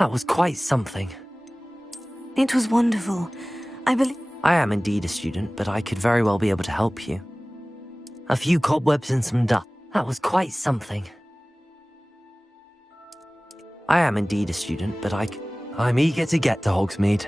That was quite something. It was wonderful. I am indeed a student, but I could very well be able to help you. A few cobwebs and some dust. That was quite something. I am indeed a student, but I'm eager to get to Hogsmeade.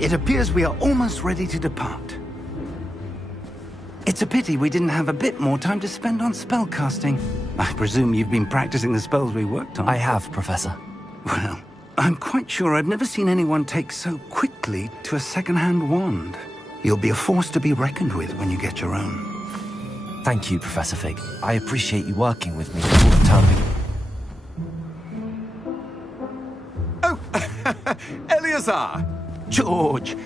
It appears we are almost ready to depart. It's a pity we didn't have a bit more time to spend on spellcasting. I presume you've been practicing the spells we worked on. I have, Professor. Well, I'm quite sure I've never seen anyone take so quickly to a second-hand wand. You'll be a force to be reckoned with when you get your own. Thank you, Professor Fig. I appreciate you working with me all the time. Oh, Eleazar! George!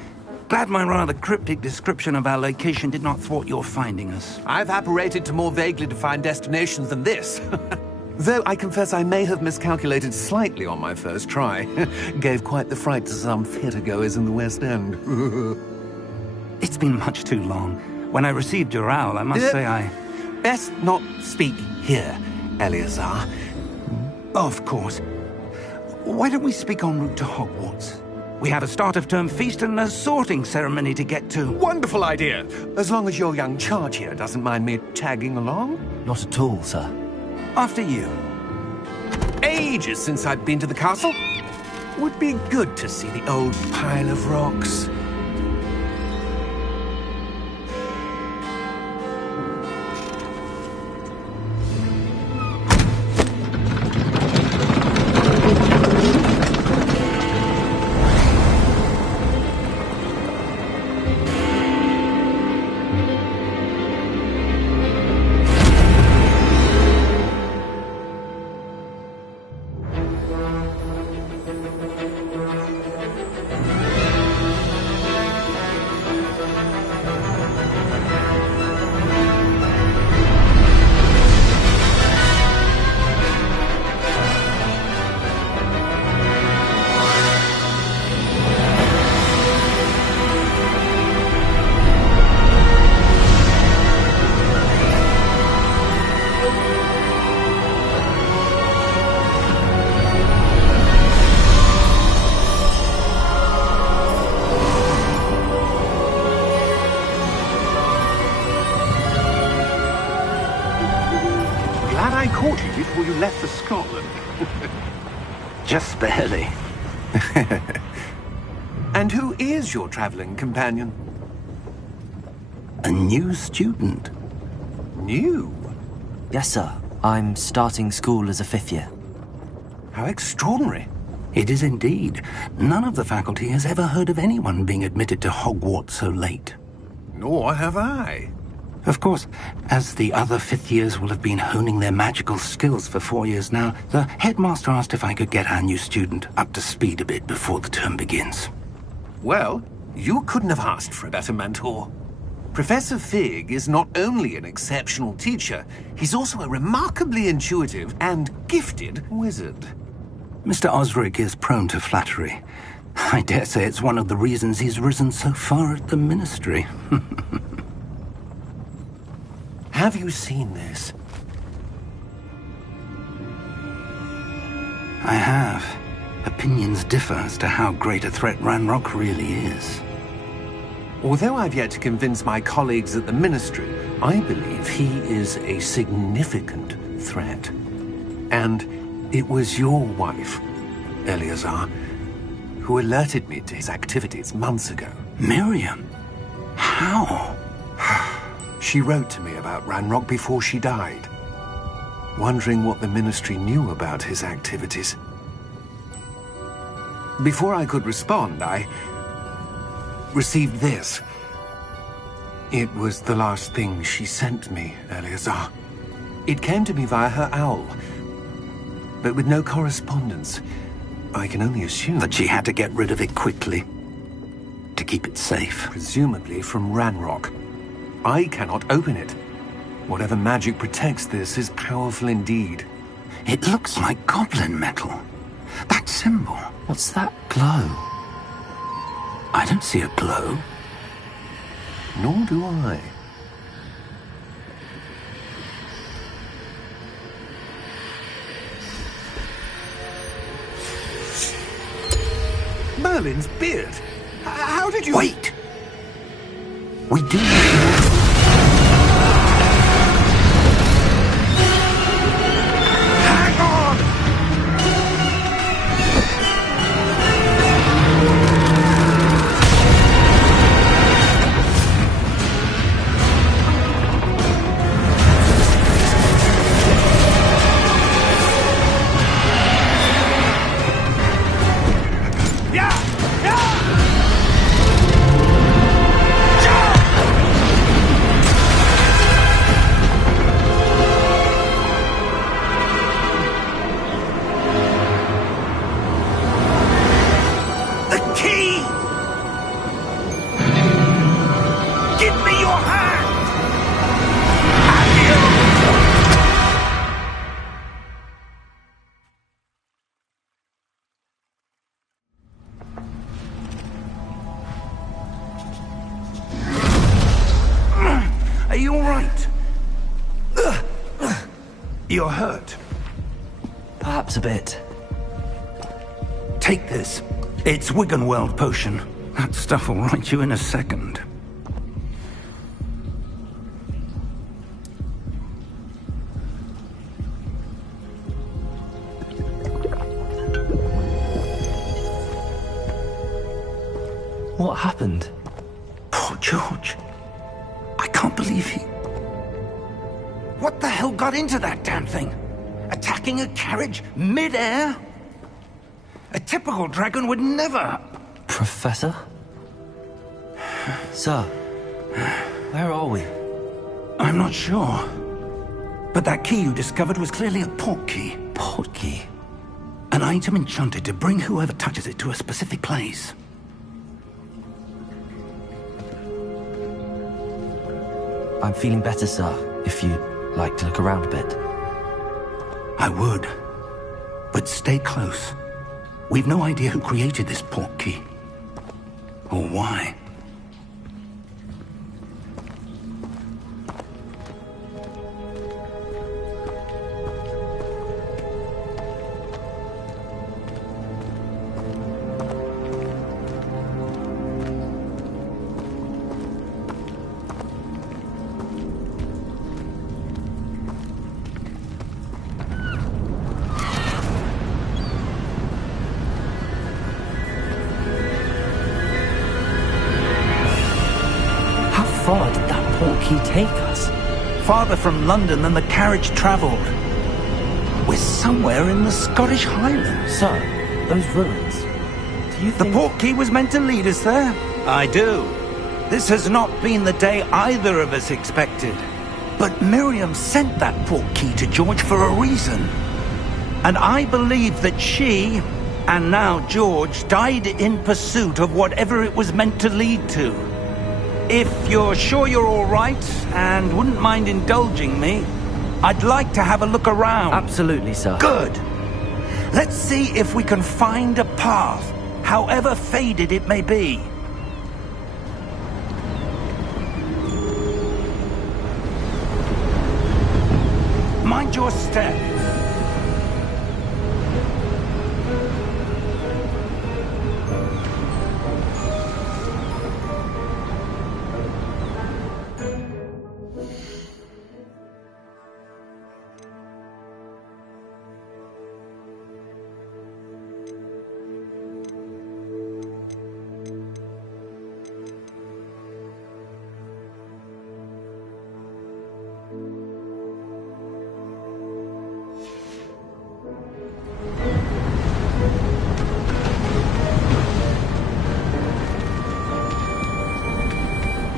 Glad my rather cryptic description of our location did not thwart your finding us. I've apparated to more vaguely defined destinations than this. Though I confess I may have miscalculated slightly on my first try. Gave quite the fright to some theatre-goers in the West End. It's been much too long. When I received your owl, I must say I... Best not speak here, Eleazar. Of course. Why don't we speak en route to Hogwarts? We have a start-of-term feast and a sorting ceremony to get to. Wonderful idea! As long as your young charge here doesn't mind me tagging along. Not at all, sir. After you. Ages since I've been to the castle. Would be good to see the old pile of rocks. you before you left for Scotland. Just barely. And who is your traveling companion? A new student. New? Yes, sir. I'm starting school as a 5th year. How extraordinary. It is indeed. None of the faculty has ever heard of anyone being admitted to Hogwarts so late. Nor have I. Of course, as the other 5th years will have been honing their magical skills for 4 years now, the headmaster asked if I could get our new student up to speed a bit before the term begins. Well, you couldn't have asked for a better mentor. Professor Fig is not only an exceptional teacher, he's also a remarkably intuitive and gifted wizard. Mr. Osric is prone to flattery. I dare say it's one of the reasons he's risen so far at the ministry. Have you seen this? I have. Opinions differ as to how great a threat Ranrock really is. Although I've yet to convince my colleagues at the Ministry, I believe he is a significant threat. And it was your wife, Eleazar, who alerted me to his activities months ago. Miriam? How? She wrote to me about Ranrock before she died, wondering what the Ministry knew about his activities. Before I could respond, I received this. It was the last thing she sent me, Eleazar. It came to me via her owl, but with no correspondence. I can only assume That she had to get rid of it quickly, to keep it safe. presumably from Ranrock. I cannot open it. Whatever magic protects this is powerful indeed. It looks like goblin metal. That symbol. What's that glow? I don't see a glow. Nor do I. Merlin's beard. How did you... Wait! We do... Hang on! Are you all right? You're hurt. Perhaps a bit. Take this. It's Wiggenweld potion. That stuff will right you in a second. What happened? Poor George. I can't believe he... What the hell got into that damn thing? Attacking a carriage mid-air? A typical dragon would never... Professor? Sir, where are we? I'm not sure. But that key you discovered was clearly a port key. Port key? An item enchanted to bring whoever touches it to a specific place. I'm feeling better, sir, if you'd like to look around a bit. I would. But stay close. We've no idea who created this port key. Or why. he take us? Farther from London than the carriage travelled. We're somewhere in the Scottish Highlands. Sir, those ruins. Do you The think... portkey was meant to lead us there? I do. This has not been the day either of us expected. But Miriam sent that portkey to George for a reason. And I believe that she, and now George, died in pursuit of whatever it was meant to lead to. If you're sure you're all right, and wouldn't mind indulging me, I'd like to have a look around. Absolutely, sir. Good. Let's see if we can find a path, however faded it may be. Mind your step.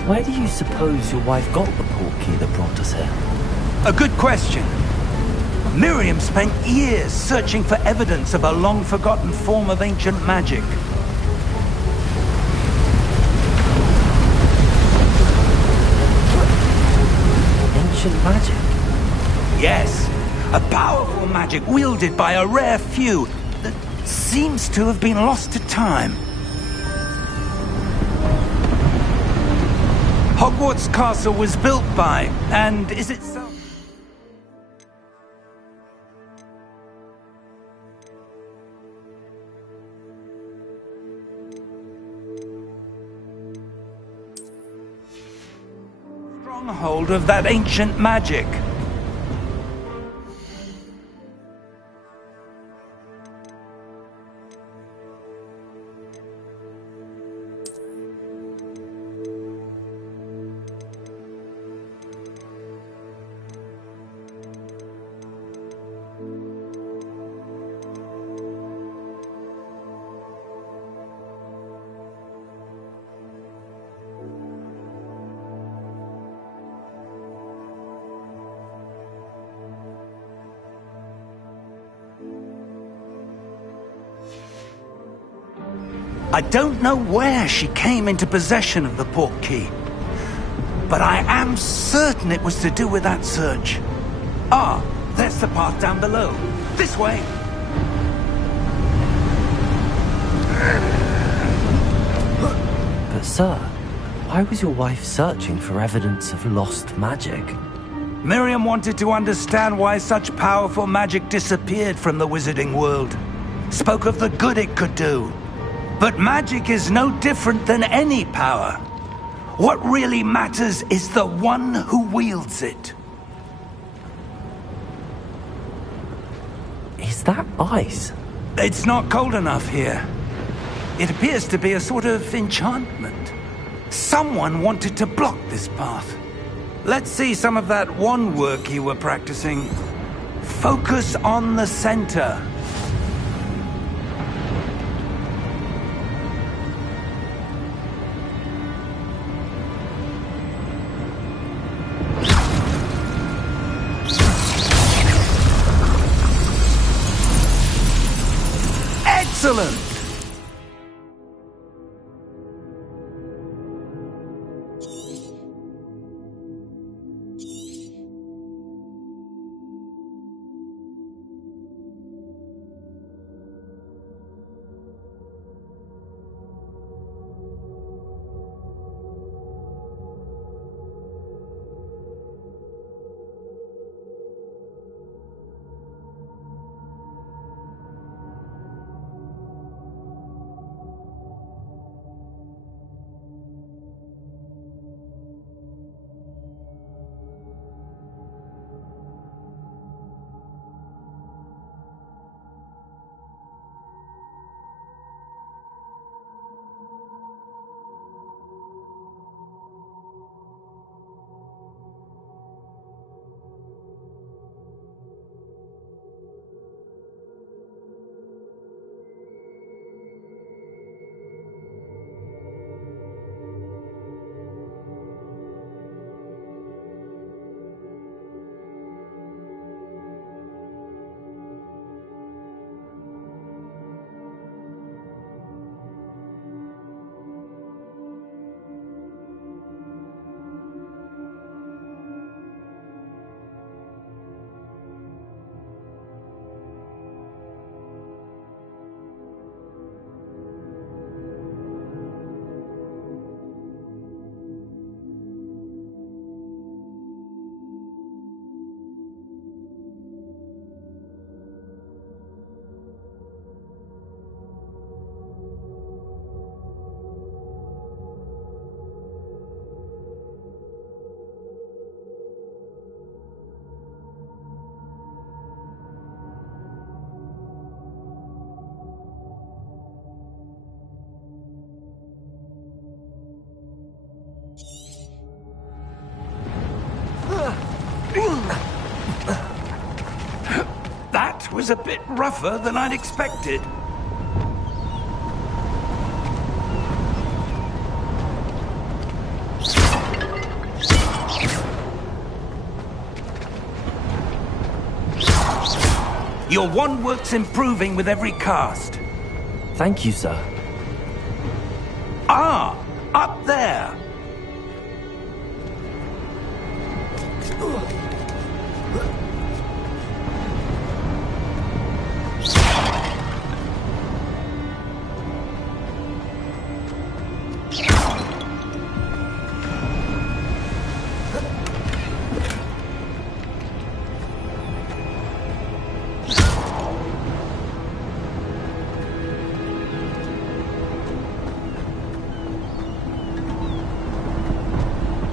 Where do you suppose your wife got the portkey that brought us here? A good question. Miriam spent years searching for evidence of a long-forgotten form of ancient magic. Ancient magic? Yes, a powerful magic wielded by a rare few that seems to have been lost to time. Hogwarts Castle was built by, and is itself... stronghold of that ancient magic. I don't know where she came into possession of the portkey, but I am certain it was to do with that search. Ah, there's the path down below. This way. But sir, why was your wife searching for evidence of lost magic? Miriam wanted to understand why such powerful magic disappeared from the wizarding world. Spoke of the good it could do. But magic is no different than any power. What really matters is the one who wields it. Is that ice? It's not cold enough here. It appears to be a sort of enchantment. Someone wanted to block this path. Let's see some of that wand work you were practicing. Focus on the center. Excellent! That was a bit rougher than I'd expected. Your wand work's improving with every cast. Thank you, sir. Ah, up there.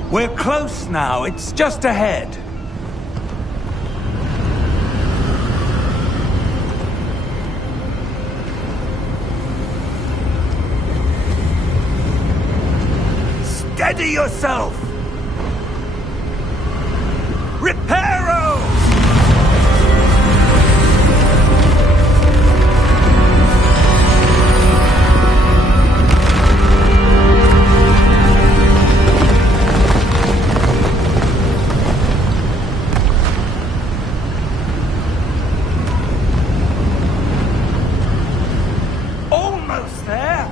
We're close now. It's just ahead. Steady yourself! Reparo! Almost there!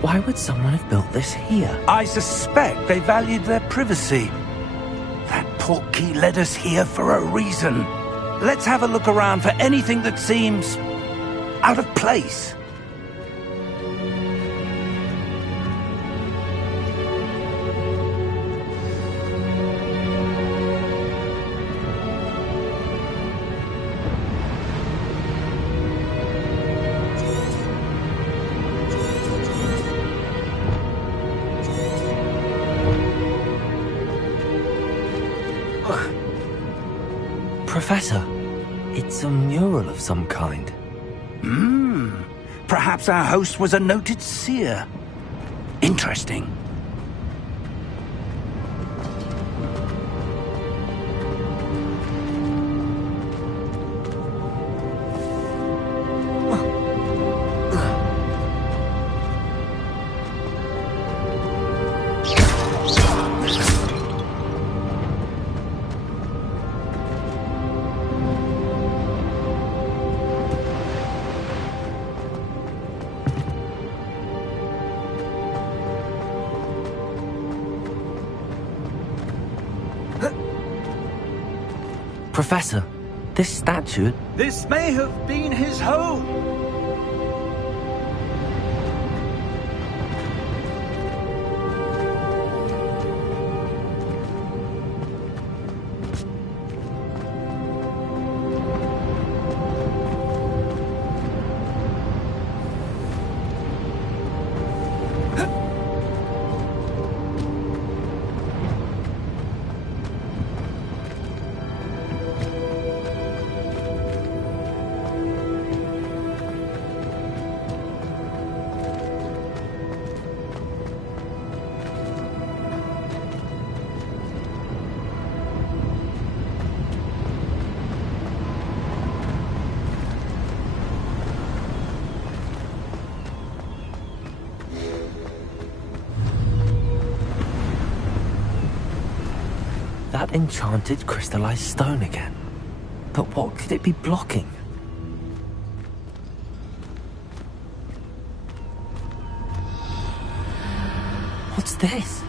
Why would someone have built this here? I suspect they valued their privacy. That portkey led us here for a reason. Let's have a look around for anything that seems out of place. Professor, it's a mural of some kind. Perhaps our host was a noted seer. Interesting. Professor, this statue... This may have been his home. That enchanted crystallized stone again. But what could it be blocking? What's this?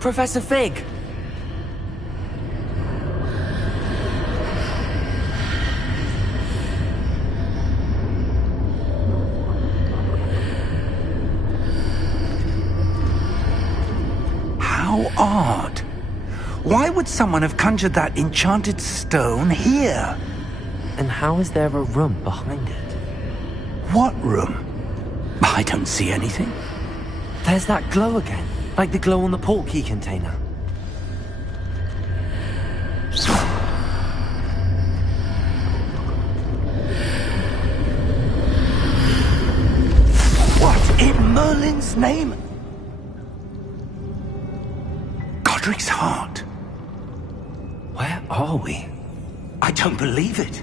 Professor Fig! How odd. Why would someone have conjured that enchanted stone here? And how is there a room behind it? What room? I don't see anything. There's that glow again, like the glow on the portkey container. What in Merlin's name? Godric's heart. Where are we? I don't believe it.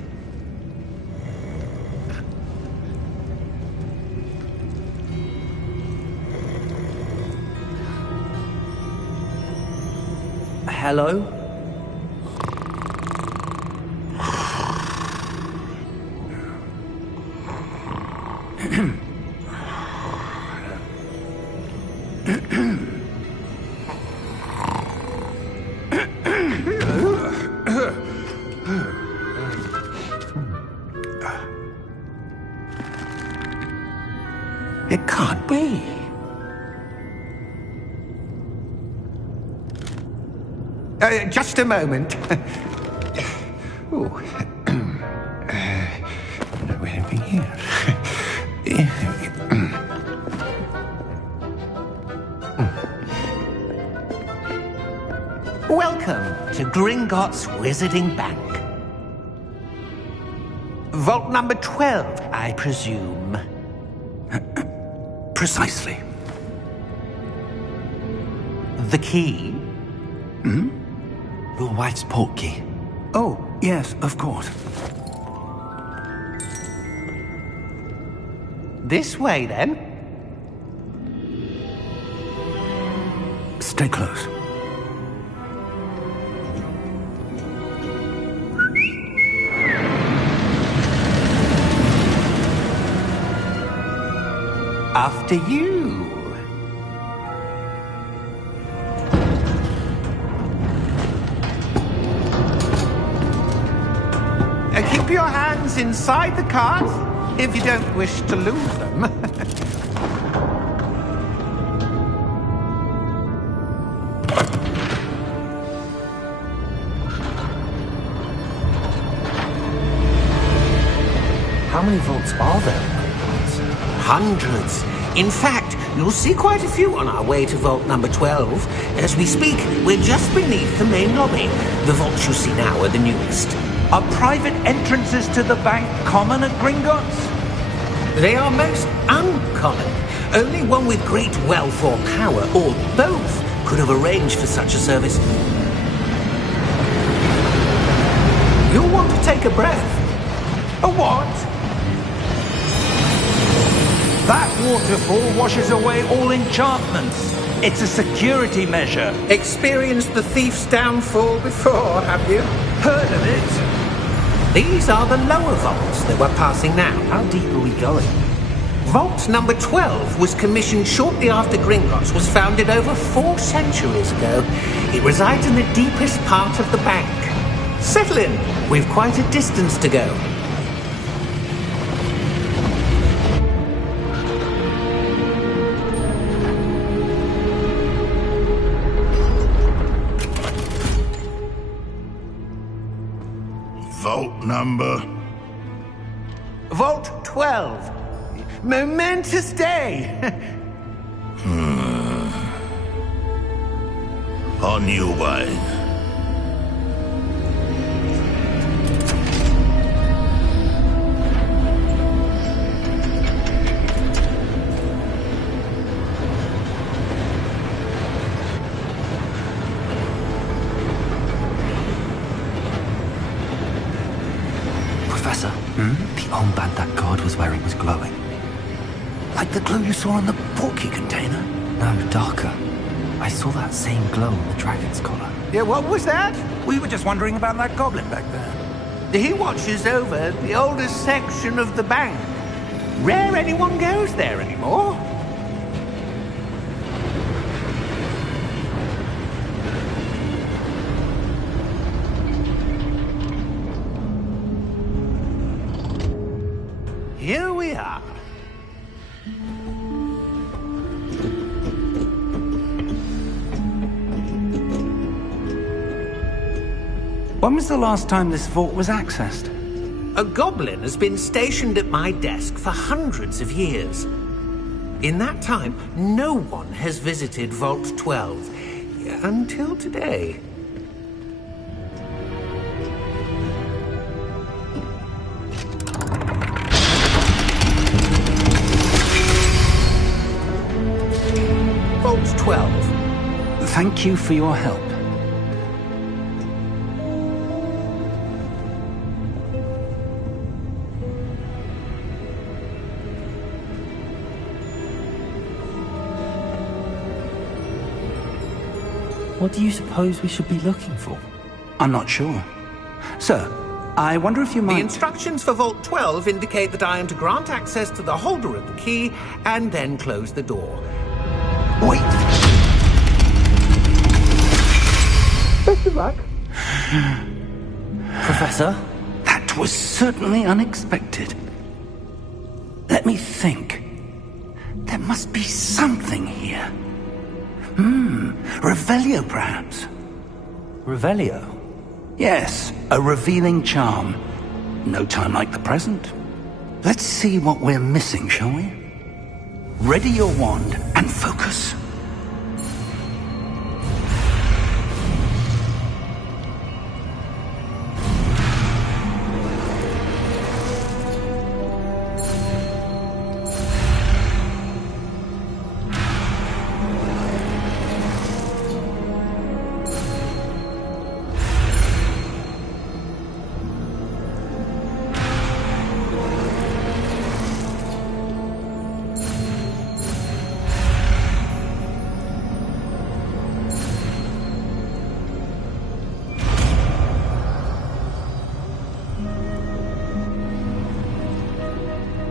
Hello? It can't be. Just a moment. Oh. Anything here? Welcome to Gringotts Wizarding Bank. Vault number 12, I presume. Precisely. The key? Your wife's portkey. Oh, yes, of course. This way, then. Stay close. After you. Keep your hands inside the cart if you don't wish to lose them. How many vaults are there? Hundreds. In fact, you'll see quite a few on our way to vault number 12. As we speak, we're just beneath the main lobby. The vaults you see now are the newest. Are private entrances to the bank common at Gringotts? They are most uncommon. Only one with great wealth or power, or both, could have arranged for such a service. You'll want to take a breath. A what? That waterfall washes away all enchantments. It's a security measure. Experienced the thief's downfall before, have you? Heard of it? These are the lower vaults that we're passing now. How deep are we going? Vault number 12 was commissioned shortly after Gringotts was founded over 4 centuries ago. It resides in the deepest part of the bank. Settle in. We've quite a distance to go. Vault number? Vault 12. Momentous day. On you, wine. Professor, the armband that guard was wearing was glowing. Like the glow you saw on the portkey container? No, darker. I saw that same glow on the dragon's collar. Yeah, what was that? We were just wondering about that goblin back there. He watches over the oldest section of the bank. Rare anyone goes there anymore. Here we are. When was the last time this vault was accessed? A goblin has been stationed at my desk for hundreds of years. In that time, no one has visited Vault 12. Until today. Vault 12. Thank you for your help. What do you suppose we should be looking for? I'm not sure. Sir, I wonder if you might... The instructions for Vault 12 indicate that I am to grant access to the holder of the key and then close the door. Wait! Best of luck. Professor? That was certainly unexpected. Let me think. There must be something here. Revelio, perhaps? Revelio? Yes, a revealing charm. No time like the present. Let's see what we're missing, shall we? Ready your wand and focus.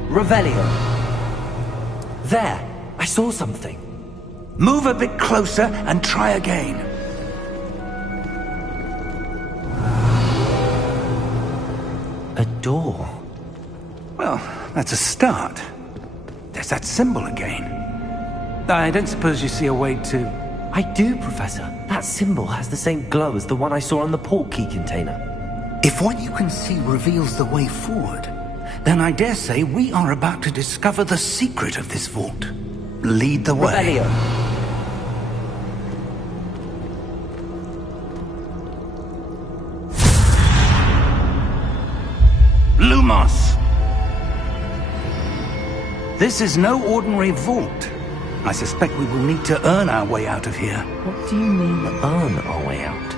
Revelio. There, I saw something. Move a bit closer and try again. A door. Well, that's a start. There's that symbol again. I don't suppose you see a way to... I do, Professor. That symbol has the same glow as the one I saw on the port key container. If what you can see reveals the way forward, then I dare say we are about to discover the secret of this vault. Lead the way. Revelio. Lumos! This is no ordinary vault. I suspect we will need to earn our way out of here. What do you mean, earn our way out?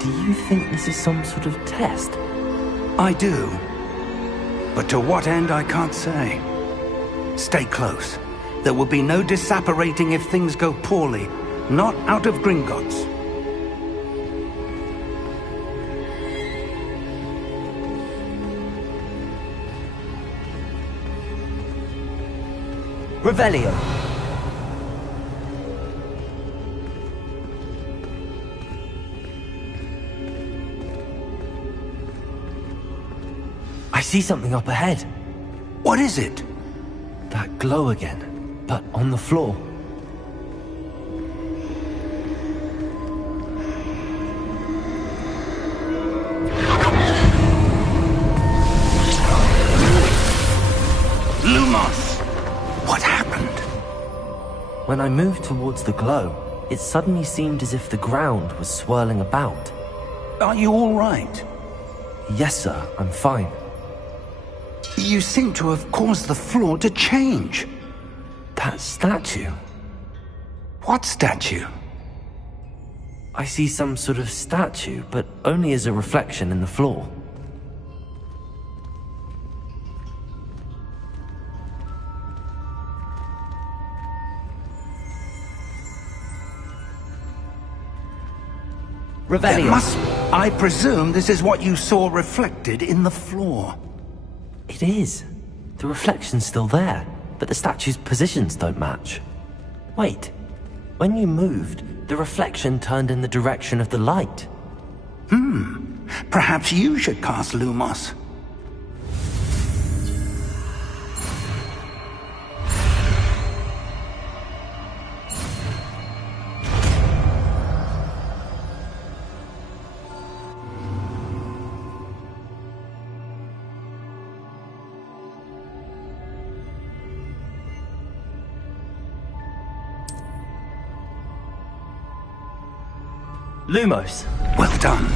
Do you think this is some sort of test? I do. But to what end, I can't say. Stay close. There will be no disapparating if things go poorly. Not out of Gringotts. Revelio. I see something up ahead. What is it? That glow again, but on the floor. Lumos! What happened? When I moved towards the glow, it suddenly seemed as if the ground was swirling about. Are you all right? Yes, sir, I'm fine. You seem to have caused the floor to change. That statue. What statue? I see some sort of statue, but only as a reflection in the floor. Revelio. I presume this is what you saw reflected in the floor. It is. The reflection's still there, but the statue's positions don't match. Wait. When you moved, the reflection turned in the direction of the light. Perhaps you should cast Lumos. Lumos. Well done.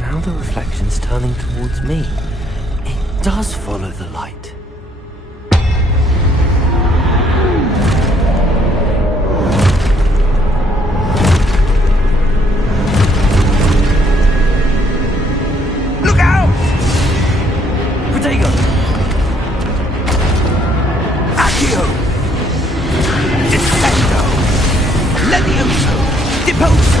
Now the reflection's turning towards me. It does follow the light. Look out! Protego! Accio! Descendo! Levioso! Deposo!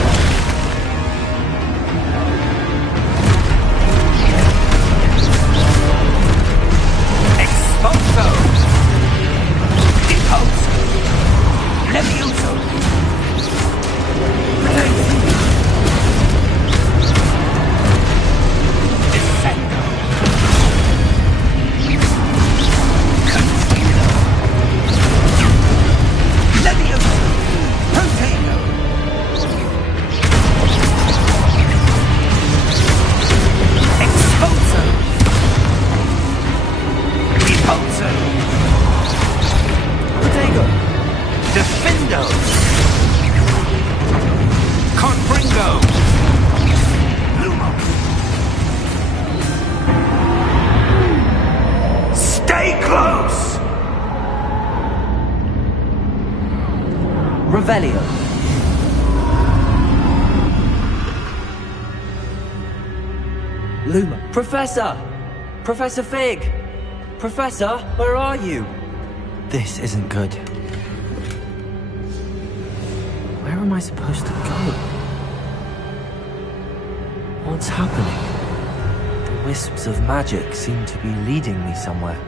Expulso! Deposo! Levioso! Descendo! Contigo! Levioso! Protego! Expulso! Deposo! Protego! Defendo! Confringo! Lumos! Stay close! Revelio. Luma. Professor! Professor Fig! Professor, where are you? This isn't good. Where am I supposed to go? What's happening? The wisps of magic seem to be leading me somewhere.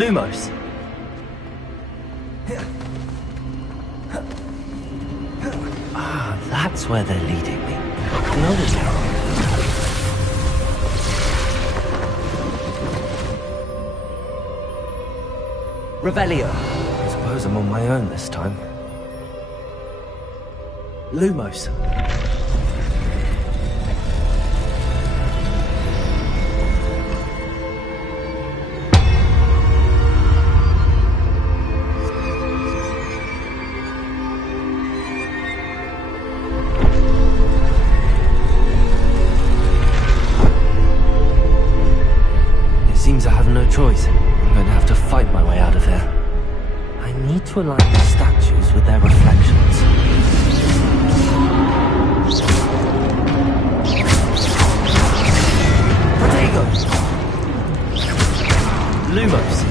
Lumos. Ah, that's where they're leading me. Notice how. Revelio. I suppose I'm on my own this time. Lumos. Seems I have no choice. I'm going to have to fight my way out of here. I need to align the statues with their reflections. Protego! Lumos!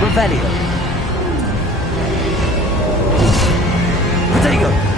Revelio. Protego.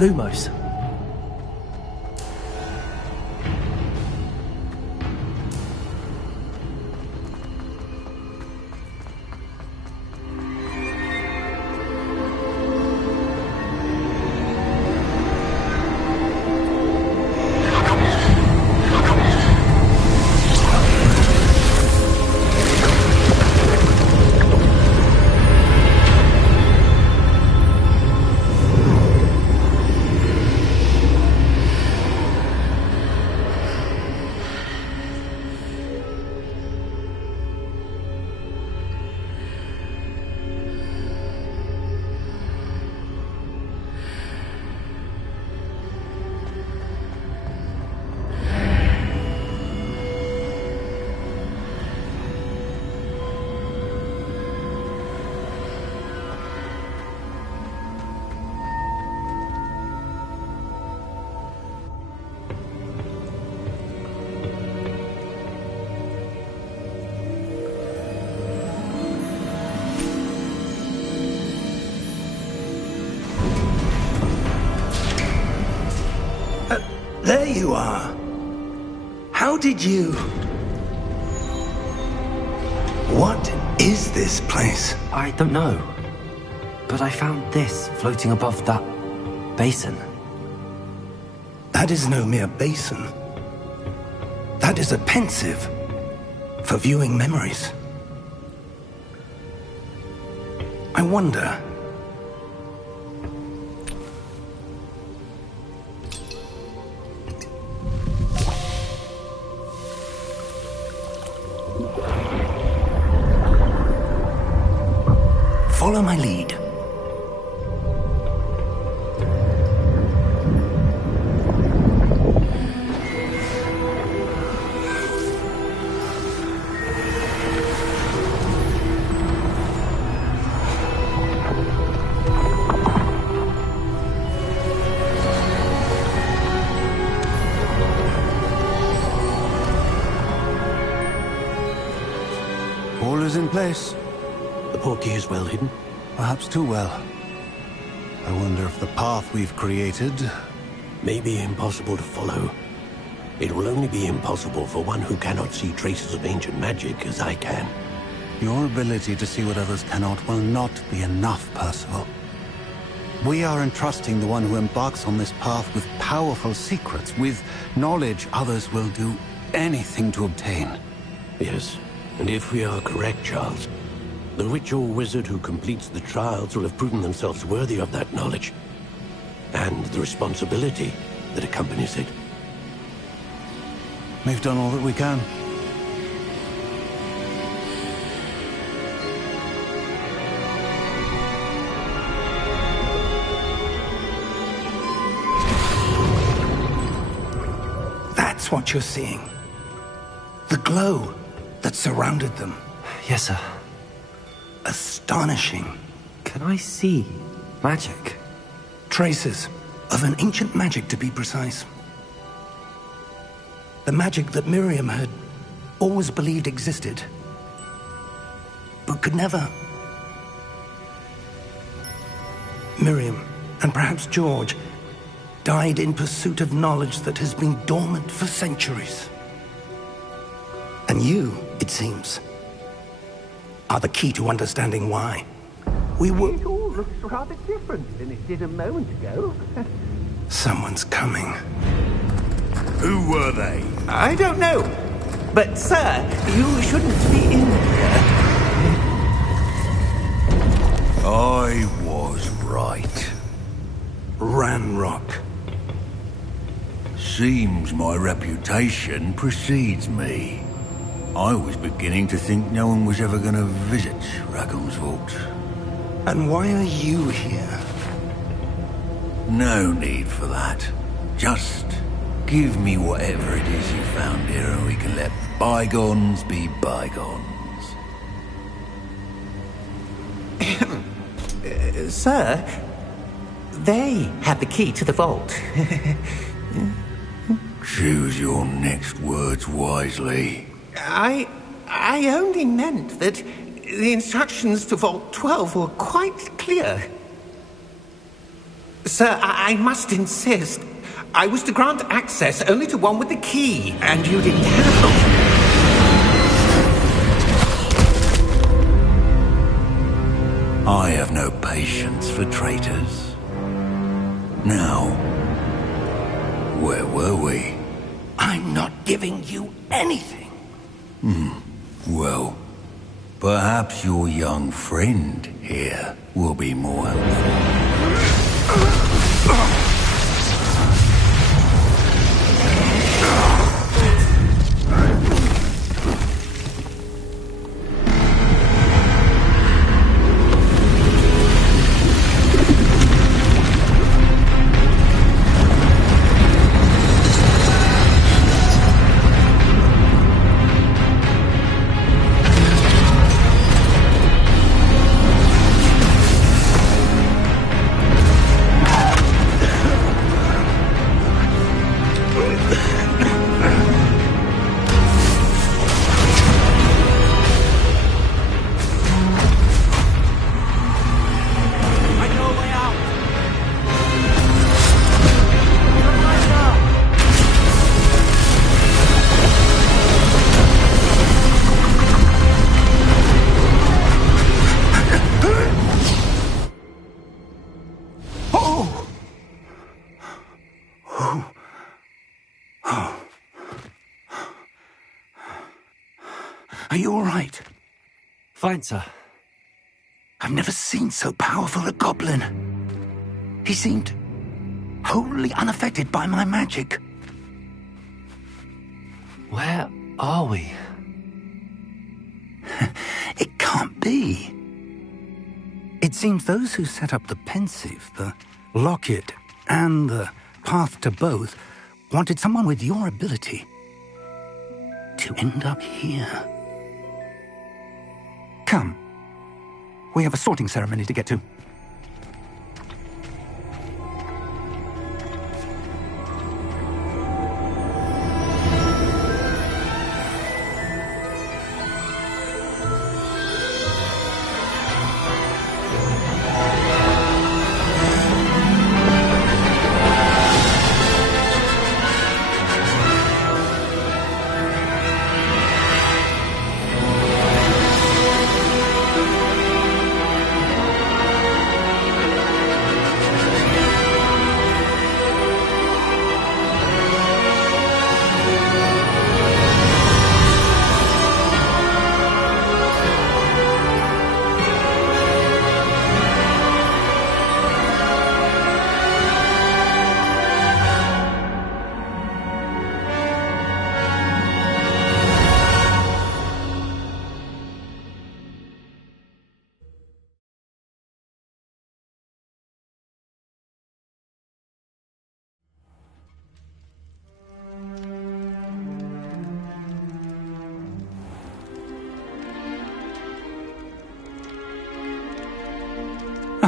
Lumos. There you are. How did you... What is this place? I don't know. But I found this floating above that basin. That is no mere basin. That is a pensive for viewing memories. I wonder... Follow my lead. is in place. The portkey is well hidden? Perhaps too well. I wonder if the path we've created... may be impossible to follow. It will only be impossible for one who cannot see traces of ancient magic as I can. Your ability to see what others cannot will not be enough, Percival. We are entrusting the one who embarks on this path with powerful secrets, with knowledge others will do anything to obtain. Yes, and if we are correct, Charles, the witch or wizard who completes the trials will have proven themselves worthy of that knowledge, and the responsibility that accompanies it. We've done all that we can. That's what you're seeing. The glow that surrounded them. Yes, sir. Astonishing. Can I see magic? Traces of an ancient magic, to be precise. The magic that Miriam had always believed existed, but could never. Miriam, and perhaps George, died in pursuit of knowledge that has been dormant for centuries. And you, it seems, are the key to understanding why. We were... It all looks rather different than it did a moment ago. Someone's coming. Who were they? I don't know. But, sir, you shouldn't be in here. I was right. Ranrock. Seems my reputation precedes me. I was beginning to think no one was ever going to visit Rackham's Vault. And why are you here? No need for that. Just give me whatever it is you found here and we can let bygones be bygones. Sir, they have the key to the vault. Choose your next words wisely. I only meant that the instructions to Vault 12 were quite clear. Sir, I must insist. I was to grant access only to one with the key, and you didn't have them. I have no patience for traitors. Now, where were we? I'm not giving you anything. Well, perhaps your young friend here will be more helpful. Are you all right? Fine, sir. I've never seen so powerful a goblin. He seemed wholly unaffected by my magic. Where are we? It can't be. It seems those who set up the pensive, the locket, and the path to both wanted someone with your ability to end up here. Come. We have a sorting ceremony to get to.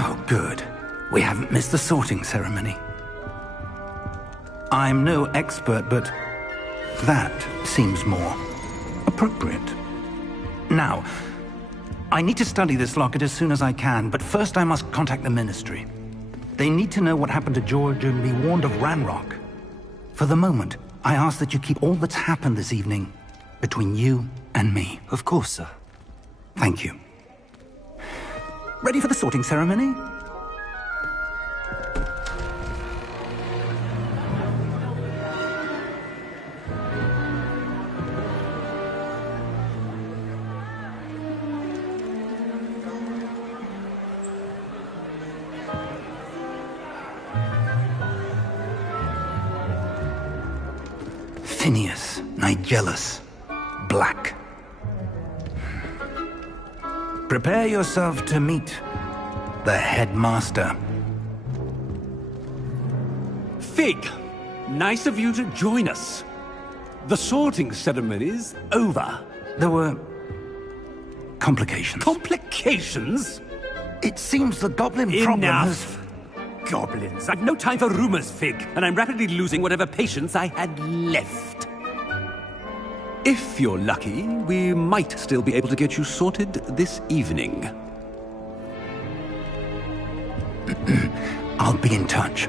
Oh, good. We haven't missed the sorting ceremony. I'm no expert, but that seems more appropriate. Now, I need to study this locket as soon as I can, but first I must contact the Ministry. They need to know what happened to George and be warned of Ranrock. For the moment, I ask that you keep all that's happened this evening between you and me. Of course, sir. Thank you. Ready for the sorting ceremony? Phineas, Nigellus, Black. Prepare yourself to meet the headmaster. Fig, nice of you to join us. The sorting ceremony's over. There were complications. Complications? It seems the goblin problem has... Enough! Goblins. I've no time for rumors, Fig, and I'm rapidly losing whatever patience I had left. If you're lucky, we might still be able to get you sorted this evening. I'll be in touch.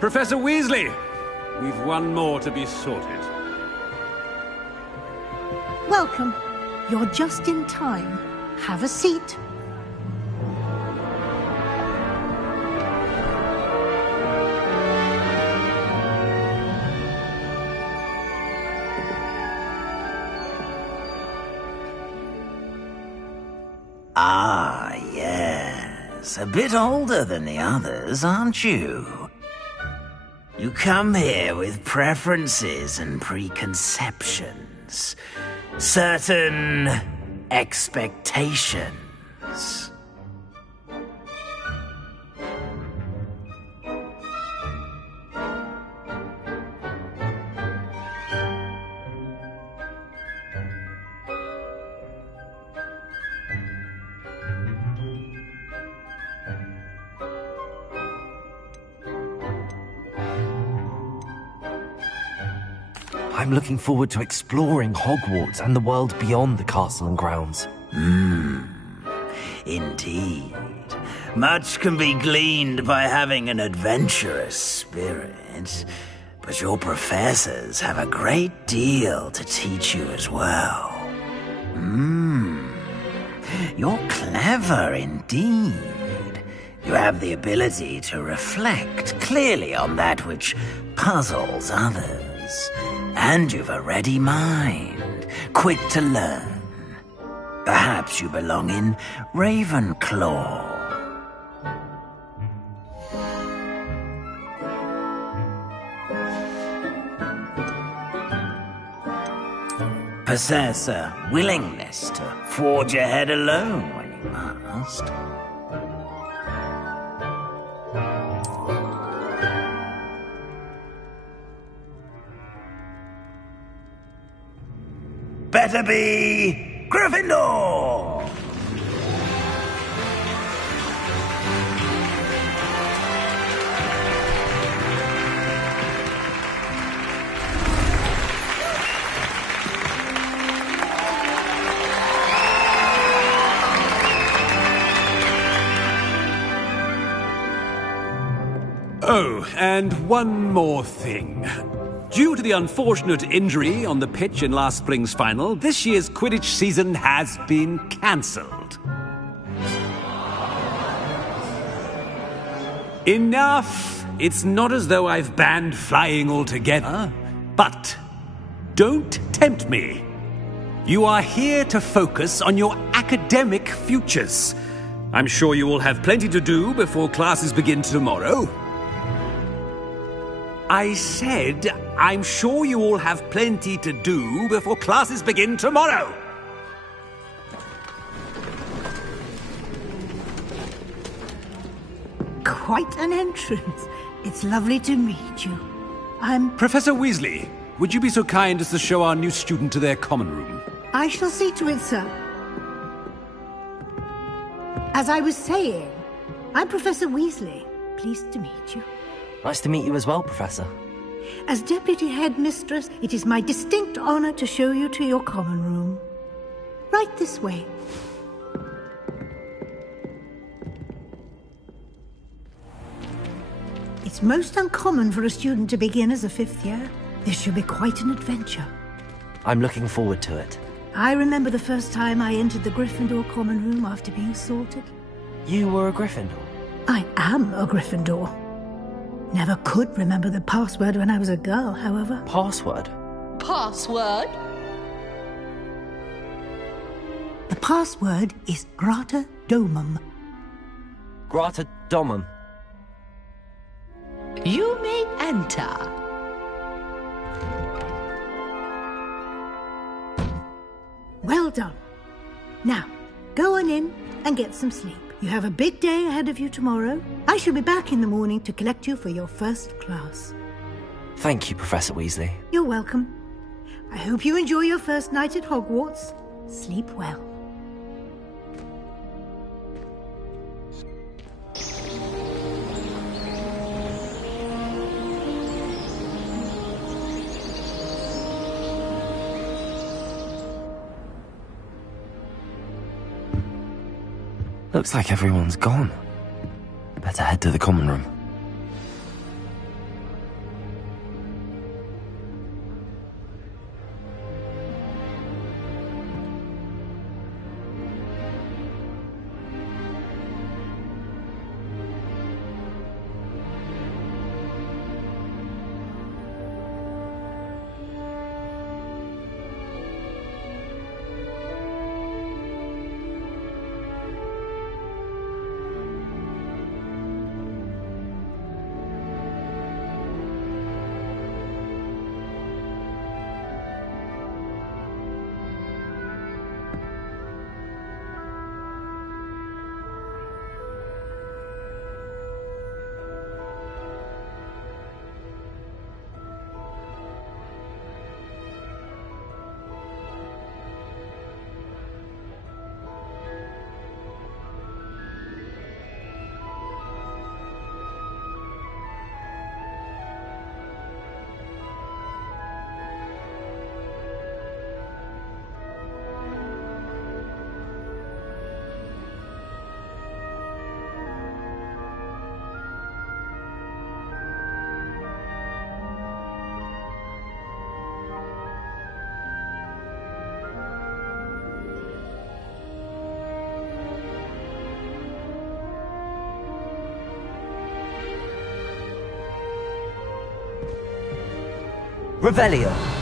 Professor Weasley, we've one more to be sorted. Welcome. You're just in time. Have a seat. Ah, yes. A bit older than the others, aren't you? You come here with preferences and preconceptions. Certain expectations. I'm looking forward to exploring Hogwarts and the world beyond the castle and grounds. Indeed. Much can be gleaned by having an adventurous spirit, but your professors have a great deal to teach you as well. You're clever indeed. You have the ability to reflect clearly on that which puzzles others. And you've a ready mind, quick to learn. Perhaps you belong in Ravenclaw. Possess a willingness to forge ahead alone when you must. Better be Gryffindor! Oh, and one more thing. Due to the unfortunate injury on the pitch in last spring's final, this year's Quidditch season has been cancelled. Enough! It's not as though I've banned flying altogether, but don't tempt me. You are here to focus on your academic futures. I'm sure you will have plenty to do before classes begin tomorrow. I said, I'm sure you all have plenty to do before classes begin tomorrow. quite an entrance. It's lovely to meet you. Professor Weasley, would you be so kind as to show our new student to their common room? I shall see to it, sir. As I was saying, I'm Professor Weasley. Pleased to meet you. Nice to meet you as well, Professor. As Deputy Headmistress, it is my distinct honor to show you to your common room. Right this way. It's most uncommon for a student to begin as a 5th year. This should be quite an adventure. I'm looking forward to it. I remember the first time I entered the Gryffindor common room after being sorted. You were a Gryffindor? I am a Gryffindor. Never could remember the password when I was a girl, however. Password? Password? The password is Grata Domum. Grata Domum. You may enter. Well done. Now, go on in and get some sleep. You have a big day ahead of you tomorrow. I shall be back in the morning to collect you for your first class. Thank you, Professor Weasley. You're welcome. I hope you enjoy your first night at Hogwarts. Sleep well. Looks like everyone's gone. Better head to the common room. Revelio.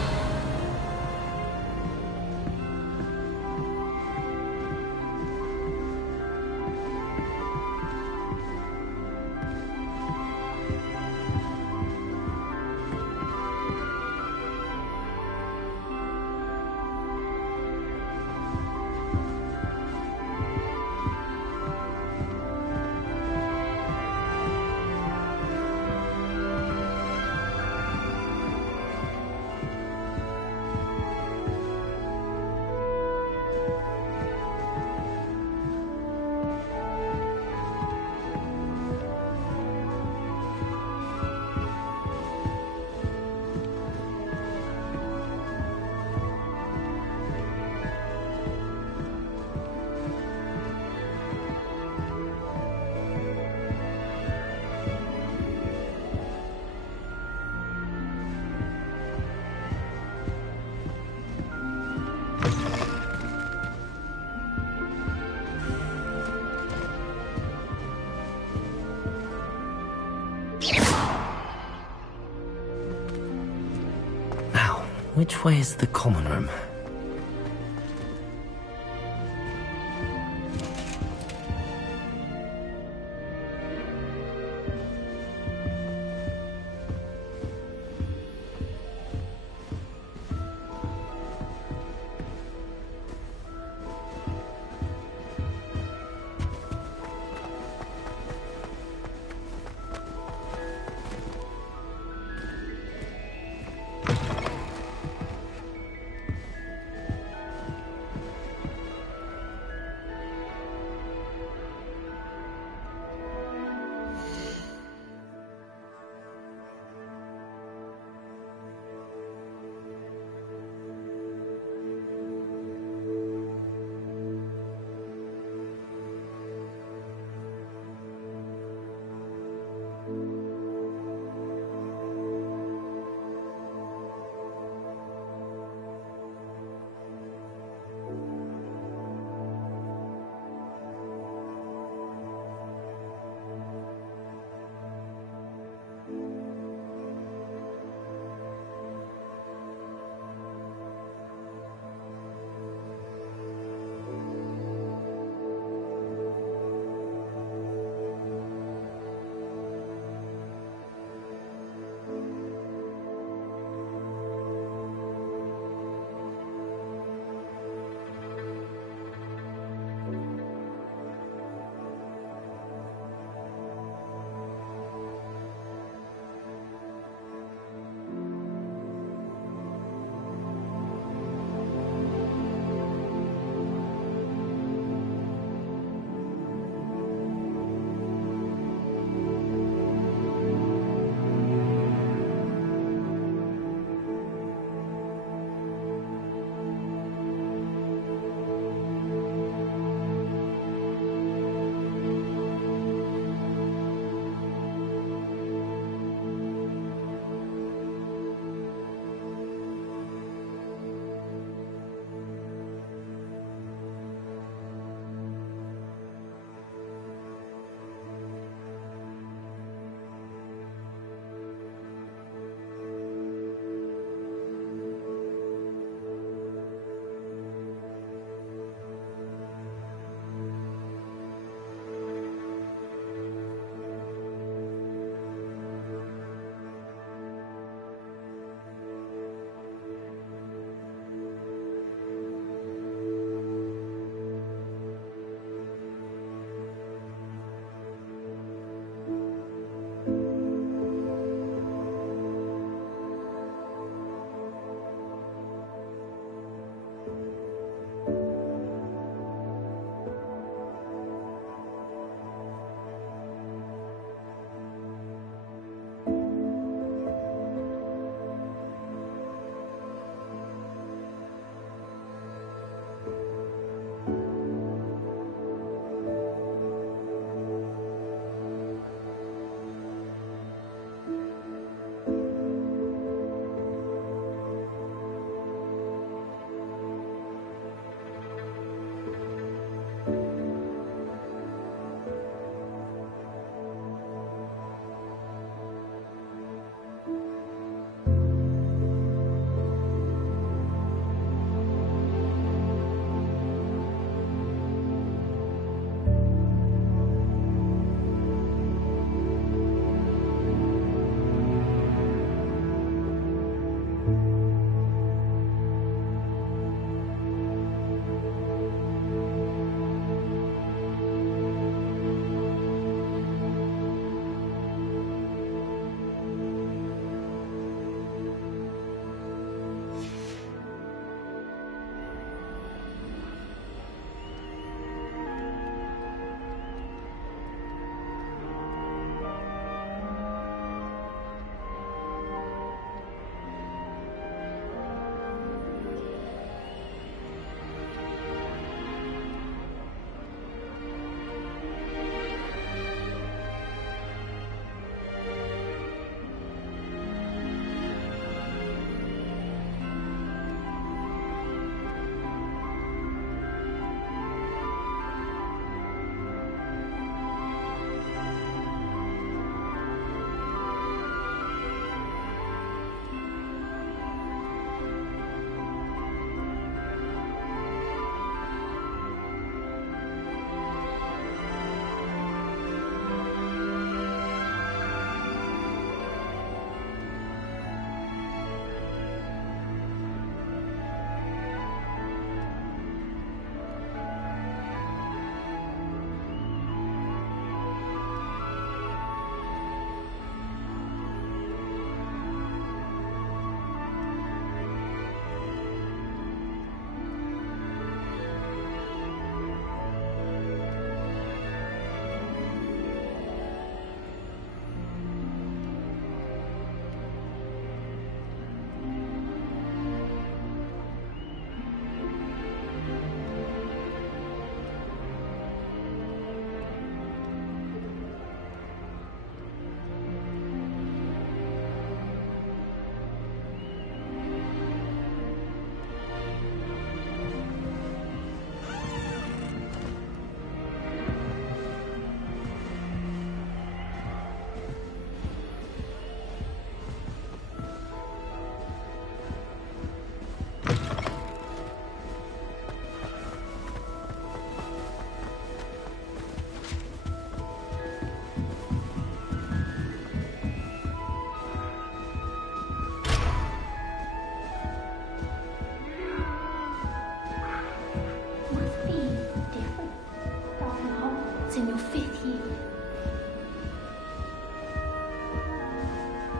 Which way is the common room?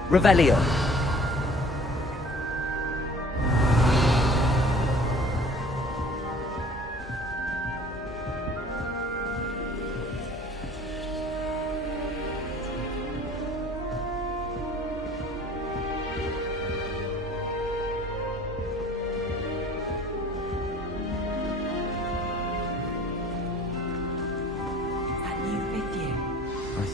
Revelio.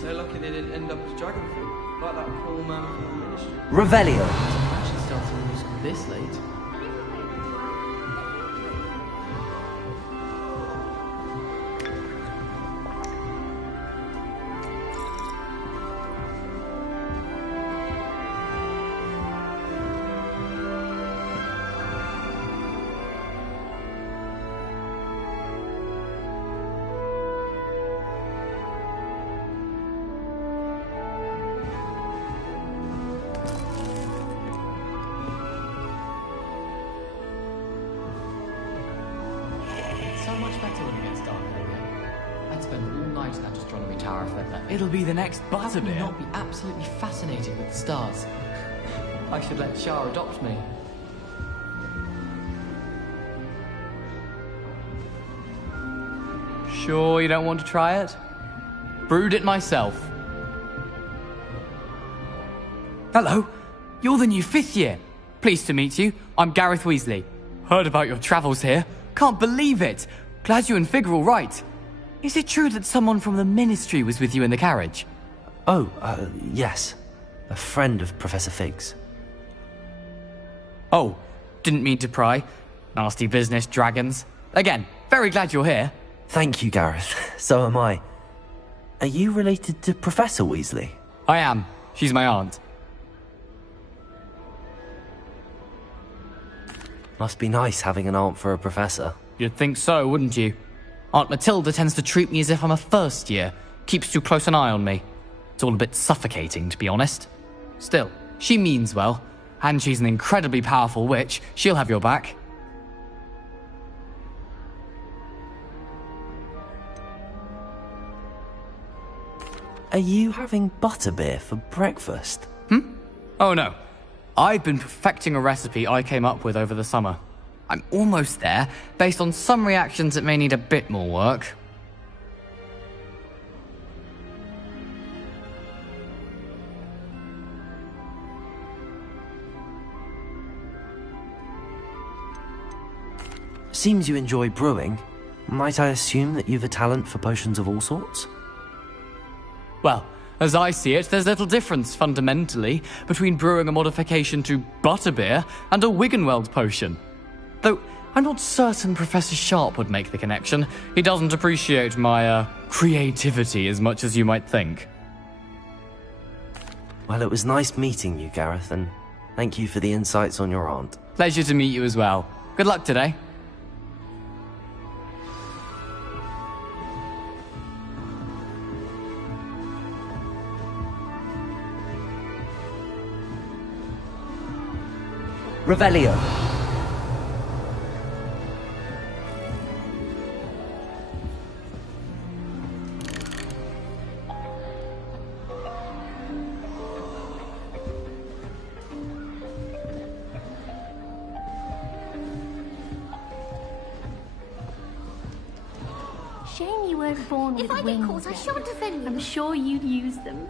So lucky they didn't end up as dragon fruit, like that poor man from the ministry. Revelio. Actually starting music this late. So much better when it gets dark again. I'd spend all night in that astronomy tower if I'd let me. It'll be the next How can you Butterbeer. not be absolutely fascinated with the stars? I should let Shah adopt me. Sure you don't want to try it? Brewed it myself. Hello, you're the new 5th year. Pleased to meet you. I'm Gareth Weasley. Heard about your travels here. Can't believe it. Glad you and Fig are all right. Is it true that someone from the ministry was with you in the carriage? Oh, yes. A friend of Professor Fig's. Oh, didn't mean to pry. Nasty business, dragons. Again, very glad you're here. Thank you, Gareth. So am I. Are you related to Professor Weasley? I am. She's my aunt. Must be nice having an aunt for a professor. You'd think so, wouldn't you? Aunt Matilda tends to treat me as if I'm a first year. Keeps too close an eye on me. It's all a bit suffocating, to be honest. Still, she means well. And she's an incredibly powerful witch. She'll have your back. Are you having butterbeer for breakfast? Oh no. I've been perfecting a recipe I came up with over the summer. I'm almost there, based on some reactions that may need a bit more work. Seems you enjoy brewing. Might I assume that you've a talent for potions of all sorts? Well, as I see it, there's little difference, fundamentally, between brewing a modification to butterbeer and a Wiggenweld potion. Though, I'm not certain Professor Sharp would make the connection. He doesn't appreciate my, creativity as much as you might think. Well, it was nice meeting you, Gareth, and thank you for the insights on your aunt. Pleasure to meet you as well. Good luck today. Revelio. Shame you weren't born with wings. If I get caught, I shan't defend you. I'm sure you'd use them.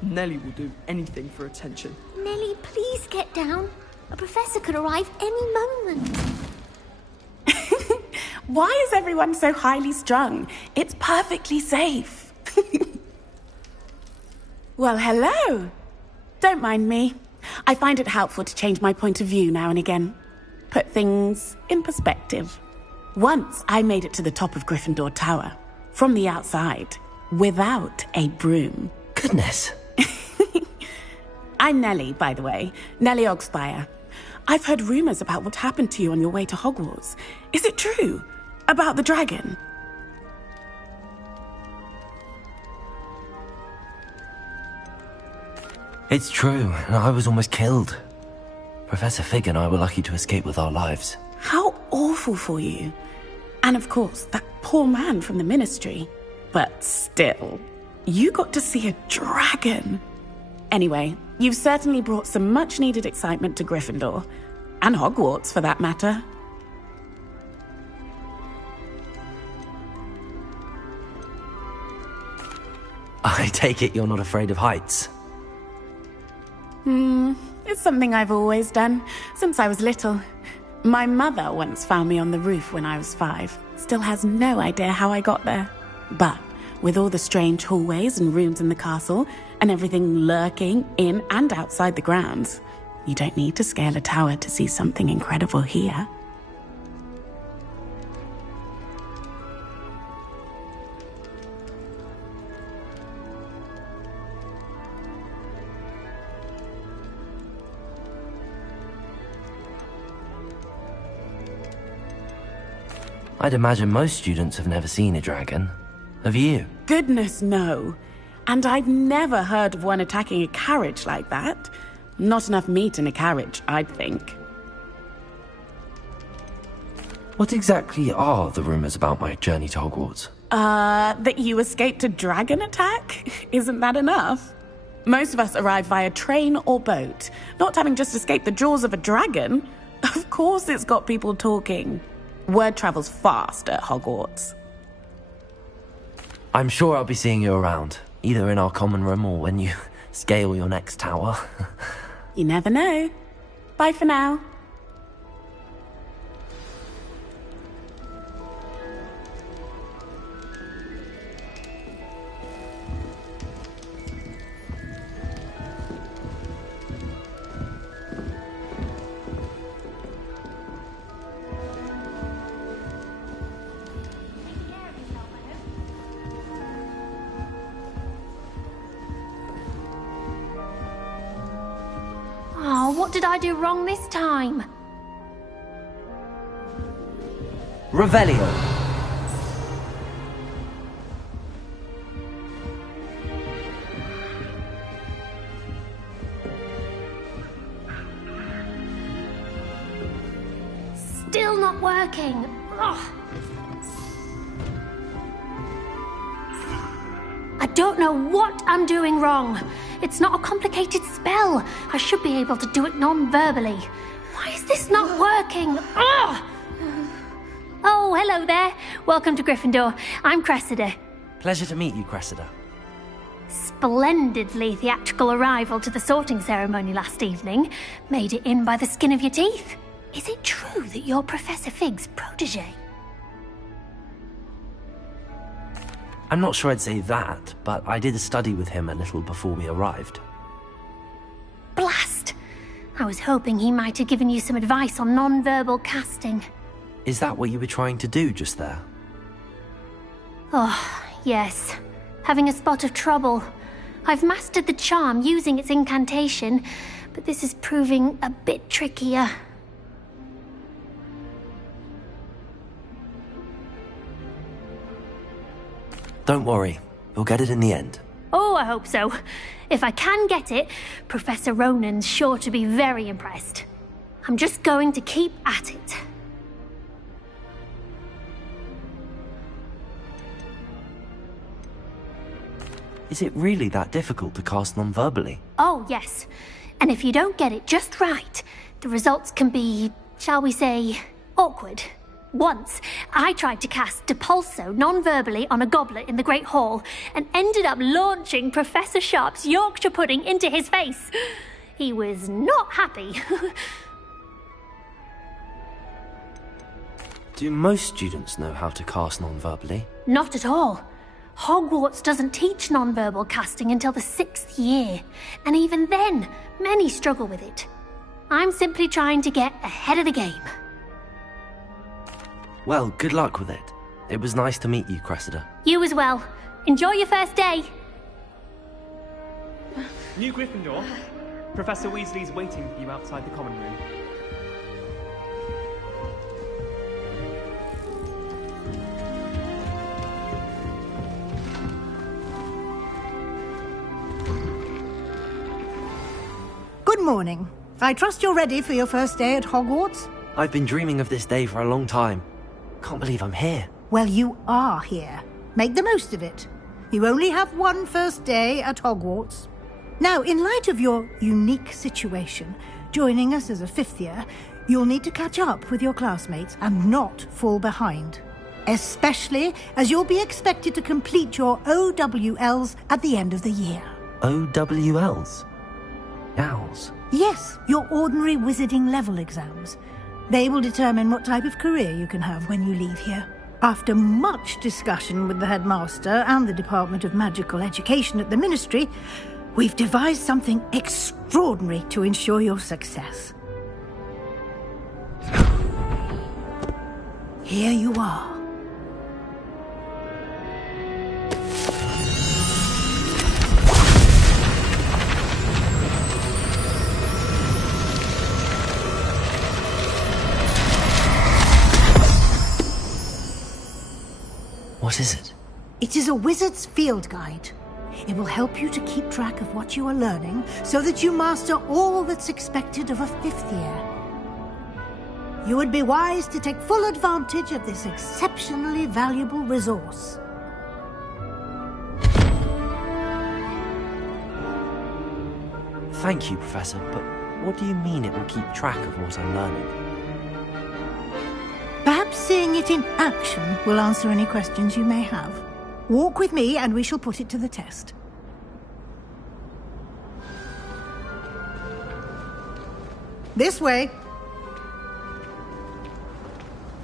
Nellie will do anything for attention. Nellie, please get down. A professor could arrive any moment. Why is everyone so highly strung? It's perfectly safe. Well, hello. Don't mind me. I find it helpful to change my point of view now and again. Put things in perspective. Once I made it to the top of Gryffindor Tower, from the outside, without a broom. Goodness. I'm Nellie, by the way. Nellie Ogspire. I've heard rumors about what happened to you on your way to Hogwarts. Is it true? About the dragon? It's true, and I was almost killed. Professor Fig and I were lucky to escape with our lives. How awful for you. And of course, that poor man from the ministry. But still, you got to see a dragon. Anyway, you've certainly brought some much-needed excitement to Gryffindor. And Hogwarts, for that matter. I take it you're not afraid of heights? It's something I've always done, since I was little. My mother once found me on the roof when I was 5. Still has no idea how I got there. But with all the strange hallways and rooms in the castle, and everything lurking in and outside the grounds, you don't need to scale a tower to see something incredible here. I'd imagine most students have never seen a dragon. Have you? Goodness, no. And I've never heard of one attacking a carriage like that. Not enough meat in a carriage, I'd think. What exactly are the rumors about my journey to Hogwarts? That you escaped a dragon attack? Isn't that enough? Most of us arrive via train or boat, not having just escaped the jaws of a dragon. Of course it's got people talking. Word travels fast at Hogwarts. I'm sure I'll be seeing you around, either in our common room or when you scale your next tower. You never know. Bye for now. Oh, what did I do wrong this time? Revelio. Still not working. Ugh. I don't know what I'm doing wrong. It's not a complicated spell. I should be able to do it non-verbally. Why is this not working? Ugh! Oh, hello there. Welcome to Gryffindor. I'm Cressida. Pleasure to meet you, Cressida. Splendidly theatrical arrival to the sorting ceremony last evening. Made it in by the skin of your teeth. Is it true that you're Professor Fig's protege? I'm not sure I'd say that, but I did study with him a little before we arrived. Blast! I was hoping he might have given you some advice on non-verbal casting. Is that what you were trying to do just there? Oh, yes. Having a spot of trouble. I've mastered the charm using its incantation, but this is proving a bit trickier. Don't worry, we'll get it in the end. Oh, I hope so. If I can get it, Professor Ronan's sure to be very impressed. I'm just going to keep at it. Is it really that difficult to cast non-verbally? Oh, yes. And if you don't get it just right, the results can be, shall we say, awkward. Once, I tried to cast Depulso non-verbally on a goblet in the Great Hall and ended up launching Professor Sharp's Yorkshire pudding into his face. He was not happy. Do most students know how to cast non-verbally? Not at all. Hogwarts doesn't teach non-verbal casting until the 6th year, and even then, many struggle with it. I'm simply trying to get ahead of the game. Well, good luck with it. It was nice to meet you, Cressida. You as well. Enjoy your first day. New Gryffindor. Professor Weasley's waiting for you outside the common room. Good morning. I trust you're ready for your first day at Hogwarts? I've been dreaming of this day for a long time. Can't believe I'm here. Well, you are here. Make the most of it. You only have one first day at Hogwarts. Now, in light of your unique situation, joining us as a fifth year, you'll need to catch up with your classmates and not fall behind. Especially as you'll be expected to complete your OWLs at the end of the year. OWLs? Owls? Yes, your ordinary wizarding level exams. They will determine what type of career you can have when you leave here. After much discussion with the headmaster and the Department of Magical Education at the Ministry, we've devised something extraordinary to ensure your success. Here you are. What is it? It is a wizard's field guide. It will help you to keep track of what you are learning so that you master all that's expected of a fifth year. You would be wise to take full advantage of this exceptionally valuable resource. Thank you, Professor, but what do you mean it will keep track of what I'm learning? Perhaps seeing it in action will answer any questions you may have. Walk with me and we shall put it to the test. This way.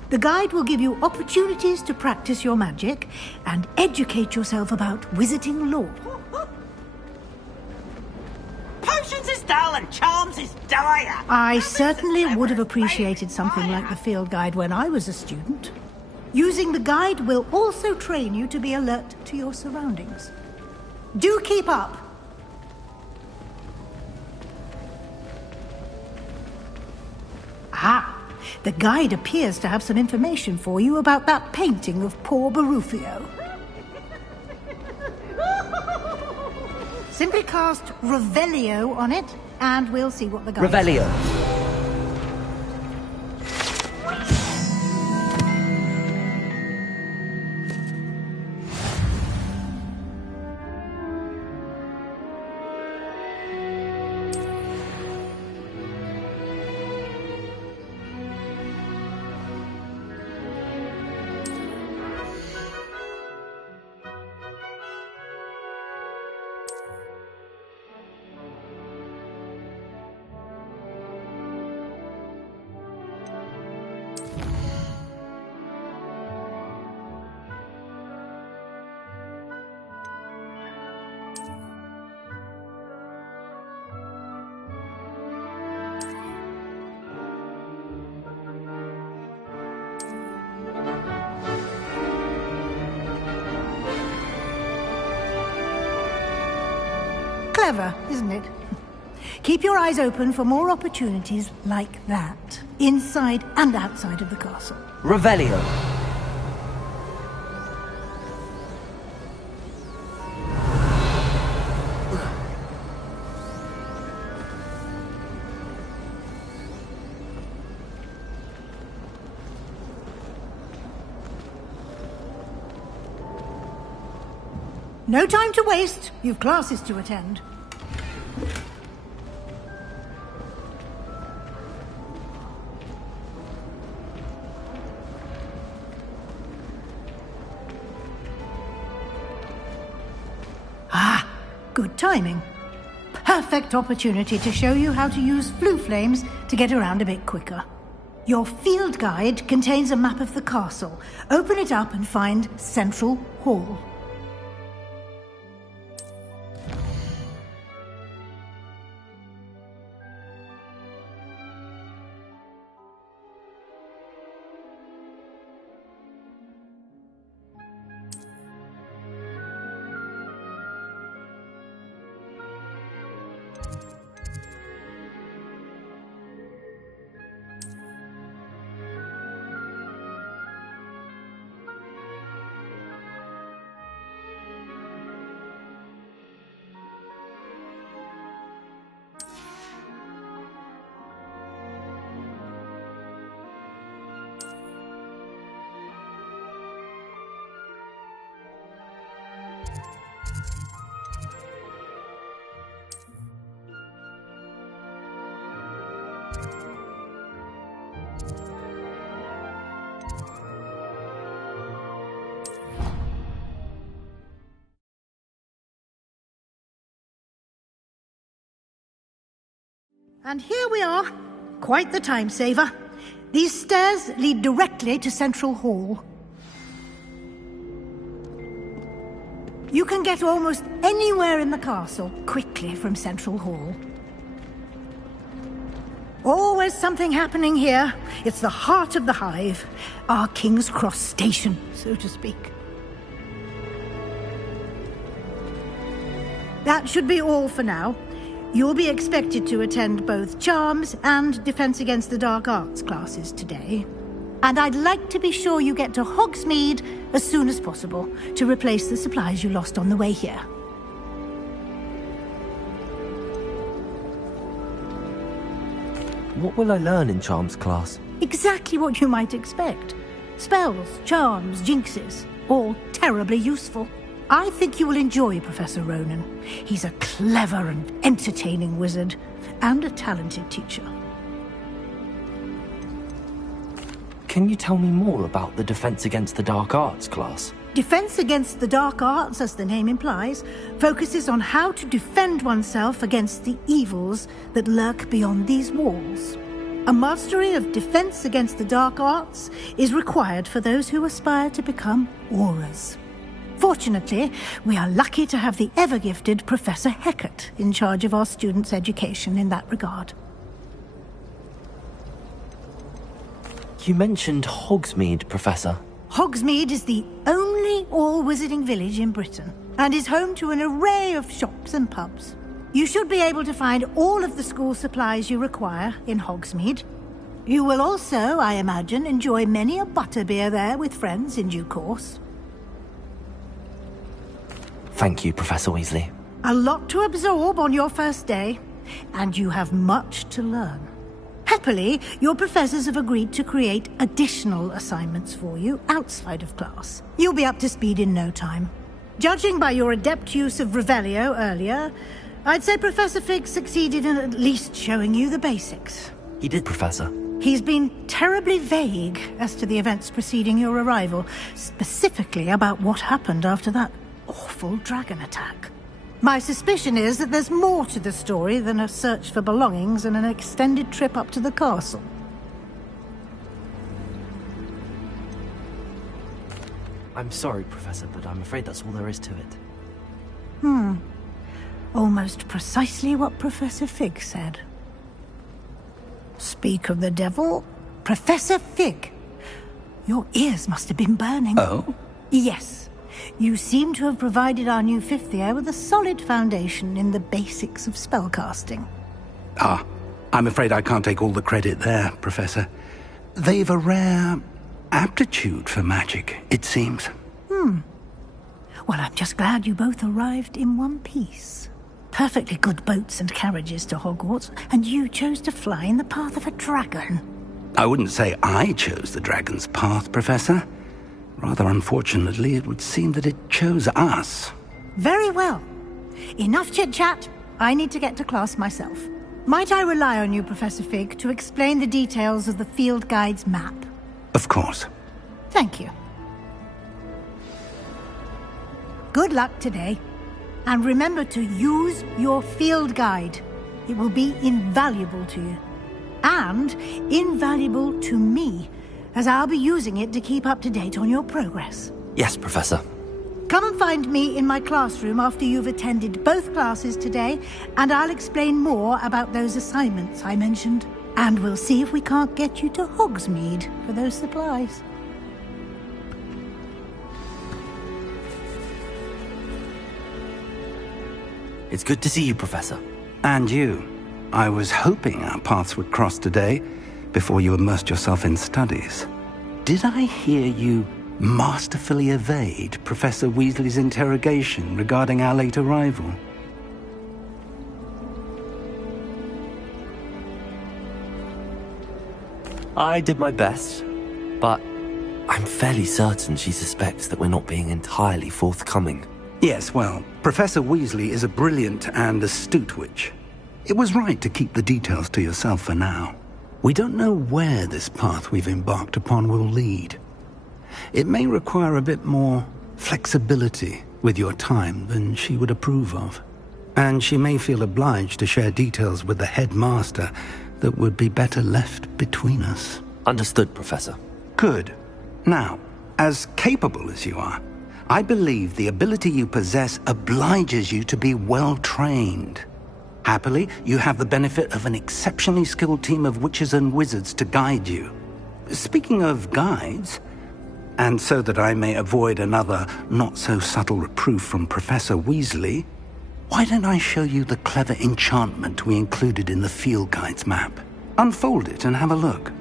The guide will give you opportunities to practice your magic and educate yourself about wizarding lore. Potions is dull and charms is dire. I certainly would have appreciated something like the field guide when I was a student. Using the guide will also train you to be alert to your surroundings. Do keep up. Ah, the guide appears to have some information for you about that painting of poor Barufio. Simply cast Revelio on it, and we'll see what the guide Revelio. Clever, isn't it? Keep your eyes open for more opportunities like that, inside and outside of the castle. Revelio. No time to waste. You've classes to attend. Ah, good timing. Perfect opportunity to show you how to use flue flames to get around a bit quicker. Your field guide contains a map of the castle. Open it up and find Central Hall. And here we are. Quite the time saver. These stairs lead directly to Central Hall. You can get almost anywhere in the castle quickly from Central Hall. Always something happening here. It's the heart of the Hive. Our King's Cross station, so to speak. That should be all for now. You'll be expected to attend both Charms and Defense Against the Dark Arts classes today. And I'd like to be sure you get to Hogsmeade as soon as possible to replace the supplies you lost on the way here. What will I learn in Charms class? Exactly what you might expect. Spells, charms, jinxes, all terribly useful. I think you will enjoy Professor Ronan. He's a clever and entertaining wizard, and a talented teacher. Can you tell me more about the Defense Against the Dark Arts class? Defense Against the Dark Arts, as the name implies, focuses on how to defend oneself against the evils that lurk beyond these walls. A mastery of Defense Against the Dark Arts is required for those who aspire to become Auras. Fortunately, we are lucky to have the ever-gifted Professor Hecat in charge of our students' education in that regard. You mentioned Hogsmeade, Professor. Hogsmeade is the only all-wizarding village in Britain, and is home to an array of shops and pubs. You should be able to find all of the school supplies you require in Hogsmeade. You will also, I imagine, enjoy many a butterbeer there with friends in due course. Thank you, Professor Weasley. A lot to absorb on your first day, and you have much to learn. Happily, your professors have agreed to create additional assignments for you outside of class. You'll be up to speed in no time. Judging by your adept use of Revelio earlier, I'd say Professor Fig succeeded in at least showing you the basics. He did, Professor. He's been terribly vague as to the events preceding your arrival, specifically about what happened after that awful dragon attack. My suspicion is that there's more to the story than a search for belongings and an extended trip up to the castle. I'm sorry, Professor, but I'm afraid that's all there is to it. Almost precisely what Professor Fig said. Speak of the devil, Professor Fig. Your ears must have been burning. Oh? Yes. You seem to have provided our new fifth year with a solid foundation in the basics of spellcasting. Ah, I'm afraid I can't take all the credit there, Professor. They've a rare aptitude for magic, it seems. Well, I'm just glad you both arrived in one piece. Perfectly good boats and carriages to Hogwarts, and you chose to fly in the path of a dragon. I wouldn't say I chose the dragon's path, Professor. Rather unfortunately, it would seem that it chose us. Very well. Enough chit-chat. I need to get to class myself. Might I rely on you, Professor Fig, to explain the details of the field guide's map? Of course. Thank you. Good luck today. And remember to use your field guide. It will be invaluable to you. And invaluable to me, as I'll be using it to keep up to date on your progress. Yes, Professor. Come and find me in my classroom after you've attended both classes today, and I'll explain more about those assignments I mentioned. And we'll see if we can't get you to Hogsmeade for those supplies. It's good to see you, Professor. And you. I was hoping our paths would cross today, before you immersed yourself in studies. Did I hear you masterfully evade Professor Weasley's interrogation regarding our late arrival? I did my best, but I'm fairly certain she suspects that we're not being entirely forthcoming. Yes, well, Professor Weasley is a brilliant and astute witch. It was right to keep the details to yourself for now. We don't know where this path we've embarked upon will lead. It may require a bit more flexibility with your time than she would approve of. And she may feel obliged to share details with the headmaster that would be better left between us. Understood, Professor. Good. Now, as capable as you are, I believe the ability you possess obliges you to be well trained. Happily, you have the benefit of an exceptionally skilled team of witches and wizards to guide you. Speaking of guides, and so that I may avoid another not-so-subtle reproof from Professor Weasley, why don't I show you the clever enchantment we included in the field guide's map? Unfold it and have a look.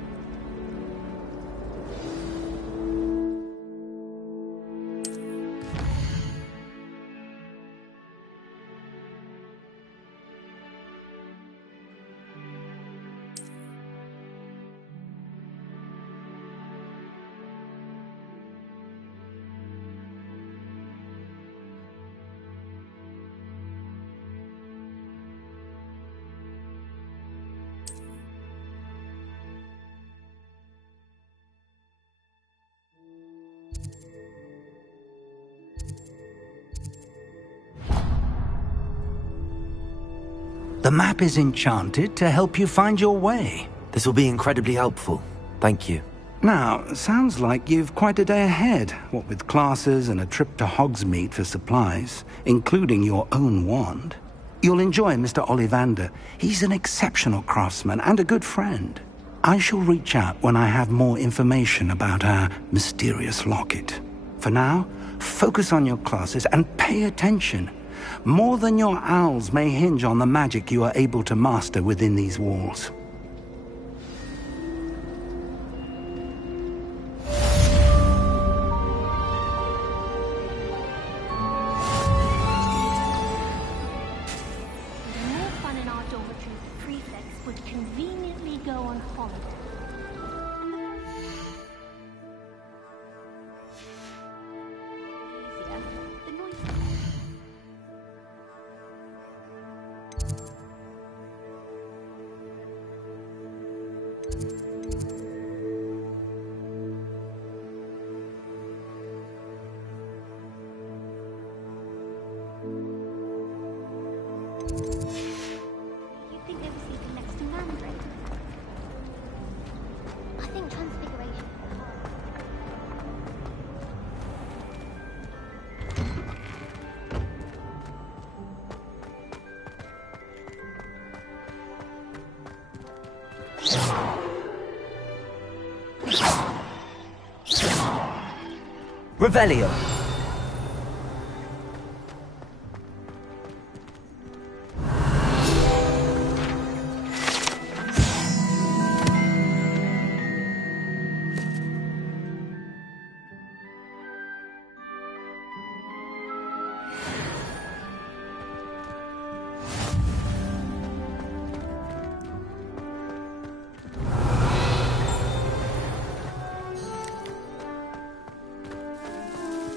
The map is enchanted to help you find your way. This will be incredibly helpful. Thank you. Now, sounds like you've quite a day ahead, what with classes and a trip to Hogsmeade for supplies, including your own wand. You'll enjoy Mr. Ollivander. He's an exceptional craftsman and a good friend. I shall reach out when I have more information about our mysterious locket. For now, focus on your classes and pay attention. More than your owls may hinge on the magic you are able to master within these walls. More fun in our dormitories, the prefects would conveniently go on holiday. You think they were sleeping next to Mandrake? I think Transfiguration. Revelio.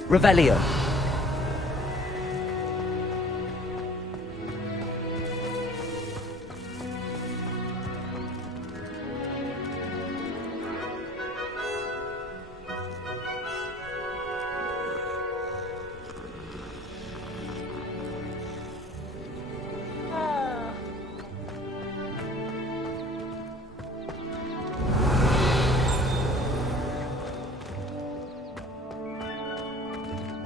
Revelio.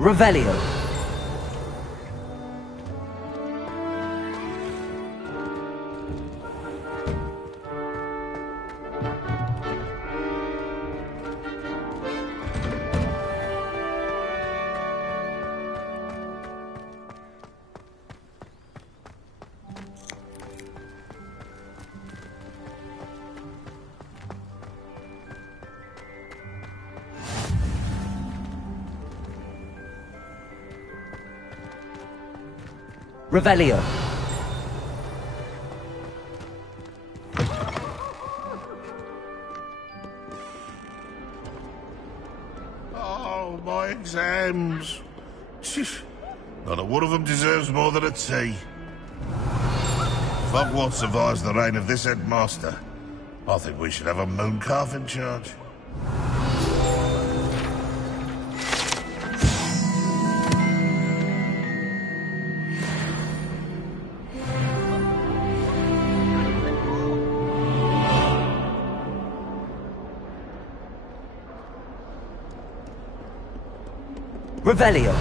Revelio. Revelio. Oh, my exams. Not a one of them deserves more than a T. If Hogwarts survives the reign of this headmaster, I think we should have a mooncalf in charge. Revelio.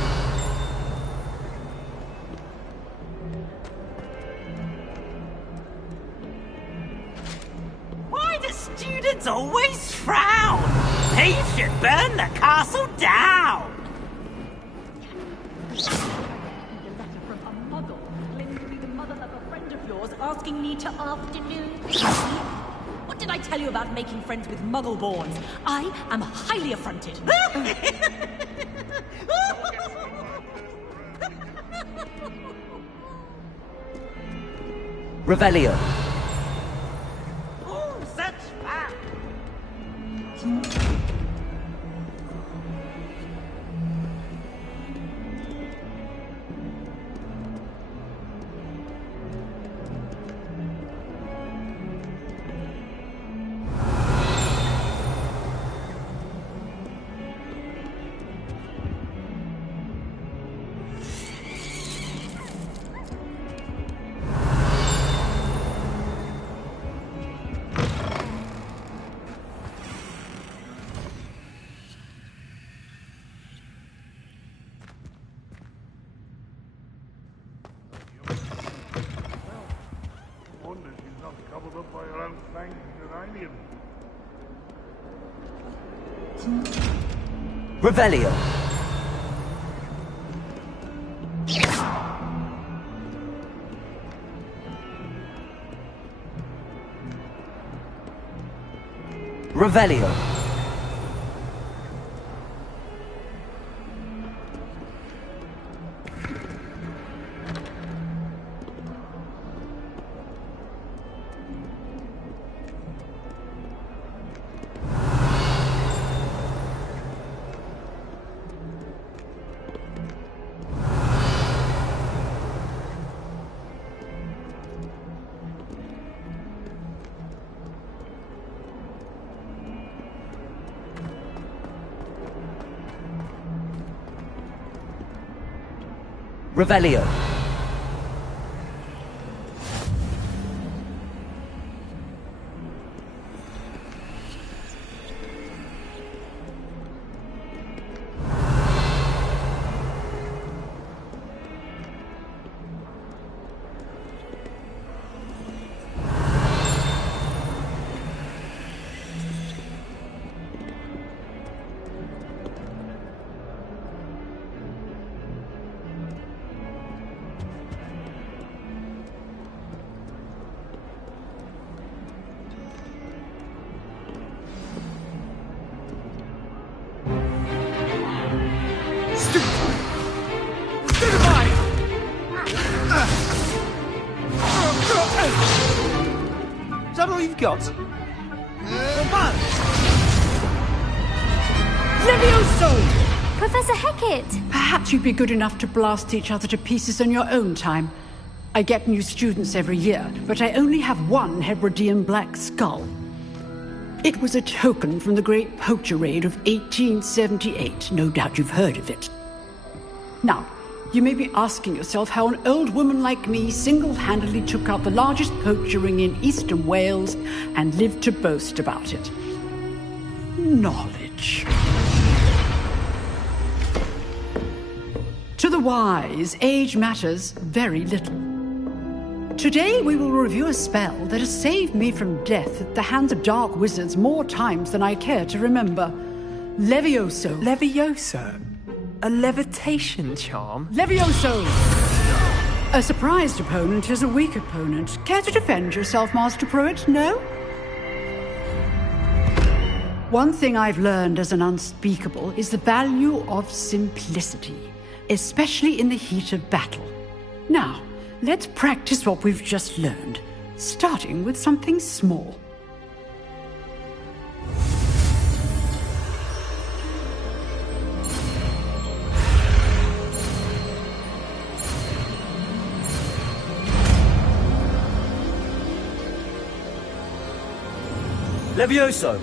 Why do students always frown? They should burn the castle down! From a muggle, claiming to be the mother of a friend of yours, asking me to afternoon tea. What did I tell you about making friends with muggle-borns? I am highly affronted. Revelio. Oh, such fun! Wonder she's not covered up by her unfanged uranium. Revelio. Revelio. Revelio. Is that all you've got? Levioso! Professor Hecat! Perhaps you'd be good enough to blast each other to pieces on your own time. I get new students every year, but I only have one Hebridean black skull. It was a token from the Great Poacher Raid of 1878. No doubt you've heard of it. Now, you may be asking yourself how an old woman like me single-handedly took out the largest poacher ring in eastern Wales and lived to boast about it. Knowledge. To the wise, age matters very little. Today we will review a spell that has saved me from death at the hands of dark wizards more times than I care to remember. Levioso. Levioso? A levitation charm? Levioso! A surprised opponent is a weak opponent. Care to defend yourself, Master Pruitt? No? One thing I've learned as an unspeakable is the value of simplicity, especially in the heat of battle. Now, let's practice what we've just learned, starting with something small. Levioso!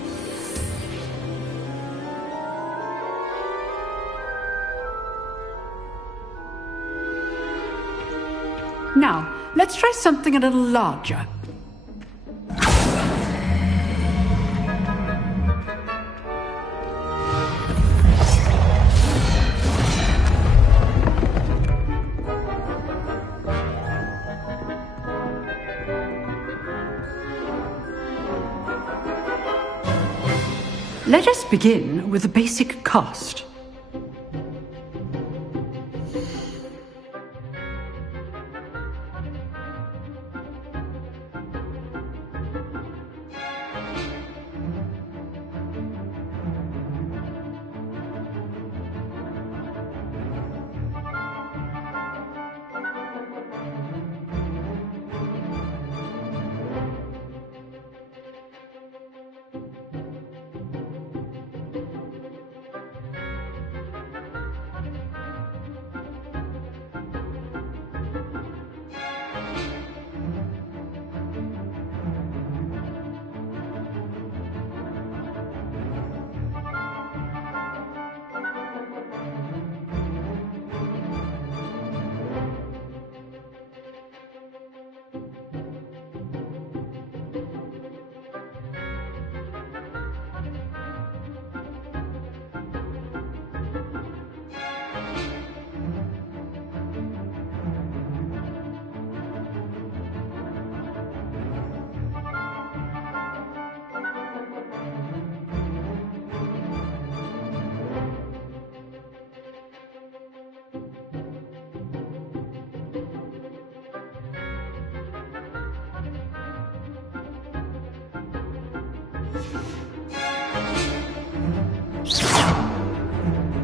Now, let's try something a little larger. Let us begin with the basic cast.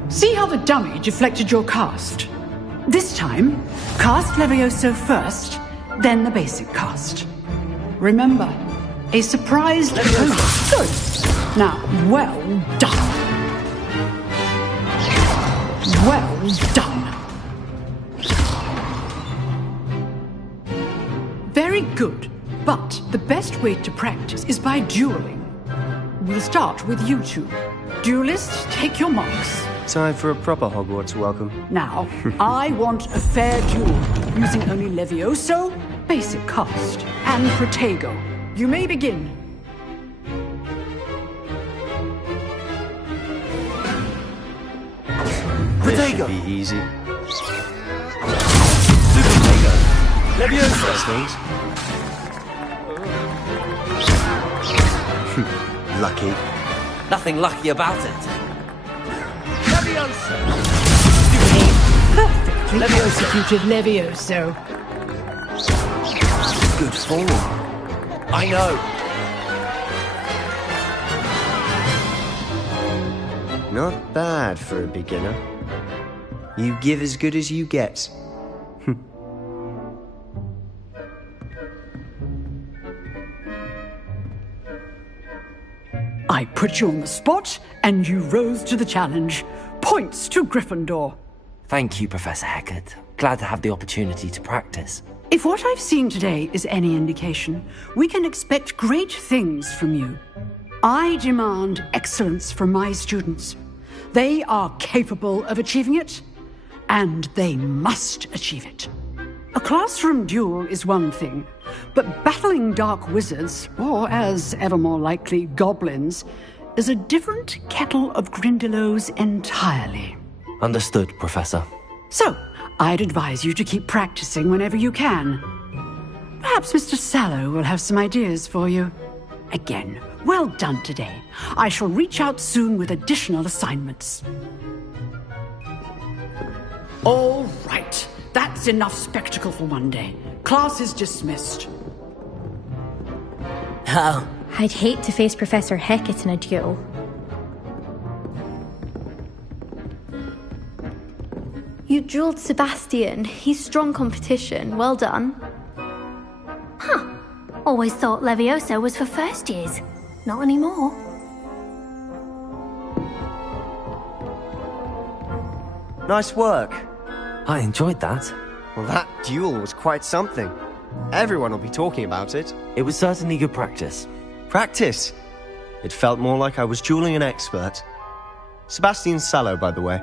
See how the dummy deflected your cast? This time, cast Levioso first, then the basic cast. Remember, a surprise Levioso. Good. Now, well done. Well done. Very good. But the best way to practice is by dueling. We'll start with you two. Duelists, take your marks. Time for a proper Hogwarts welcome. Now, I want a fair duel, using only Levioso, basic cast, and Protego. You may begin. Protego! Be easy. Super Protego! Levioso! Lucky. Nothing lucky about it. Levioso! Perfectly executed Levioso. Good form. I know. Not bad for a beginner. You give as good as you get. I put you on the spot, and you rose to the challenge. Points to Gryffindor. Thank you, Professor Hecat. Glad to have the opportunity to practice. If what I've seen today is any indication, we can expect great things from you. I demand excellence from my students. They are capable of achieving it, and they must achieve it. A classroom duel is one thing, but battling dark wizards, or as ever more likely, goblins, is a different kettle of Grindylows entirely. Understood, Professor. So, I'd advise you to keep practicing whenever you can. Perhaps Mr. Sallow will have some ideas for you. Again, well done today. I shall reach out soon with additional assignments. All right. That's enough spectacle for one day. Class is dismissed. Oh. I'd hate to face Professor Hecat in a duel. You dueled Sebastian. He's strong competition. Well done. Huh. Always thought Levioso was for first years. Not anymore. Nice work. I enjoyed that. Well, that duel was quite something. Everyone will be talking about it. It was certainly good practice. Practice? It felt more like I was dueling an expert. Sebastian Sallow, by the way.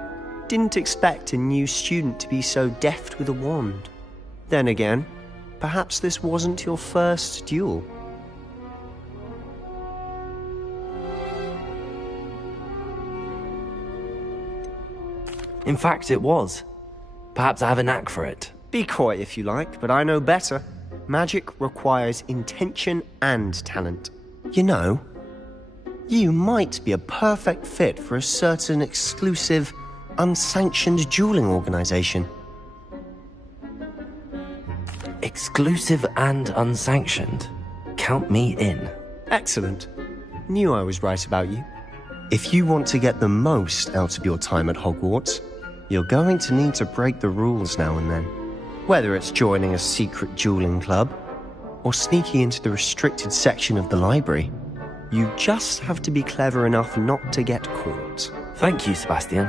Didn't expect a new student to be so deft with a wand. Then again, perhaps this wasn't your first duel. In fact, it was. Perhaps I have a knack for it. Be coy if you like, but I know better. Magic requires intention and talent. You know, You might be a perfect fit for a certain exclusive, unsanctioned dueling organization. Exclusive and unsanctioned. Count me in. Excellent. Knew I was right about you. If you want to get the most out of your time at Hogwarts, you're going to need to break the rules now and then. Whether it's joining a secret dueling club, or sneaking into the restricted section of the library, you just have to be clever enough not to get caught. Thank you, Sebastian.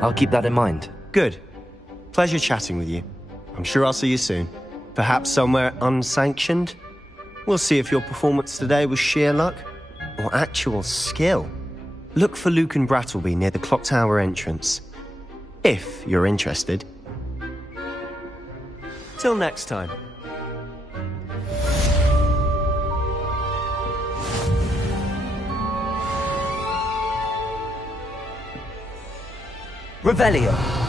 I'll keep that in mind. Good. Pleasure chatting with you. I'm sure I'll see you soon. Perhaps somewhere unsanctioned? We'll see if your performance today was sheer luck or actual skill. Look for Luke and Brattleby near the clock tower entrance, if you're interested. Till next time. Revelio.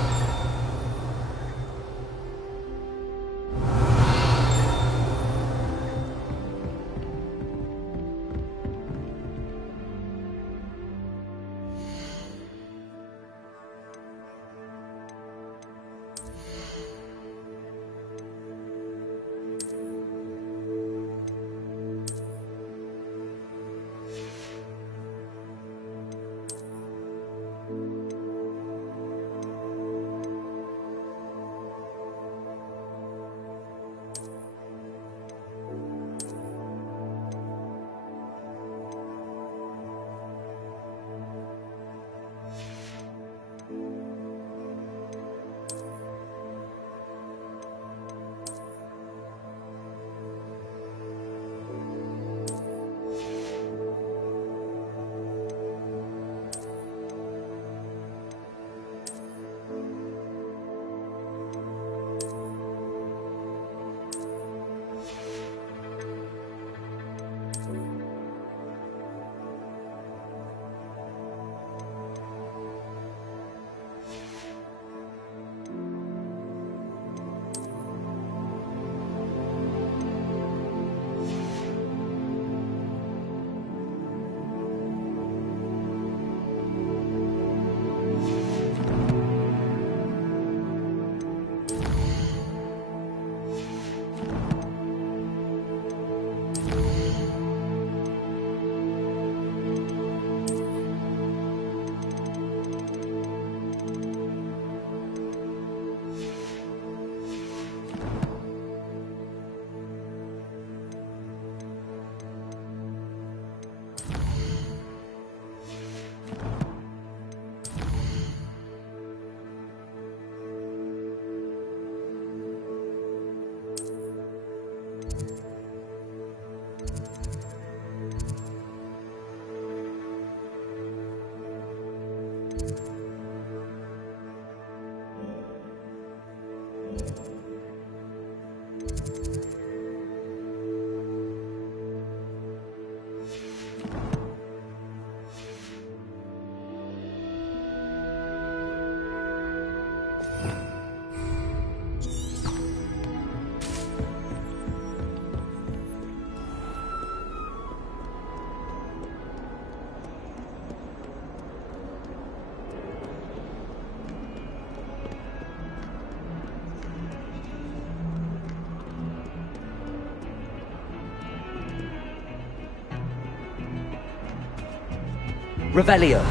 Revelio.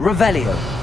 Revelio.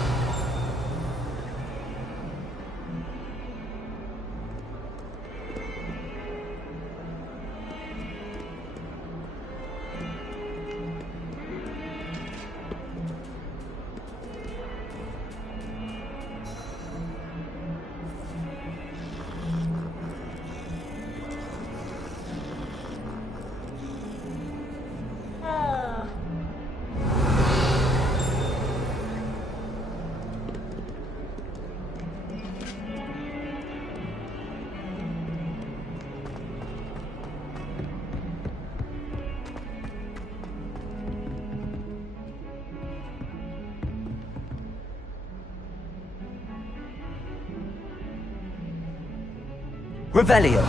Revelio.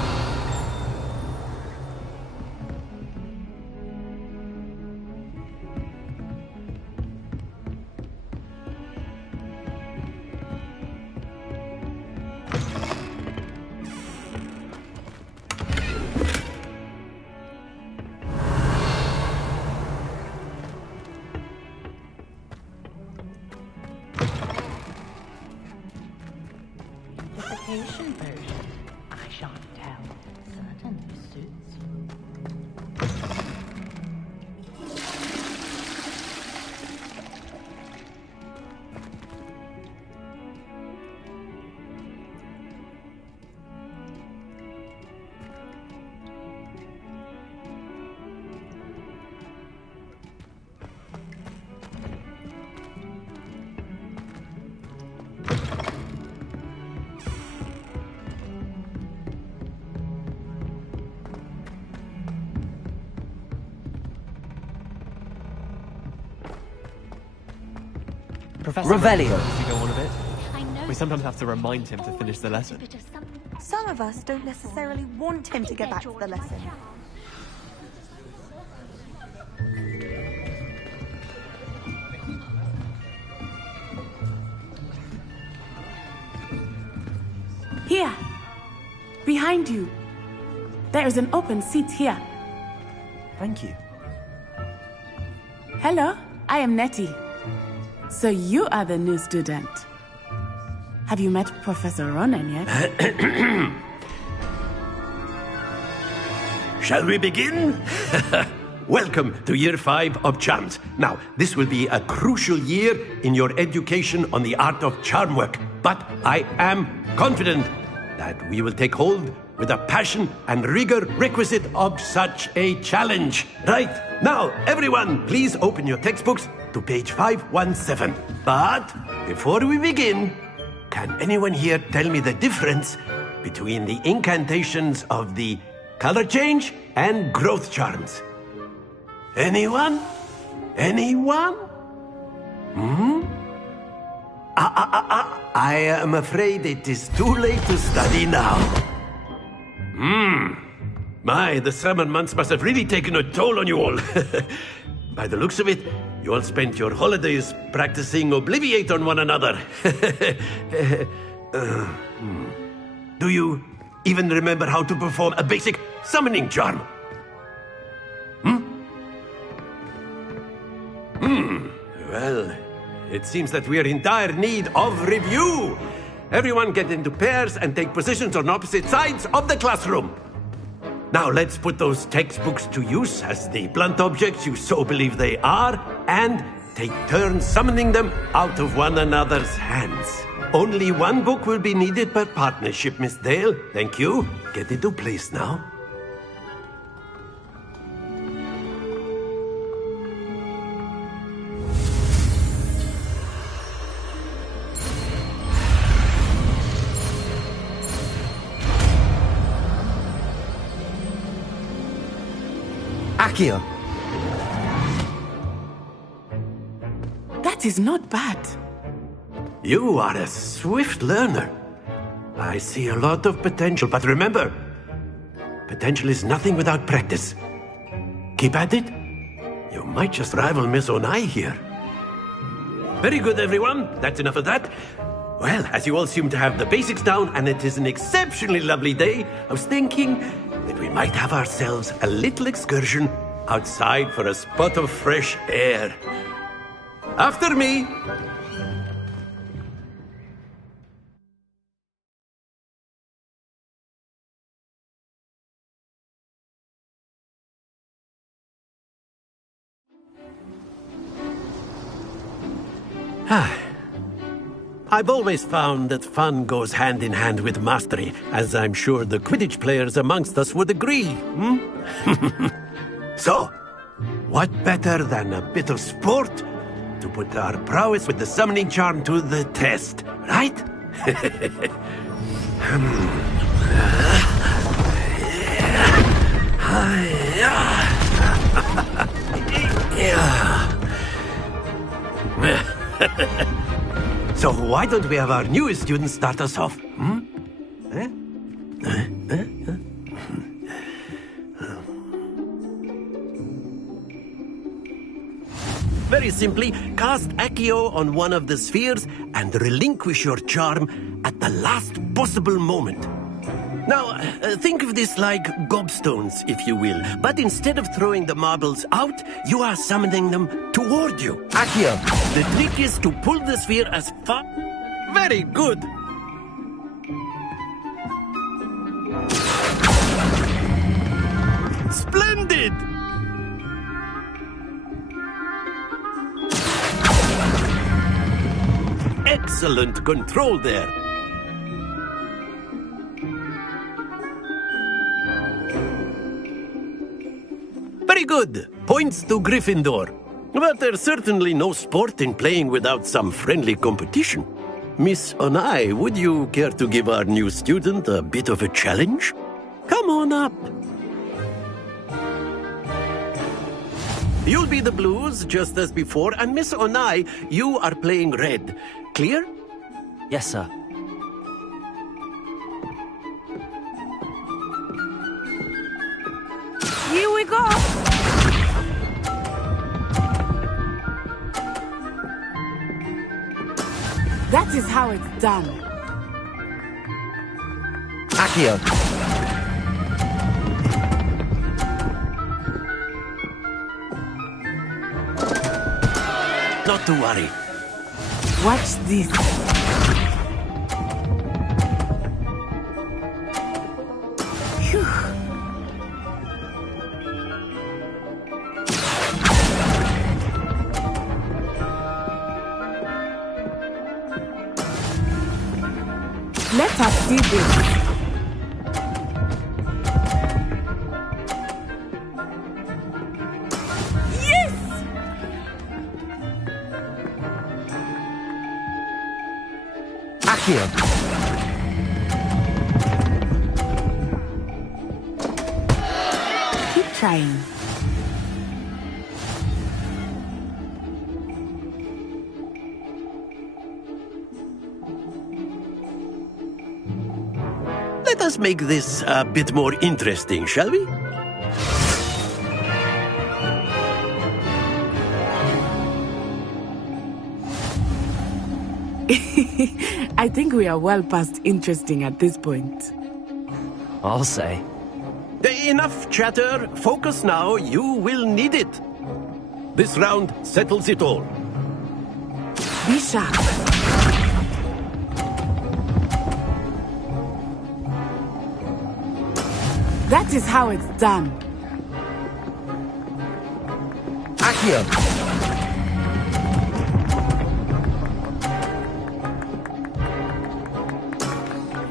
Anticipation version. I shan't tell. Certainly suits you. Professor Revelio. Does he go on a bit? I know. We sometimes have to remind him to finish the lesson. Some of us don't necessarily want him to get back to the lesson. Here. Behind you. There is an open seat here. Thank you. Hello, I am Nettie. So you are the new student. Have you met Professor Ronan yet? Shall we begin? Welcome to Year 5 of Charms. Now, this will be a crucial year in your education on the art of charm work, but I am confident that we will take hold with the passion and rigor requisite of such a challenge. Right, now, everyone, please open your textbooks to page 517. But before we begin, can anyone here tell me the difference between the incantations of the color change and growth charms? Anyone? Anyone? I am afraid it is too late to study now. My, the summer months must have really taken a toll on you all. By the looks of it, you all spent your holidays practicing Obliviate on one another. Do you even remember how to perform a basic summoning charm? Well, it seems that we are in dire need of review. Everyone get into pairs and take positions on opposite sides of the classroom. Now let's put those textbooks to use as the blunt objects you so believe they are, and take turns summoning them out of one another's hands. Only one book will be needed per partnership, Miss Dale. Thank you. Get into place now. Accio. That is not bad. You are a swift learner. I see a lot of potential, but remember, potential is nothing without practice. Keep at it. You might just rival Miss Onai here. Very good, everyone. That's enough of that. Well, as you all seem to have the basics down, and it is an exceptionally lovely day, I was thinking that we might have ourselves a little excursion outside for a spot of fresh air. After me. I've always found that fun goes hand in hand with mastery, as I'm sure the Quidditch players amongst us would agree. So, what better than a bit of sport to put our prowess with the summoning charm to the test, right? So why don't we have our newest student start us off? Very simply, cast Accio on one of the spheres and relinquish your charm at the last possible moment. Now, think of this like gobstones, if you will. But instead of throwing the marbles out, you are summoning them toward you. Accio, the trick is to pull the sphere as far... Very good! Splendid! Excellent control there. Very good. Points to Gryffindor. But there's certainly no sport in playing without some friendly competition. Miss Onai, would you care to give our new student a bit of a challenge? Come on up. You'll be the blues, just as before, and Miss Onai, you are playing red. Clear? Yes, sir. Here we go! That is how it's done. Accio. Not to worry. Watch this. Phew. Let us see this. Accio. Keep trying. Let us make this a bit more interesting, shall we? I think we are well past interesting at this point. I'll say. Enough chatter. Focus now. You will need it. This round settles it all. Be sharp. That is how it's done. Accio.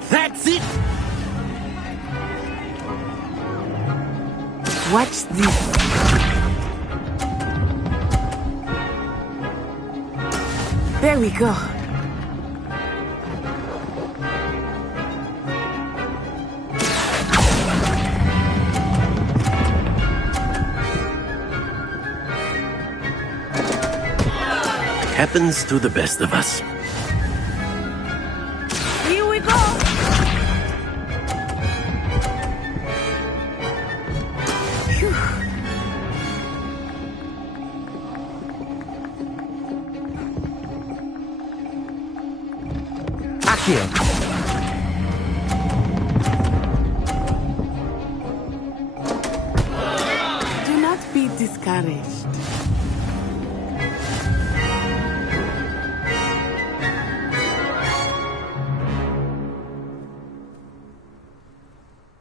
That's it! Watch this. There we go. Happens to the best of us. Here we go. Phew. Accio. Do not be discouraged.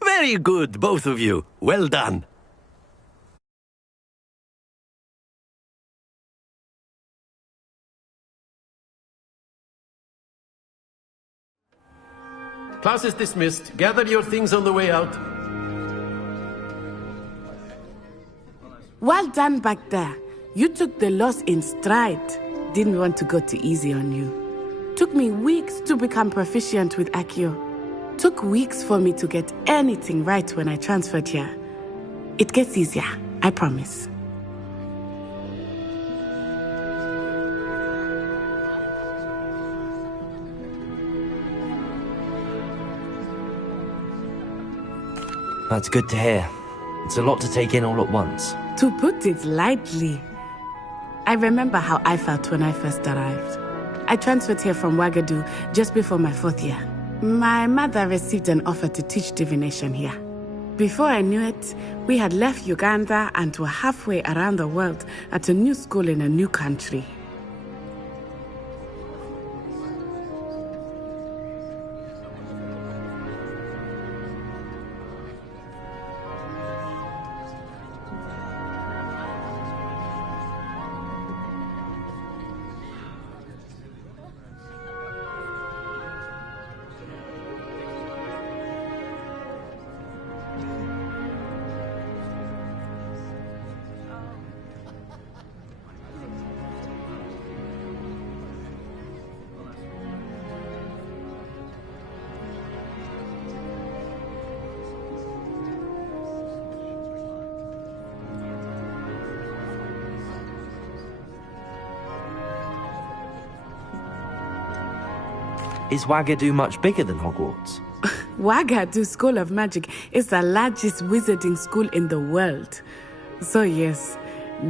Very good, both of you. Well done. Class is dismissed. Gather your things on the way out. Well done back there. You took the loss in stride. Didn't want to go too easy on you. Took me weeks to become proficient with Accio. Took weeks for me to get anything right when I transferred here. It gets easier, I promise. That's good to hear. It's a lot to take in all at once. To put it lightly. I remember how I felt when I first arrived. I transferred here from Wagadu just before my 4th year. My mother received an offer to teach divination here. Before I knew it, we had left Uganda and were halfway around the world at a new school in a new country. Is Wagadu much bigger than Hogwarts? Wagadu School of Magic is the largest wizarding school in the world. So yes,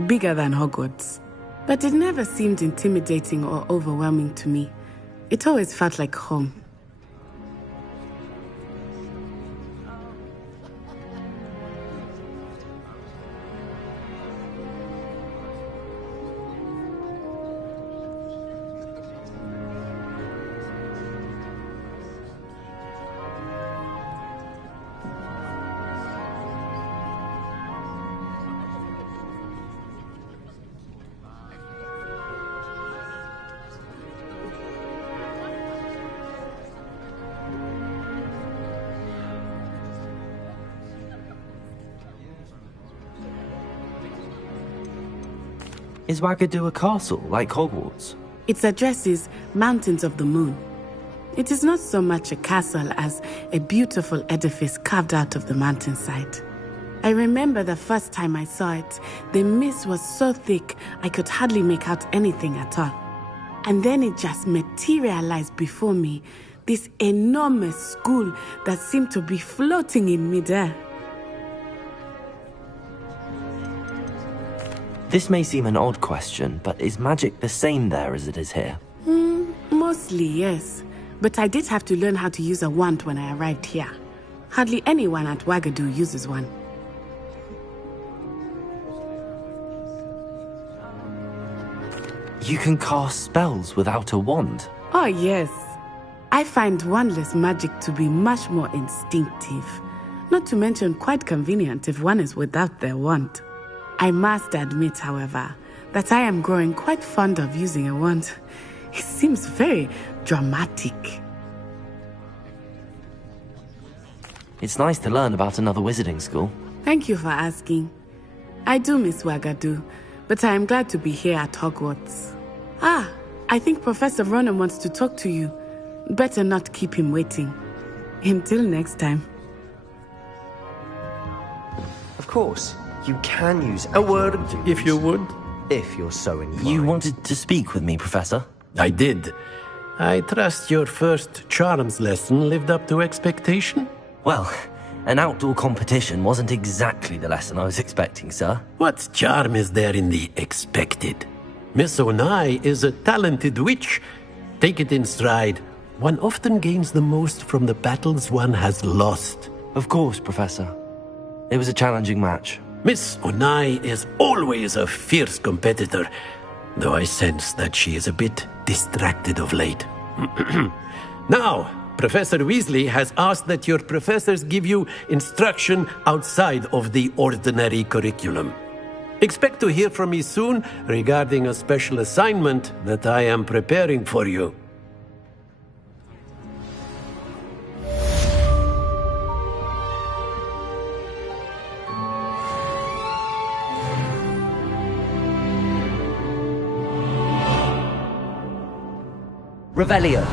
bigger than Hogwarts. But it never seemed intimidating or overwhelming to me. It always felt like home. Is Wagadu a castle, like Hogwarts? Its address is Mountains of the Moon. It is not so much a castle as a beautiful edifice carved out of the mountainside. I remember the first time I saw it, the mist was so thick I could hardly make out anything at all. And then it just materialized before me, this enormous school that seemed to be floating in midair. This may seem an odd question, but is magic the same there as it is here? Mostly, yes. But I did have to learn how to use a wand when I arrived here. Hardly anyone at Wagadu uses one. You can cast spells without a wand? Oh, yes. I find wandless magic to be much more instinctive. Not to mention quite convenient if one is without their wand. I must admit, however, that I am growing quite fond of using a wand. It seems very dramatic. It's nice to learn about another wizarding school. Thank you for asking. I do miss Wagadu, but I am glad to be here at Hogwarts. Ah, I think Professor Ronan wants to talk to you. Better not keep him waiting. Until next time. Of course. You can use a word if you would. If you're so inclined. You wanted to speak with me, Professor? I did. I trust your first charms lesson lived up to expectation? Well, an outdoor competition wasn't exactly the lesson I was expecting, sir. What charm is there in the expected? Miss Onai is a talented witch. Take it in stride. One often gains the most from the battles one has lost. Of course, Professor. It was a challenging match. Miss Onai is always a fierce competitor, though I sense that she is a bit distracted of late. Now, Professor Weasley has asked that your professors give you instruction outside of the ordinary curriculum. Expect to hear from me soon regarding a special assignment that I am preparing for you. Revelio.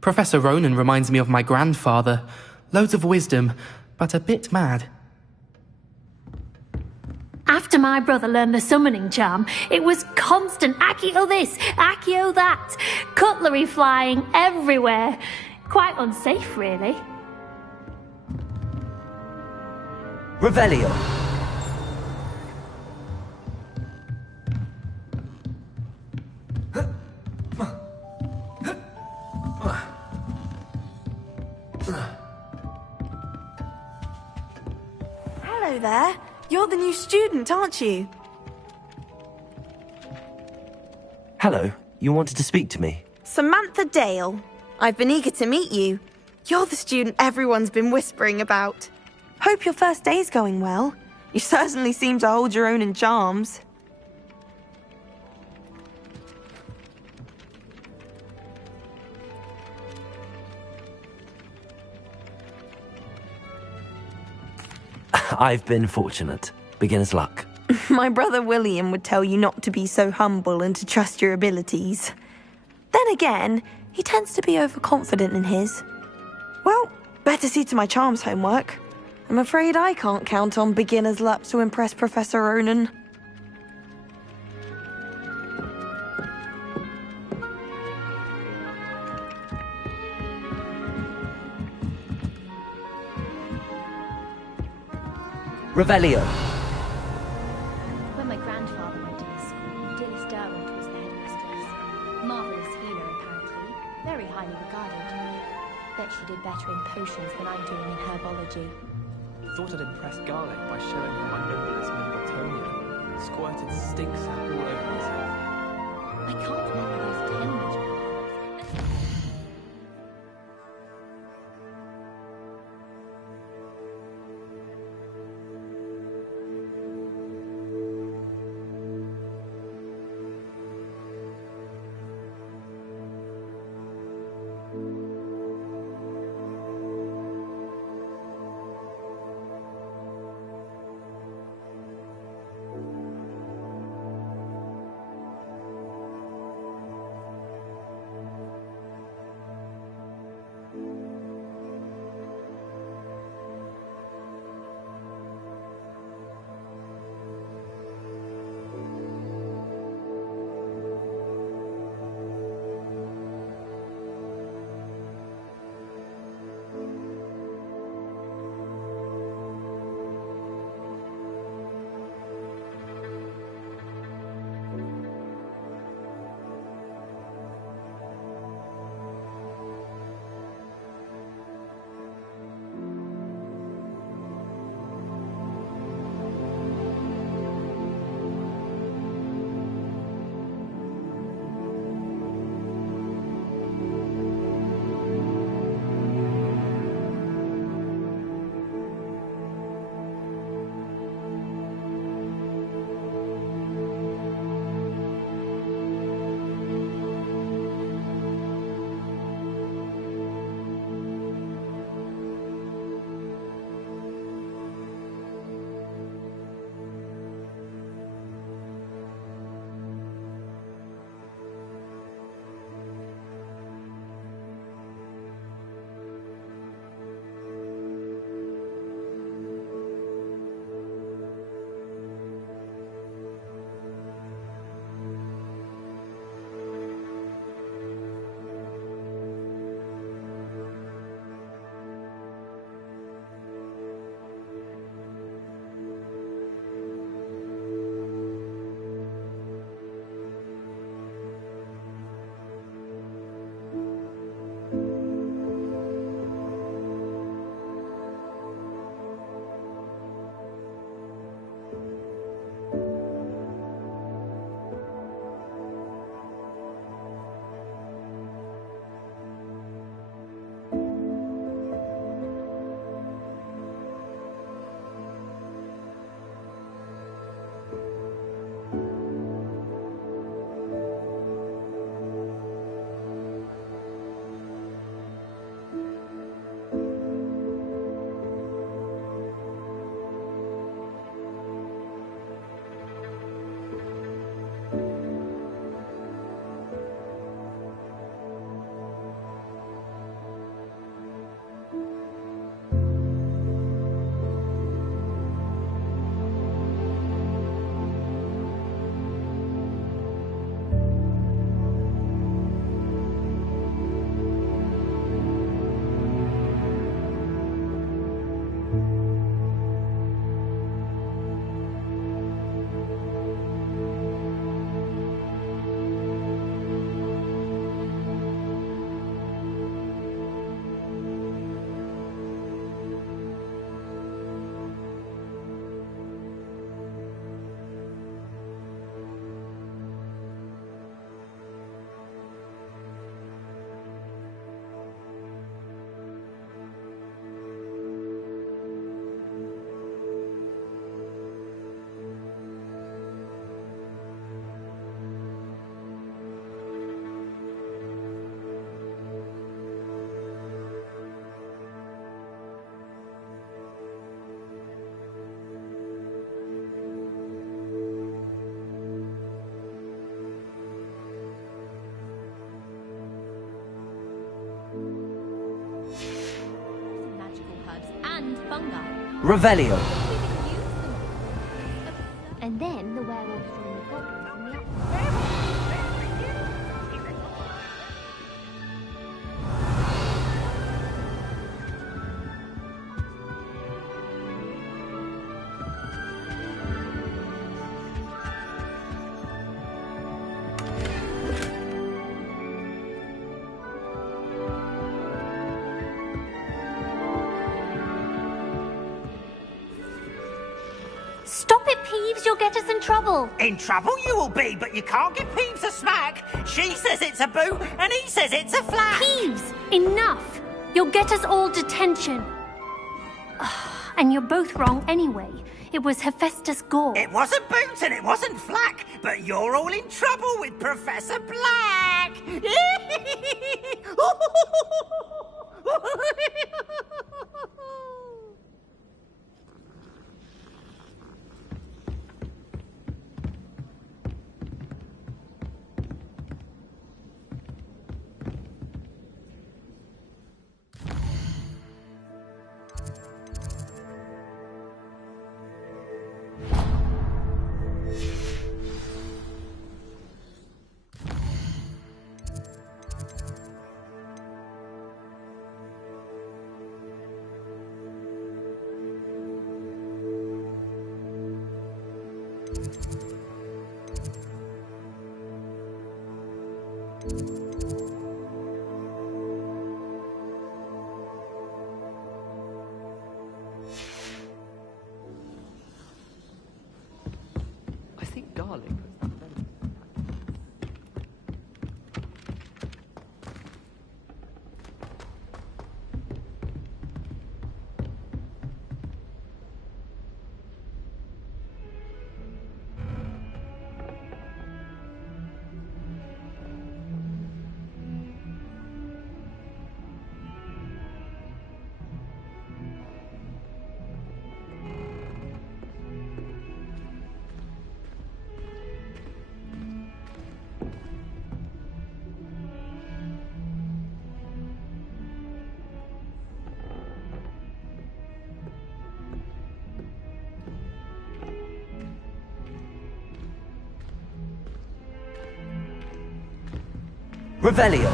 Professor Ronan reminds me of my grandfather. Loads of wisdom, but a bit mad. After my brother learned the summoning charm, it was constant Accio this, Accio that, cutlery flying everywhere. Quite unsafe, really. Revelio. Hello there. You're the new student, aren't you? Hello, you wanted to speak to me? Samantha Dale. I've been eager to meet you. You're the student everyone's been whispering about. Hope your first day's going well. You certainly seem to hold your own in charms. I've been fortunate. Beginner's luck. My brother William would tell you not to be so humble and to trust your abilities. Then again, he tends to be overconfident in his. Well, better see to my charms homework. I'm afraid I can't count on beginner's luck to impress Professor Ronan. Revelio. When my grandfather went to this school, Dilys Derwent was the headmistress. Marvellous healer, apparently. Very highly regarded. Bet she did better in potions than I'm doing in herbology. Thought I'd impress Garlic by showing her my nimblest Mimbletonia. Squirted stink sap all over myself. I can't remember those 10 magical words. Revelio. And then the werewolves from the goblins and the Stop it, Peeves! You'll get us in trouble! In trouble you will be, but you can't give Peeves a smack. She says it's a boot, and he says it's a flat. Peeves! Enough! You'll get us all detention. And you're both wrong anyway. It was Hephaestus Gore. It wasn't boots and it wasn't flack, but you're all in trouble with Professor Black. I think garlic puts that venom. Revelio.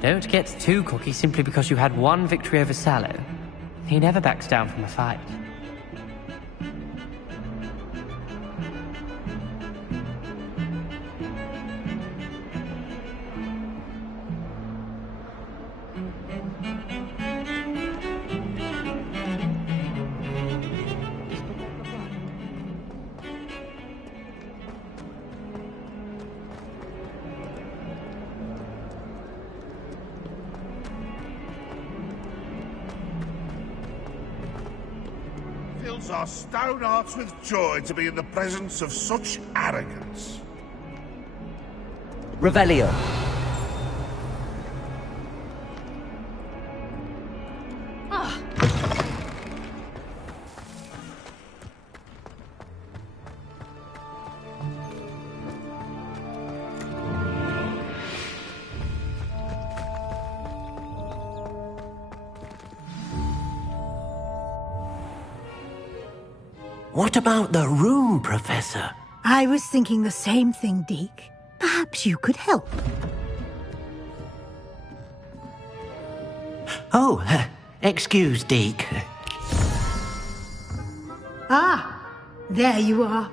Don't get too cocky simply because you had one victory over Sallow. He never backs down from a fight. Fills our stone hearts with joy to be in the presence of such arrogance. Revelio. What about the room, Professor? I was thinking the same thing, Deke. Perhaps you could help. Oh, excuse, Deke. Ah, there you are.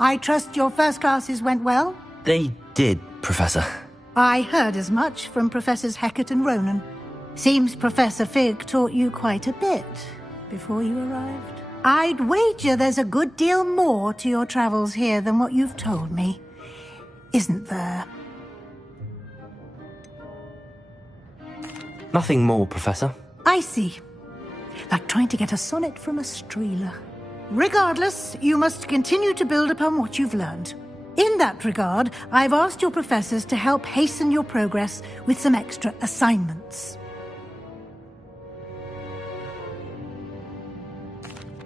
I trust your first classes went well? They did, Professor. I heard as much from Professors Hecat and Ronan. Seems Professor Fig taught you quite a bit before you arrived. I'd wager there's a good deal more to your travels here than what you've told me, isn't there? Nothing more, Professor. I see. Like trying to get a sonnet from a streeler. Regardless, you must continue to build upon what you've learned. In that regard, I've asked your professors to help hasten your progress with some extra assignments.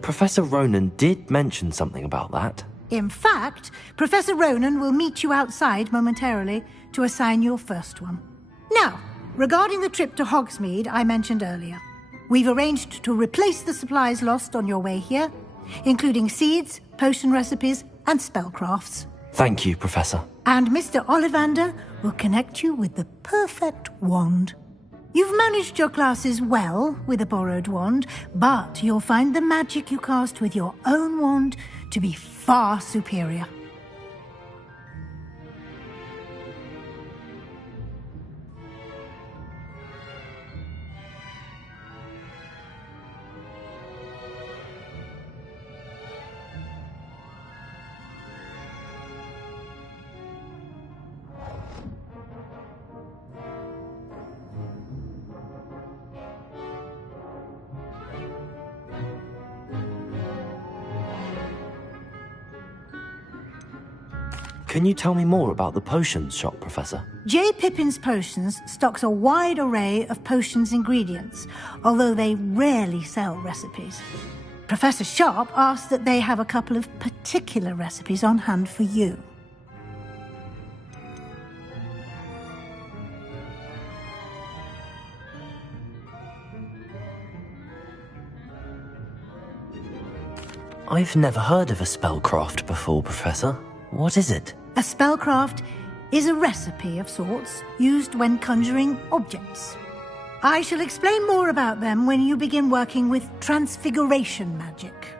Professor Ronan did mention something about that. In fact, Professor Ronan will meet you outside momentarily to assign your first one. Now, regarding the trip to Hogsmeade I mentioned earlier, we've arranged to replace the supplies lost on your way here, including seeds, potion recipes, and spellcrafts. Thank you, Professor. And Mr. Ollivander will connect you with the perfect wand. You've managed your classes well with a borrowed wand, but you'll find the magic you cast with your own wand to be far superior. Can you tell me more about the potions shop, Professor? J. Pippin's Potions stocks a wide array of potions ingredients, although they rarely sell recipes. Professor Sharp asked that they have a couple of particular recipes on hand for you. I've never heard of a spellcraft before, Professor. What is it? A spellcraft is a recipe of sorts used when conjuring objects. I shall explain more about them when you begin working with transfiguration magic.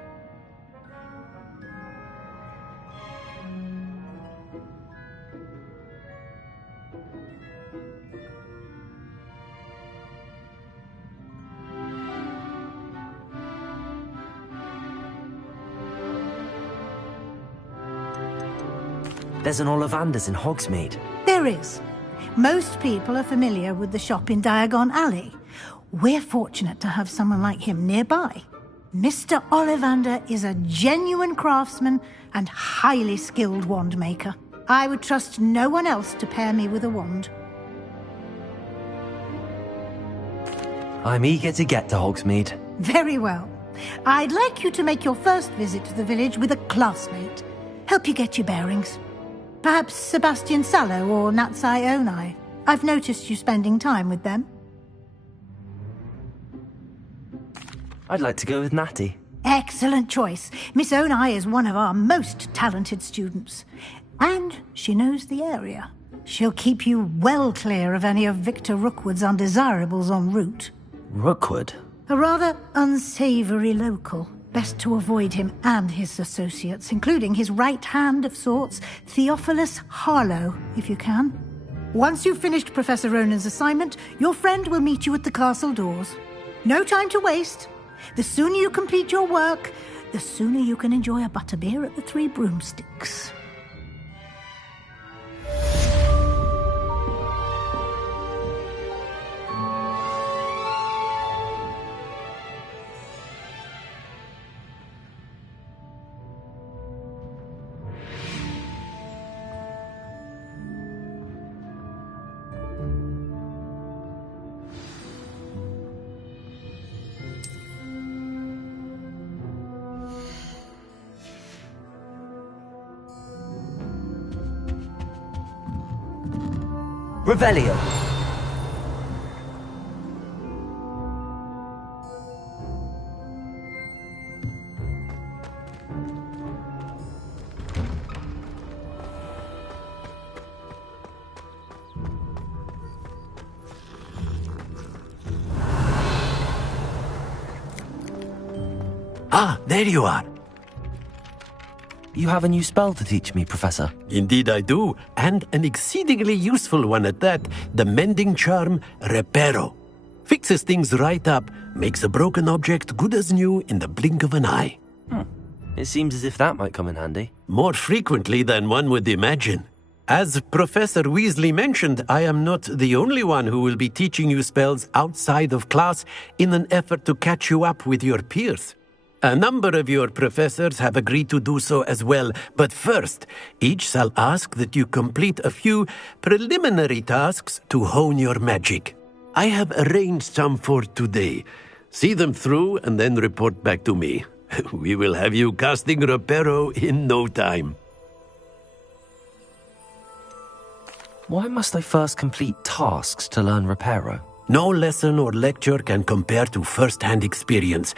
There's an Ollivander's in Hogsmeade. There is. Most people are familiar with the shop in Diagon Alley. We're fortunate to have someone like him nearby. Mr. Ollivander is a genuine craftsman and highly skilled wand maker. I would trust no one else to pair me with a wand. I'm eager to get to Hogsmeade. Very well. I'd like you to make your first visit to the village with a classmate. Help you get your bearings. Perhaps Sebastian Sallow or Natsai Onai. I've noticed you spending time with them. I'd like to go with Natty. Excellent choice. Miss Onai is one of our most talented students. And she knows the area. She'll keep you well clear of any of Victor Rookwood's undesirables en route. Rookwood? A rather unsavoury local. Best to avoid him and his associates, including his right hand of sorts, Theophilus Harlow, if you can. Once you've finished Professor Ronan's assignment, your friend will meet you at the castle doors. No time to waste. The sooner you complete your work, the sooner you can enjoy a butterbeer at the Three Broomsticks. Revelio. Ah, there you are. You have a new spell to teach me, Professor. Indeed I do, and an exceedingly useful one at that. The mending charm, Reparo. Fixes things right up, makes a broken object good as new in the blink of an eye. It seems as if that might come in handy. More frequently than one would imagine. As Professor Weasley mentioned, I am not the only one who will be teaching you spells outside of class in an effort to catch you up with your peers. A number of your professors have agreed to do so as well, but first, each shall ask that you complete a few preliminary tasks to hone your magic. I have arranged some for today. See them through and then report back to me. We will have you casting Reparo in no time. Why must I first complete tasks to learn Reparo? No lesson or lecture can compare to first-hand experience,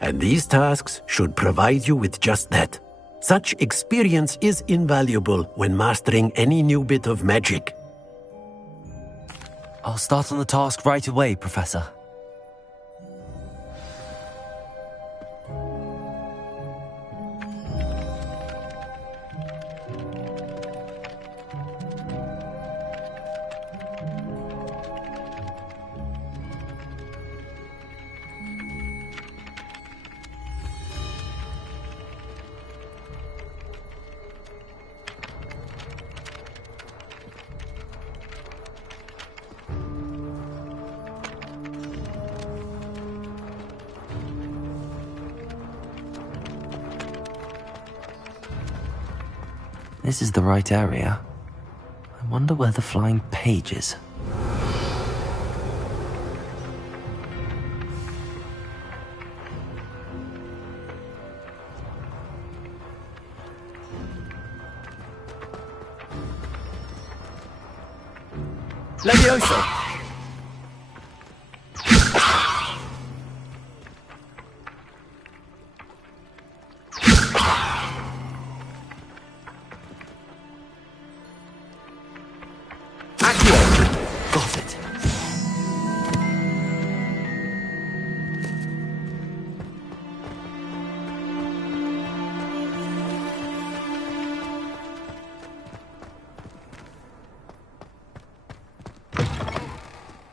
and these tasks should provide you with just that. Such experience is invaluable when mastering any new bit of magic. I'll start on the task right away, Professor. This is the right area. I wonder where the flying page is. Levioso! Got it.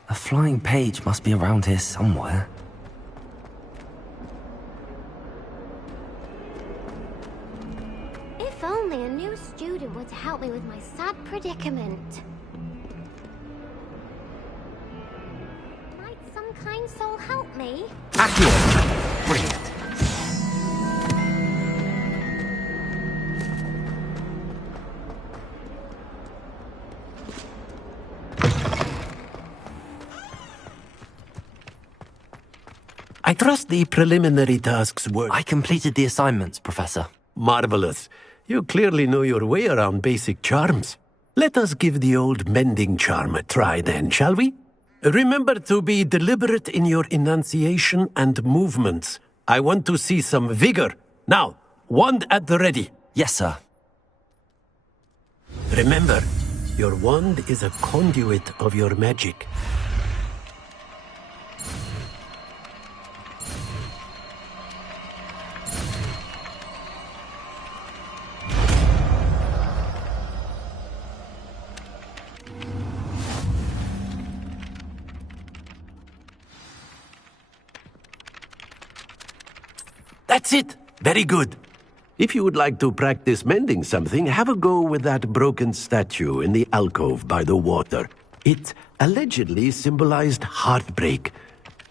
A flying page must be around here somewhere. If only a new student were to help me with my sad predicament. Might some kind soul help me? Accio! Brilliant. I trust the preliminary tasks were... I completed the assignments, Professor. Marvelous. You clearly know your way around basic charms. Let us give the old mending charm a try then, shall we? Remember to be deliberate in your enunciation and movements. I want to see some vigor. Now, wand at the ready. Yes, sir. Remember, your wand is a conduit of your magic. That's it! Very good. If you would like to practice mending something, have a go with that broken statue in the alcove by the water. It allegedly symbolized heartbreak.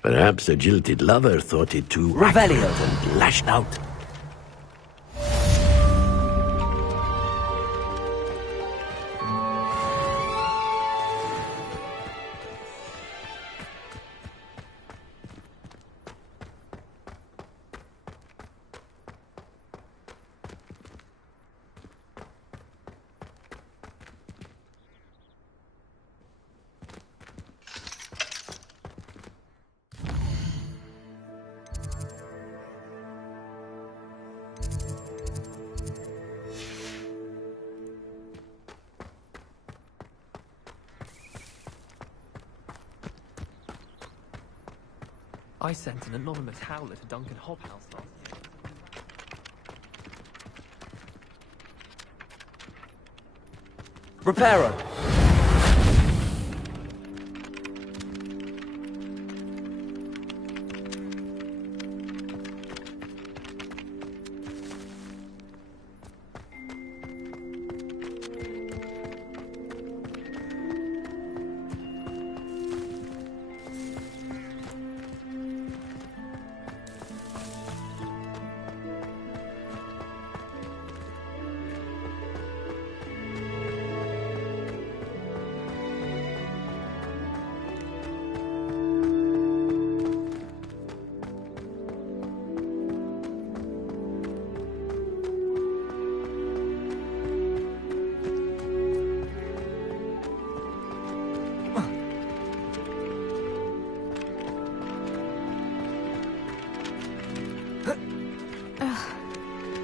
Perhaps a jilted lover thought it too Revelio and lashed out. I sent an anonymous howler to Duncan Hobhouse last year. Reparo!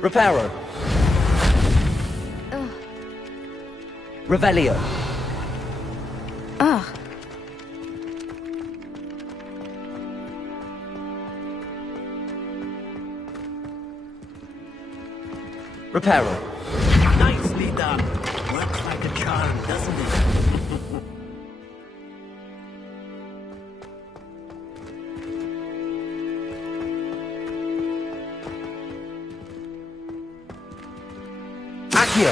Reparo. Revelio. Ugh. Reparo. Nicely done. Works like a charm, doesn't it? Accio.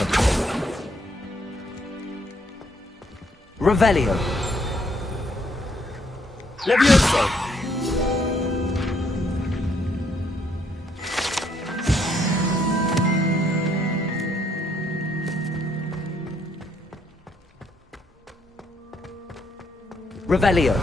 Revelio. Levioso. Revelio.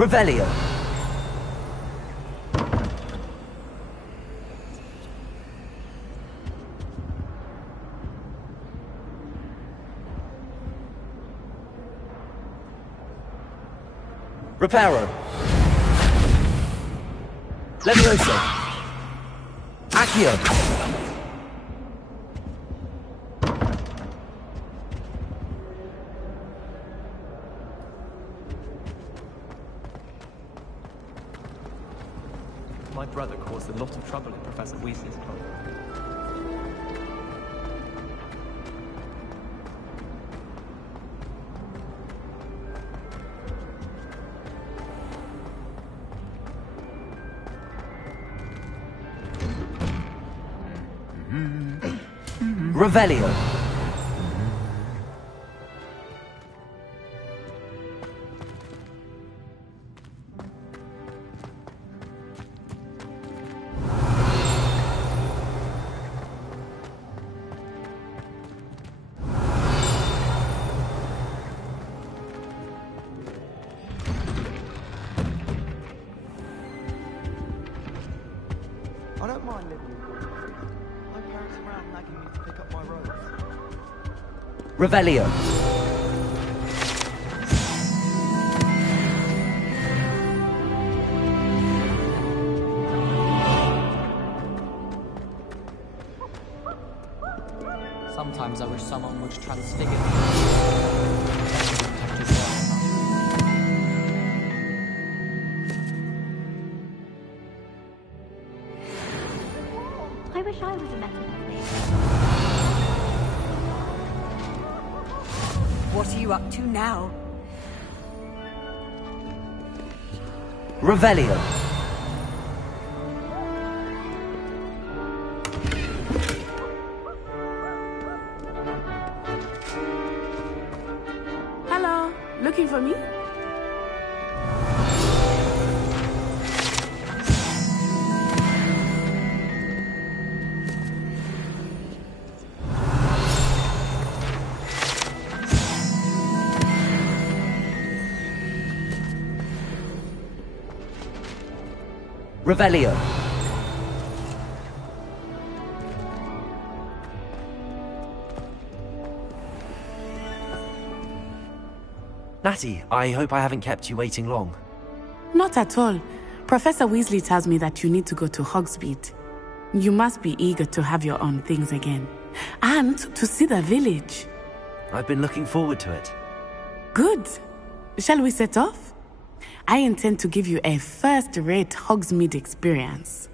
Revelio. Reparo. Levioso. Accio. My brother caused a lot of trouble in Professor Weasley's club. Revelio. nagging me to pick up my robes. Revelio. Sometimes I wish someone would transfigure me. I wish I was a metal puppet. What are you up to now? Revelio. Hello, looking for me? Revelio. Natty, I hope I haven't kept you waiting long. Not at all. Professor Weasley tells me that you need to go to Hogsmeade. You must be eager to have your own things again. And to see the village. I've been looking forward to it. Good. Shall we set off? I intend to give you a first-rate Hogsmeade experience.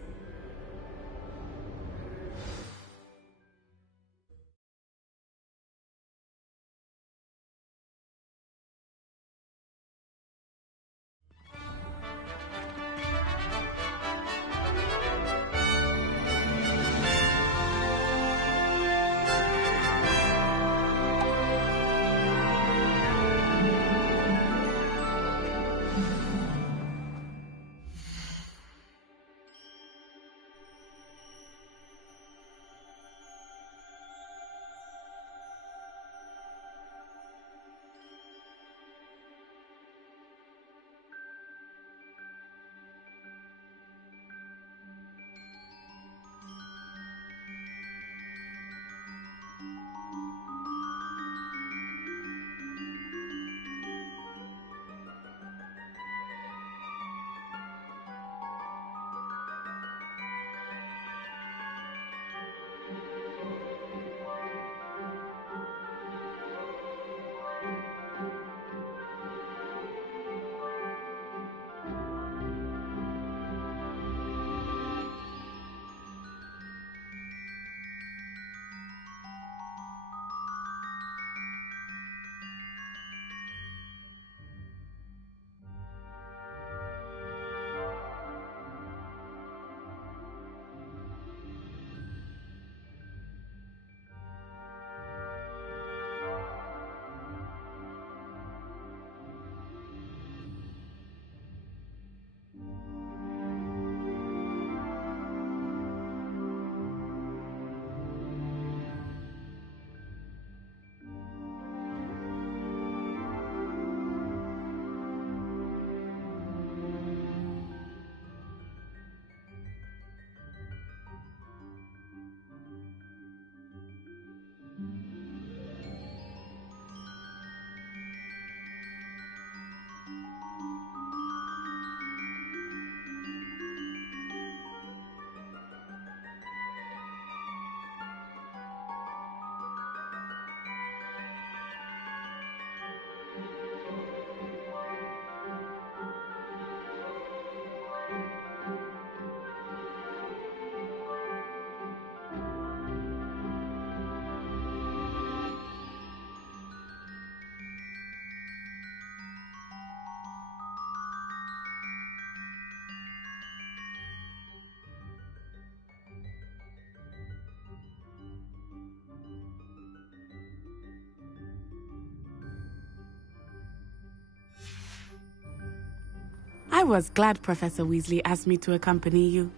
I was glad Professor Weasley asked me to accompany you.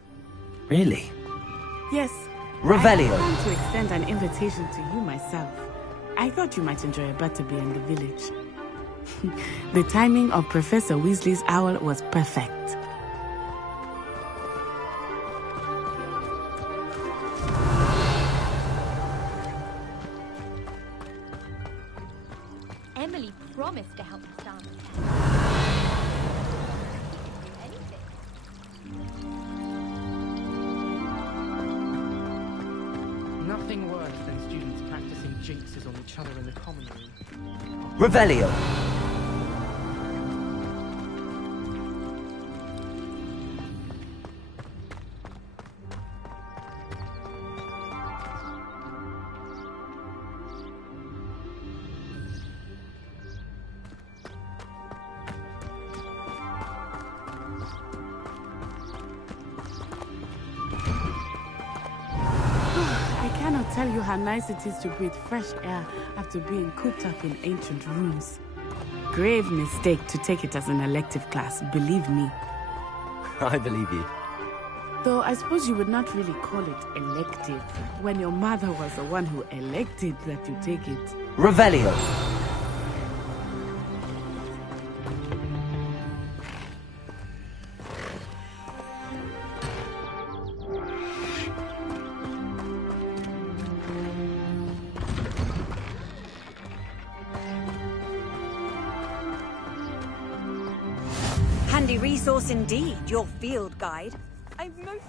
Really? Yes. Revelio. I planned to extend an invitation to you myself. I thought you might enjoy a butterbeer in the village. The timing of Professor Weasley's owl was perfect. Emily promised to help us down the test. Anything. Nothing worse than students practicing jinxes on each other in the common room. Revelio. I cannot tell you how nice it is to breathe fresh air after being cooped up in ancient rooms. Grave mistake to take it as an elective class, believe me. I believe you. Though I suppose you would not really call it elective when your mother was the one who elected that you take it. Revelio. Handy resource indeed, your field guide. I'm most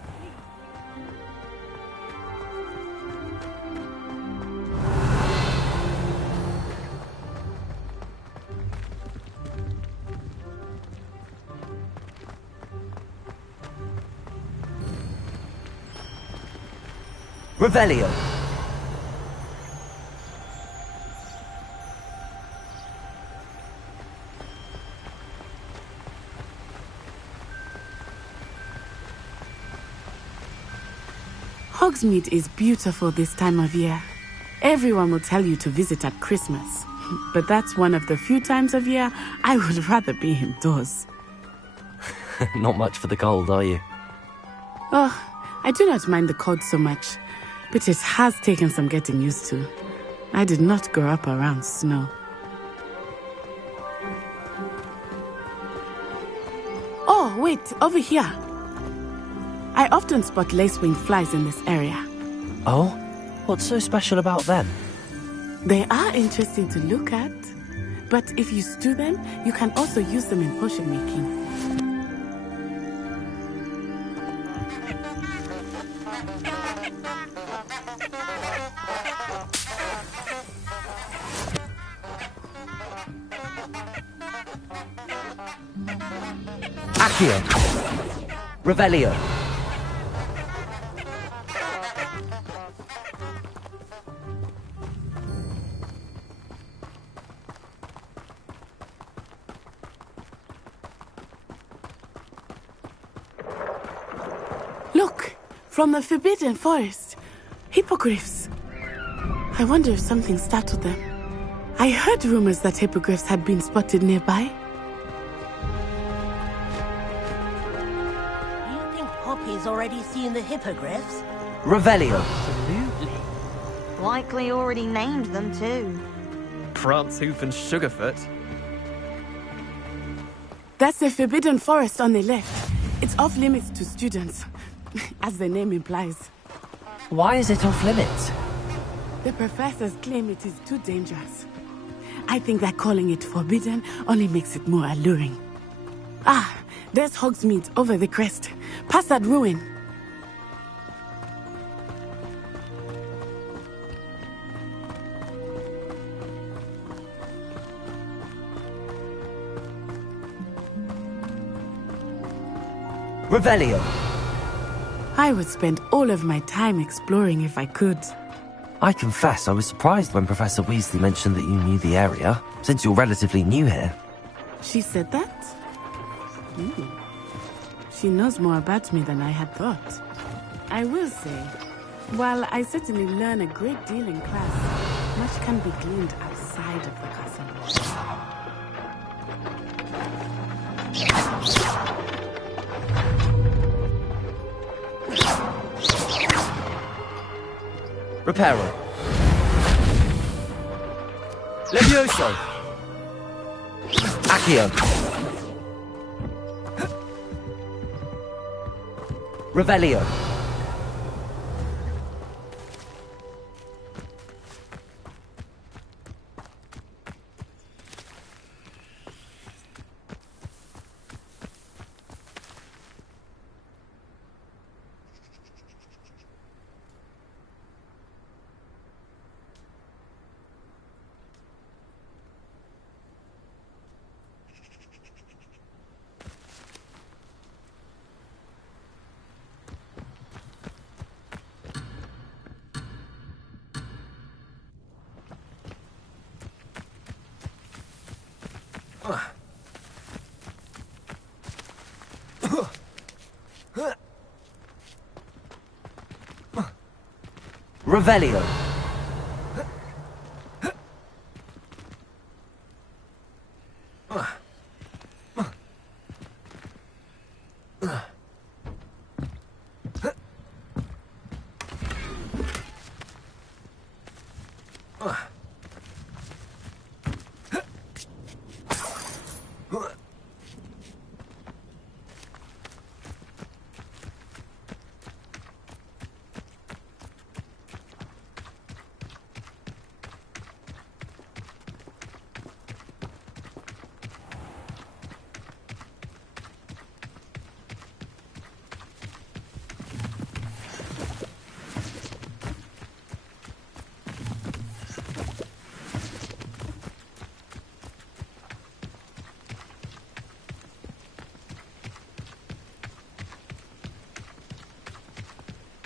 Revelio. Hogsmeade is beautiful this time of year. Everyone will tell you to visit at Christmas. But that's one of the few times of year I would rather be indoors. Not much for the cold, are you? Oh, I do not mind the cold so much, but it has taken some getting used to. I did not grow up around snow. Oh, wait, over here. I often spot lacewing flies in this area. Oh? What's so special about them? They are interesting to look at, but if you stew them, you can also use them in potion making. Accio. Revelio. Look, from the Forbidden Forest. Hippogriffs. I wonder if something startled them. I heard rumors that hippogriffs had been spotted nearby. You think Poppy's already seen the hippogriffs? Revelio. Absolutely. Likely already named them too. Prancehoof and Sugarfoot. That's the Forbidden Forest on the left. It's off limits to students, as the name implies. Why is it off limits? The professors claim it is too dangerous. I think that calling it forbidden only makes it more alluring. Ah, there's Hogsmeade over the crest. Past that ruin. Revelio. I would spend all of my time exploring if I could. I confess I was surprised when Professor Weasley mentioned that you knew the area, since you're relatively new here. She said that? She knows more about me than I had thought. I will say, while I certainly learn a great deal in class, much can be gleaned outside of the castle walls. Reparo. Levioso. Accio. Revelio. Revelio.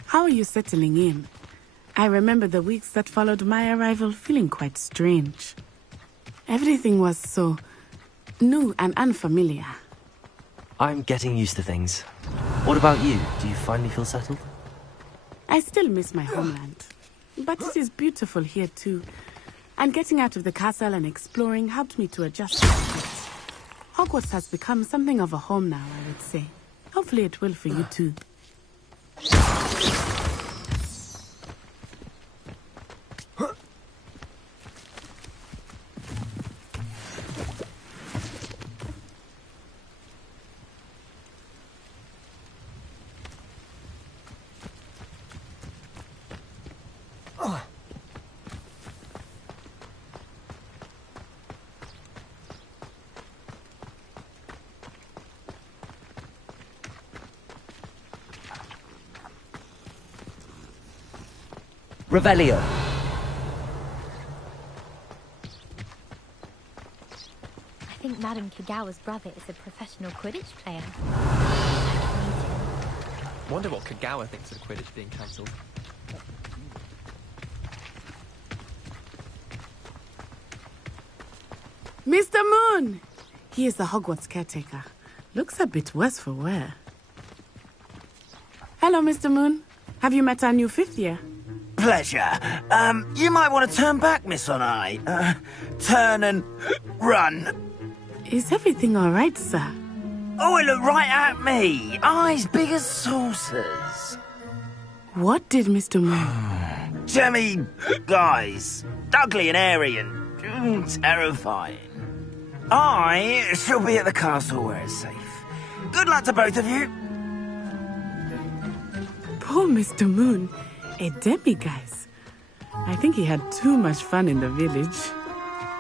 How are you settling in? I remember the weeks that followed my arrival feeling quite strange. Everything was so new and unfamiliar. I'm getting used to things. What about you? Do you finally feel settled? I still miss my homeland, but it is beautiful here too. And getting out of the castle and exploring helped me to adjust a bit. Hogwarts has become something of a home now, I would say. Hopefully it will for you too. Revelio. I think Madame Kagawa's brother is a professional Quidditch player. Wonder what Kagawa thinks of Quidditch being cancelled. Mr. Moon! He is the Hogwarts caretaker. Looks a bit worse for wear. Hello, Mr. Moon. Have you met our new fifth year? Pleasure. You might want to turn back, Miss Onai. Turn and run. Is everything all right, sir? Oh, it looked right at me. Eyes big as saucers. What did Mr. Moon? Jemmy guys. Ugly and airy and terrifying. I shall be at the castle where it's safe. Good luck to both of you. Poor Mr. Moon. A demiguise. I think he had too much fun in the village.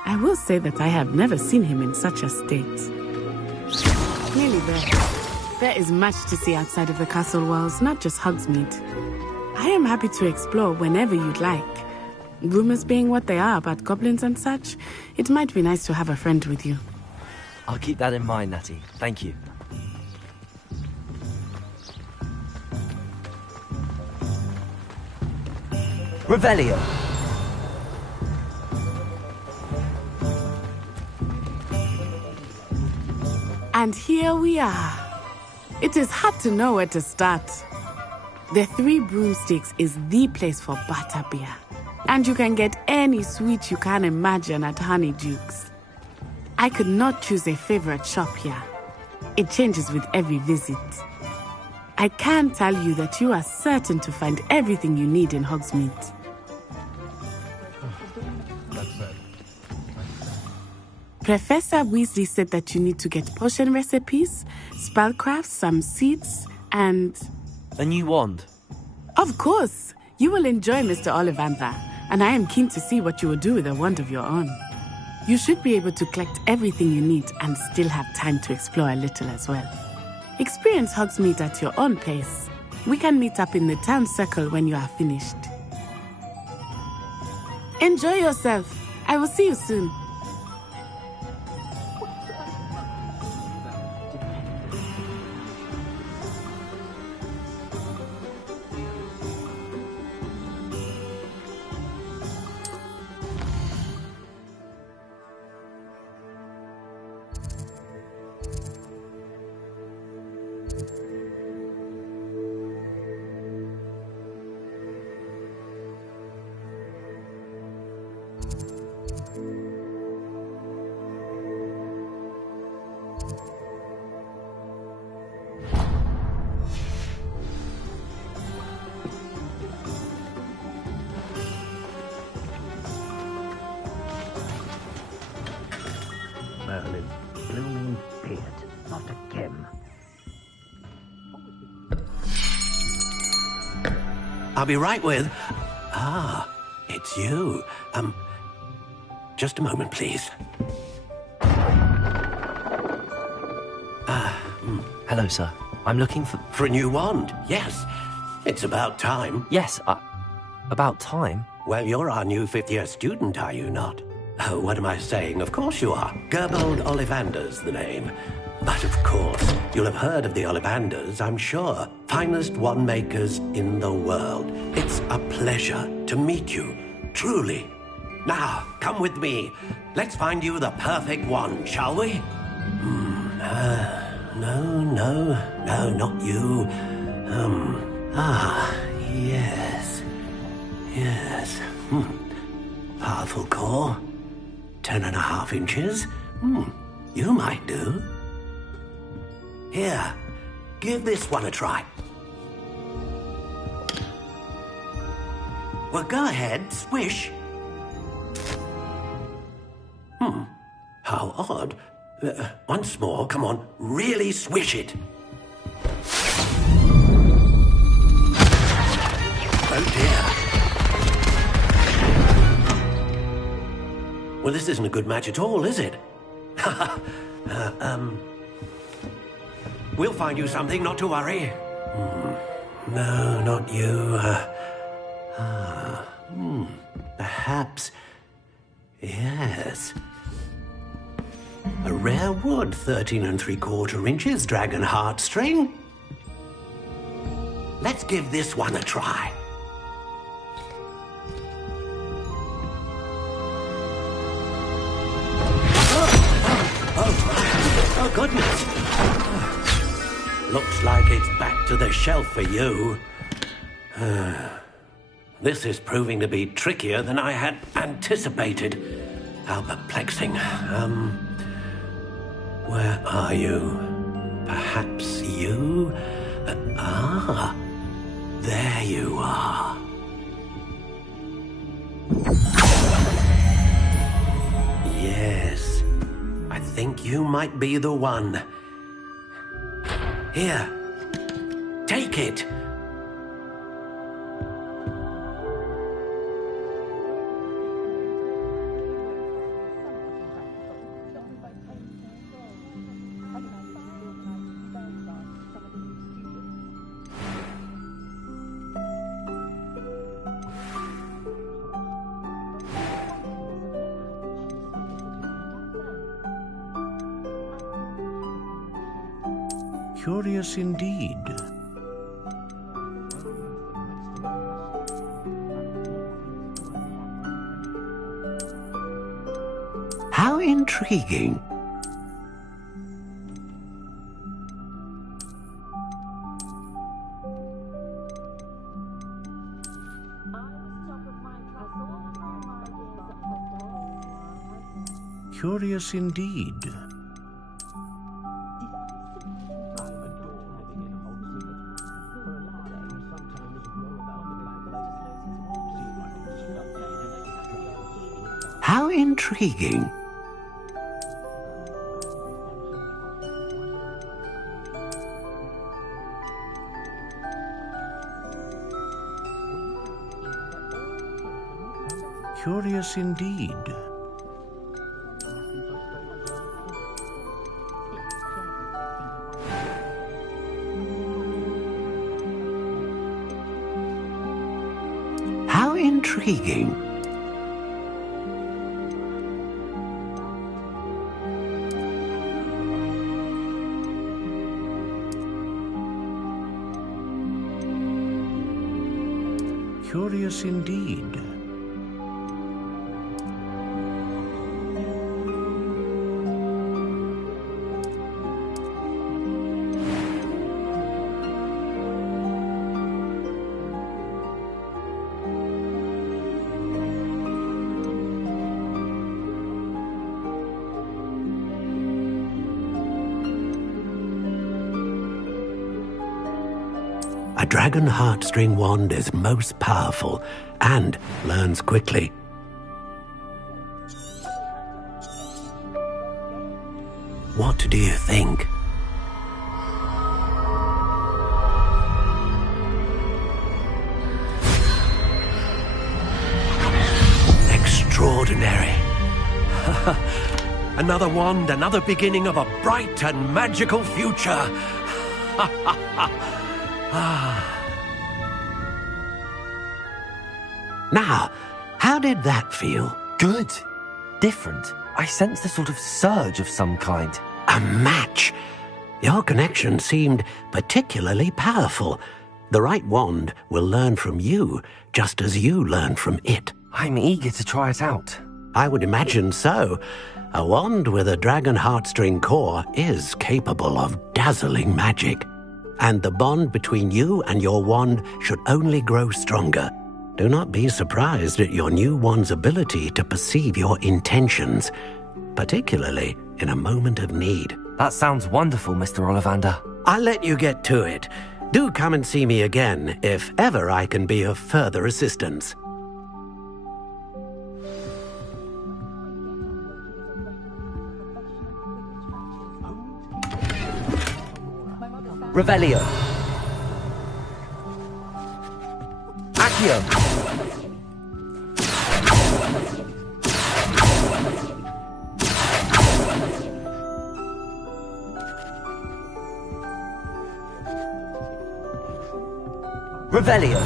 I will say that I have never seen him in such a state. Clearly there is much to see outside of the castle walls, not just Hogsmeade. I am happy to explore whenever you'd like. Rumors being what they are about goblins and such, it might be nice to have a friend with you. I'll keep that in mind, Natty. Thank you. Revelio. And here we are. It is hard to know where to start. The Three Broomsticks is the place for butterbeer. And you can get any sweet you can imagine at Honeydukes. I could not choose a favorite shop here. It changes with every visit. I can tell you that you are certain to find everything you need in Hogsmeade. Professor Weasley said that you need to get potion recipes, spellcrafts, some seeds, and... A new wand? Of course! You will enjoy Mr. Ollivander, and I am keen to see what you will do with a wand of your own. You should be able to collect everything you need and still have time to explore a little as well. Experience Hogsmeade at your own pace. We can meet up in the town circle when you are finished. Enjoy yourself. I will see you soon. Merlin. Blooming beard, not a Kim. I'll be right with... Ah, it's you. Just a moment, please. Hello, sir. I'm looking for... For a new wand, yes. It's about time. Yes, about time? Well, you're our new fifth-year student, are you not? Oh, what am I saying? Of course you are. Gerbold Ollivander's the name. But of course, you'll have heard of the Ollivanders, I'm sure. Finest wand makers in the world. It's a pleasure to meet you, truly. Now, come with me. Let's find you the perfect wand, shall we? No, not you. Yes. Powerful core. 10.5 inches. You might do. Here, give this one a try. Well, go ahead, swish. How odd. Once more, come on, really swish it. Oh dear. Well, this isn't a good match at all, is it? We'll find you something, not to worry. No, not you. Perhaps... Yes. A rare wood, 13 3/4 inches, dragon heartstring. Let's give this one a try. Oh, goodness. Looks like it's back to the shelf for you. This is proving to be trickier than I had anticipated. How perplexing. Where are you? Perhaps you? There you are. Yes, I think you might be the one. Here, take it. Curious indeed. How intriguing. Curious indeed. How intriguing. Curious indeed. How intriguing. Curious indeed. A dragon heartstring wand is most powerful and learns quickly. What do you think? Extraordinary. Another wand, another beginning of a bright and magical future. Now, how did that feel? Good. Different. I sensed a sort of surge of some kind. A match. Your connection seemed particularly powerful. The right wand will learn from you, just as you learn from it. I'm eager to try it out. I would imagine so. A wand with a dragon heartstring core is capable of dazzling magic. And the bond between you and your wand should only grow stronger. Do not be surprised at your new wand's ability to perceive your intentions, particularly in a moment of need. That sounds wonderful, Mr. Ollivander. I'll let you get to it. Do come and see me again if ever I can be of further assistance. Revelio. Accio. Revelio.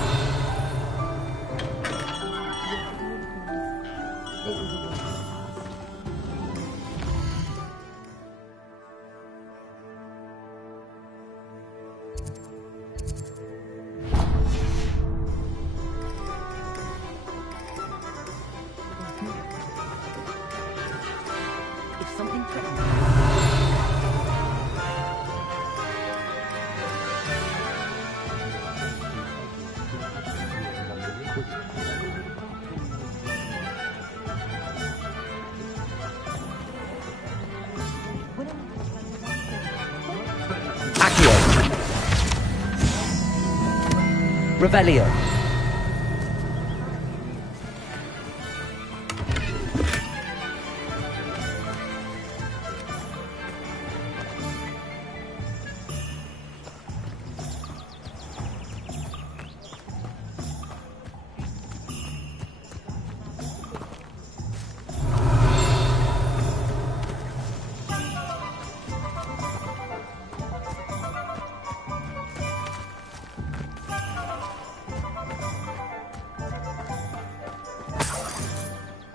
Revelio.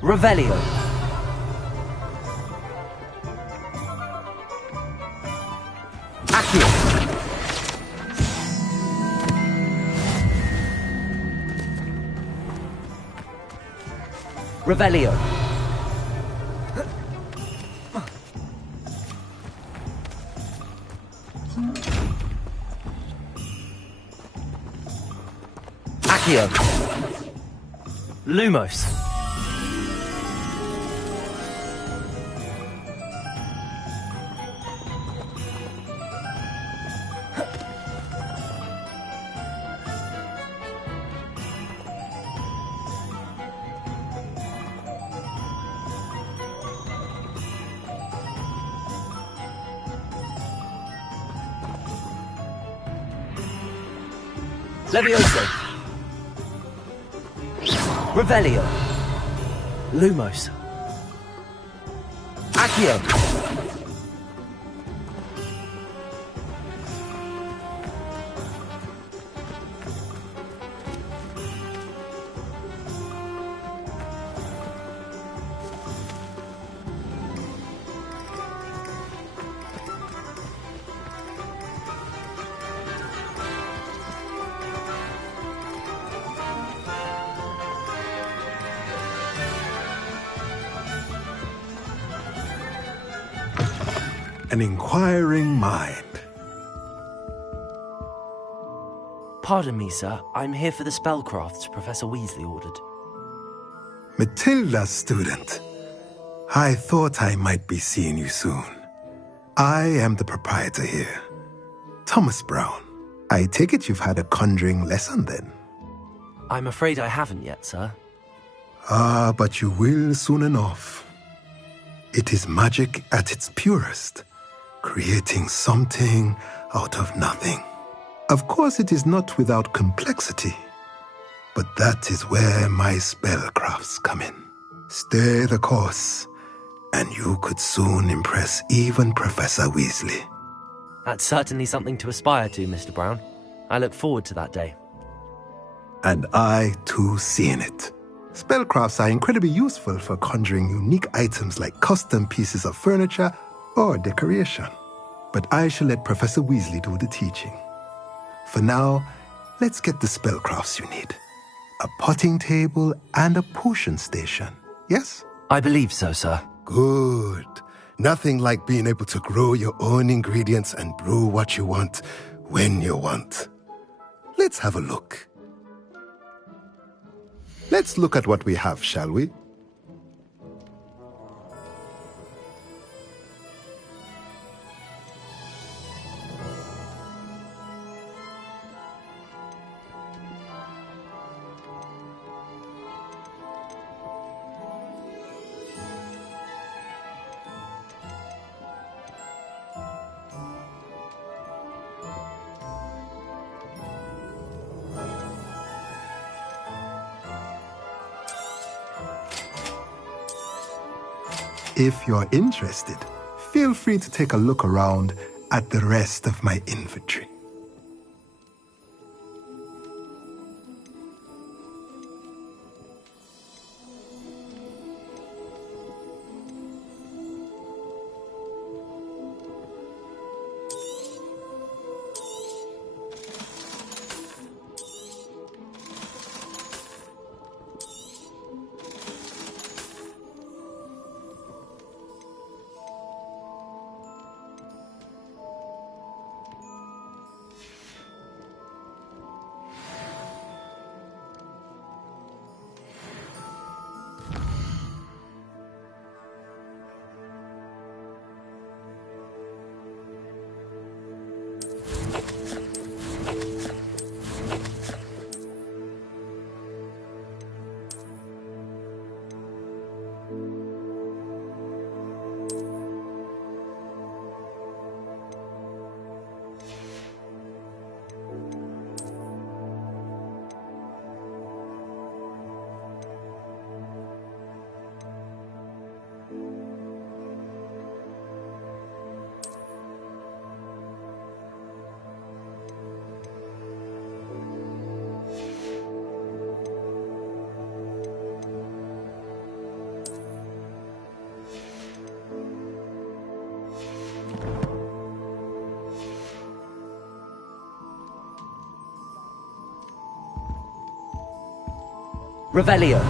Revelio. Accio. Revelio. Accio. Lumos. Levioso. Revelio. Lumos. Accio. An inquiring mind. Pardon me, sir. I'm here for the spellcrafts Professor Weasley ordered. Matilda's student. I thought I might be seeing you soon. I am the proprietor here, Thomas Brown. I take it you've had a conjuring lesson then? I'm afraid I haven't yet, sir. Ah, but you will soon enough. It is magic at its purest. creating something out of nothing. Of course, it is not without complexity, but that is where my spellcrafts come in. Stay the course, and you could soon impress even Professor Weasley. That's certainly something to aspire to, Mr. Brown. I look forward to that day. And I, too, see in it. Spellcrafts are incredibly useful for conjuring unique items like custom pieces of furniture or decoration. But I shall let Professor Weasley do the teaching. For now, let's get the spellcrafts you need. A potting table and a potion station, yes? I believe so, sir. Good. Nothing like being able to grow your own ingredients and brew what you want when you want. Let's have a look. Let's look at what we have, shall we? If you're interested, feel free to take a look around at the rest of my inventory. Revelio.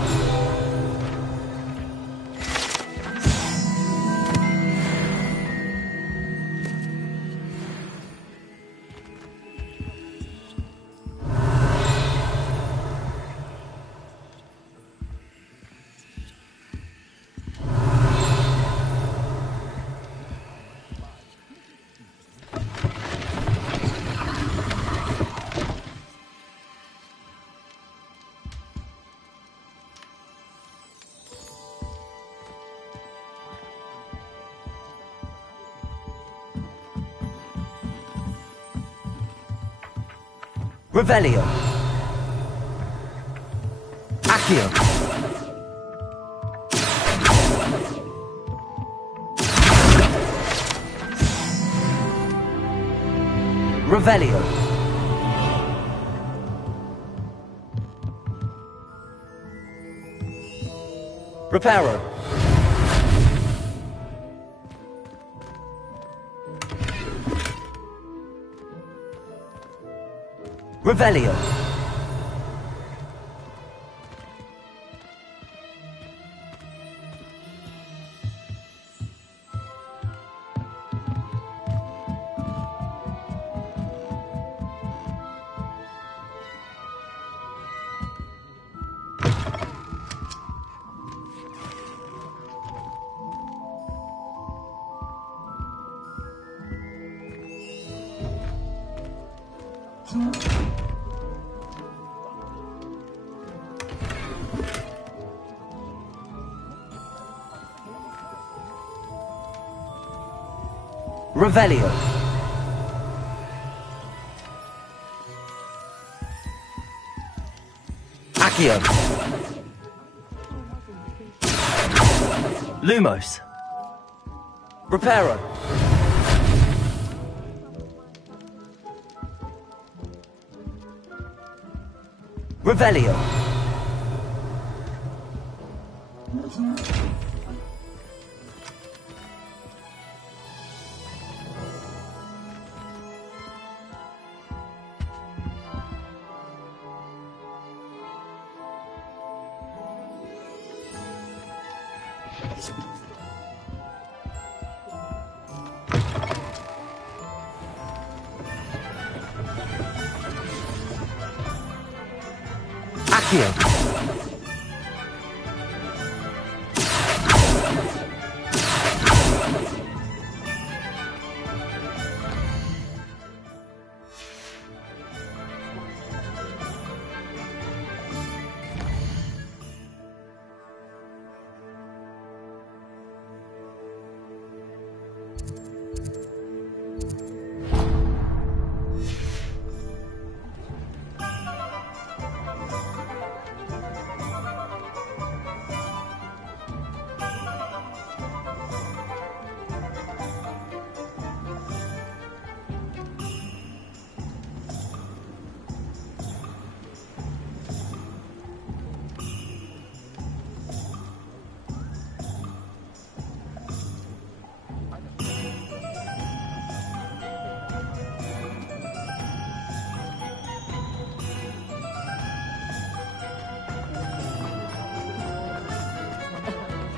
Revelio. Accio. Revelio. Reparo. Revelio. Revelio. Accio. Lumos. Reparo. Revelio. Accio.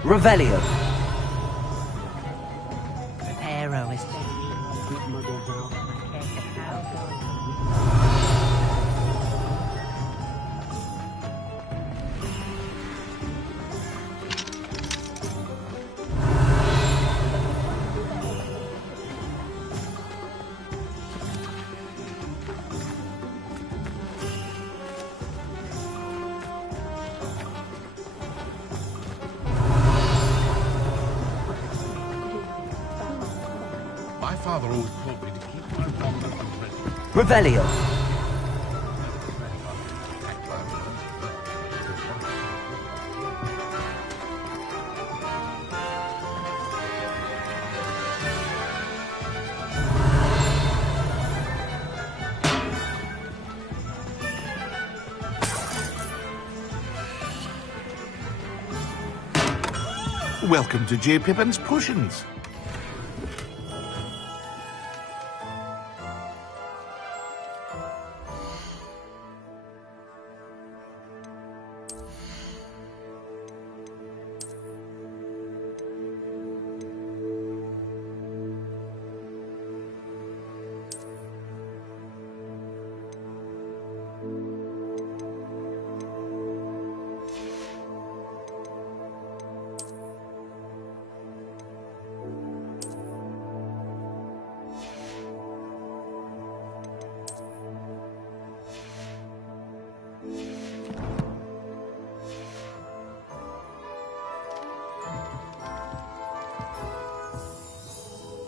Revelio. Reparo is My father always told me to keep my wand under the bed. Revelio. Welcome to J. Pippin's Potions.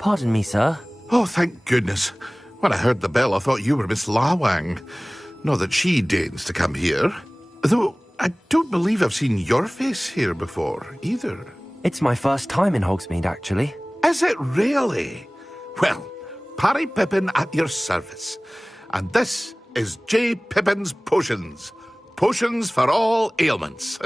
Pardon me, sir. Oh, thank goodness. When I heard the bell, I thought you were Miss Loooong. Not that she deigns to come here. Though, I don't believe I've seen your face here before, either. It's my first time in Hogsmeade, actually. Is it really? Well, Parry Pippin at your service. And this is J. Pippin's Potions. Potions for all ailments.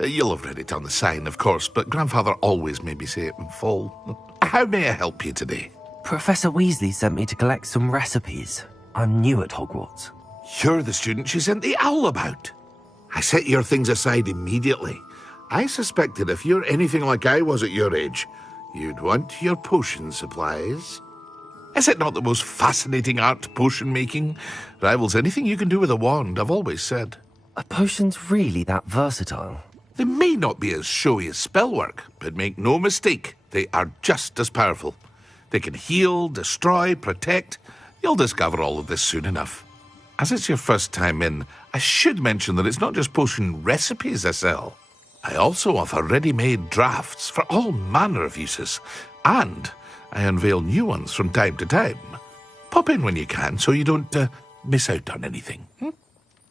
You'll have read it on the sign, of course, but Grandfather always made me say it in full. How may I help you today? Professor Weasley sent me to collect some recipes. I'm new at Hogwarts. You're the student she sent the owl about. I set your things aside immediately. I suspected if you're anything like I was at your age, you'd want your potion supplies. Is it not the most fascinating art, potion making? Rivals anything you can do with a wand, I've always said. Are potions really that versatile? They may not be as showy as spellwork, but make no mistake, they are just as powerful. They can heal, destroy, protect. You'll discover all of this soon enough. As it's your first time in, I should mention that it's not just potion recipes I sell. I also offer ready-made drafts for all manner of uses. And I unveil new ones from time to time. Pop in when you can so you don't miss out on anything.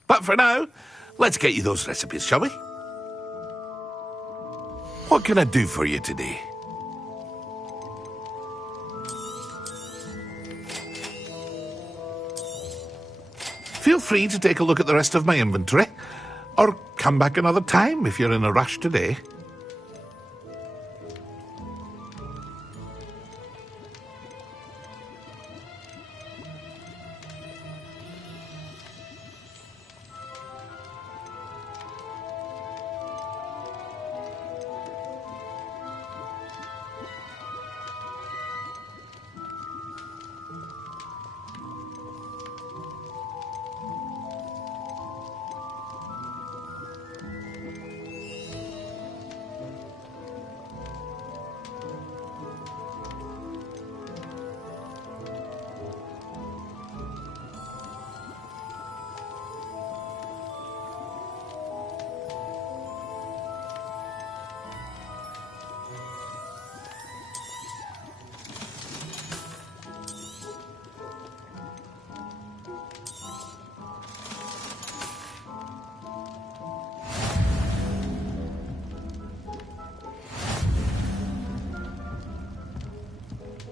But for now, let's get you those recipes, shall we? What can I do for you today? Feel free to take a look at the rest of my inventory, or come back another time if you're in a rush today.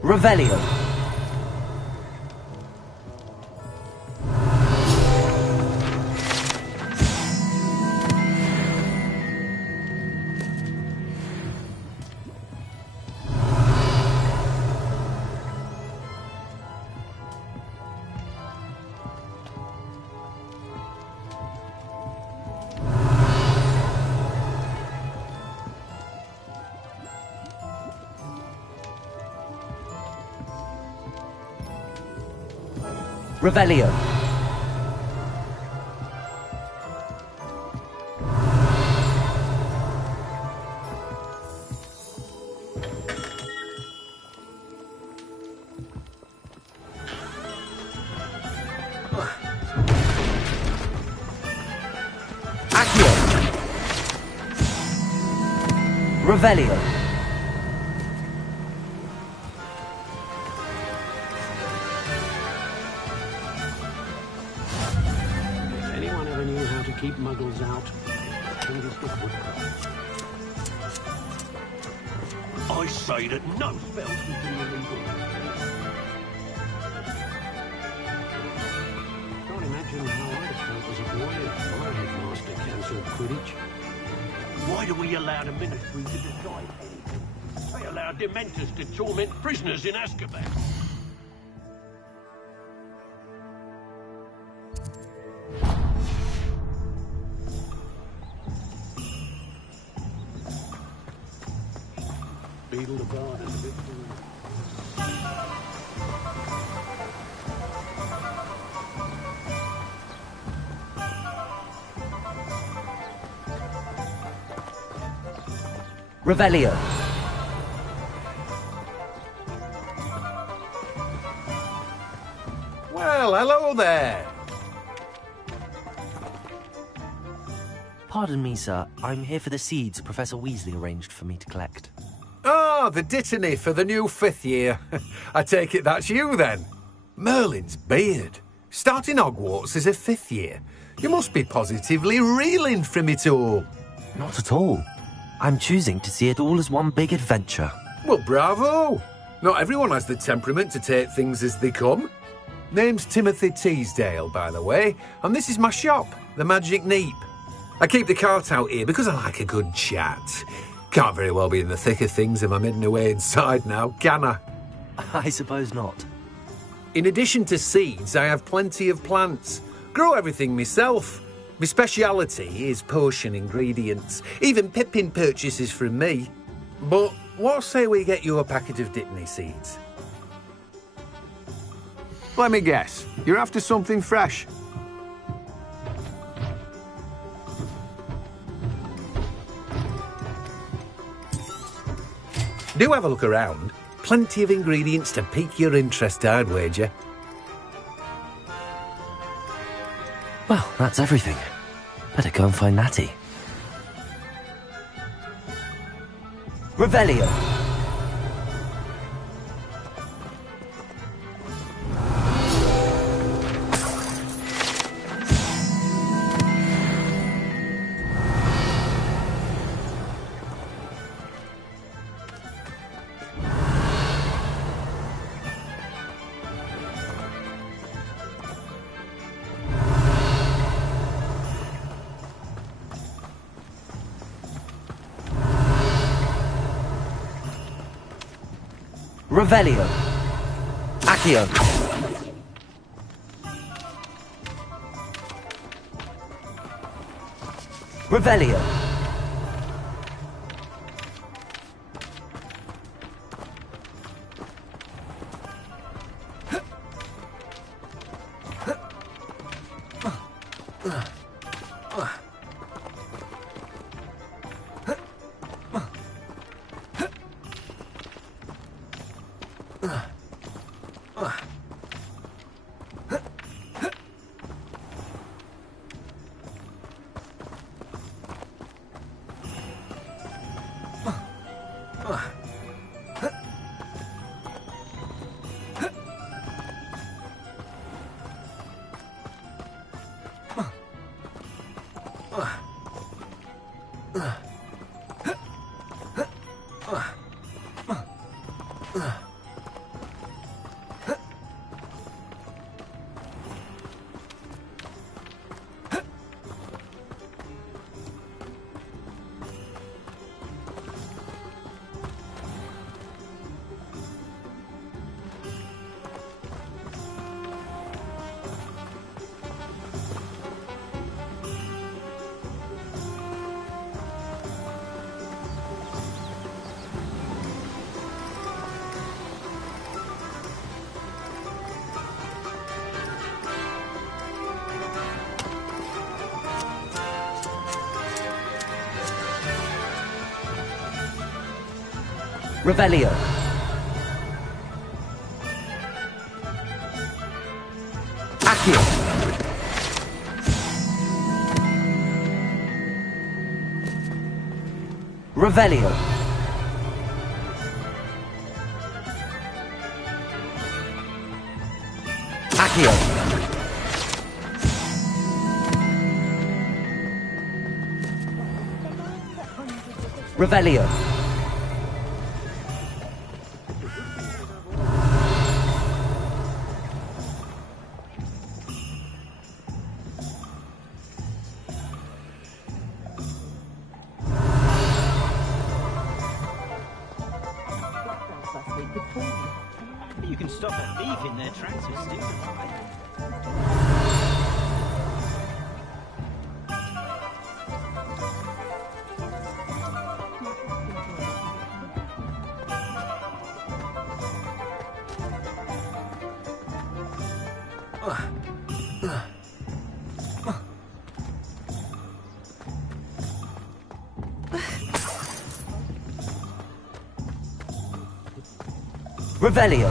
Revelio. Revelio. Accio. Revelio. Keep muggles out. I say that no spells can be illegal. Can't imagine how I'd have felt as a boy if my headmaster cancelled Quidditch. Why do we allow the Ministry to decide anything? They allow Dementors to torment prisoners in Azkaban. Beetle the Bard is a bit too... Revelio. Well, hello there. Pardon me, sir. I'm here for the seeds Professor Weasley arranged for me to collect. Oh, the dittany for the new 5th year. I take it that's you, then. Merlin's beard. Starting Hogwarts as a 5th year. You must be positively reeling from it all. Not at all. I'm choosing to see it all as one big adventure. Well, bravo. Not everyone has the temperament to take things as they come. Name's Timothy Teasdale, by the way, and this is my shop, the Magic Neep. I keep the cart out here because I like a good chat. Can't very well be in the thick of things if I'm hidden away inside now, can I? I suppose not. In addition to seeds, I have plenty of plants. Grow everything myself. My speciality is potion ingredients. Even Pippin purchases from me. But what say we get you a packet of Dittany seeds? Let me guess. You're after something fresh. Do have a look around. Plenty of ingredients to pique your interest, I'd wager. Well, that's everything. Better go and find Natty. Revelio. Revelio. Accio. Revelio. Revelio. Accio. Revelio. Accio. Revelio. You can stop a thief in their tracks with stupid. Revelio.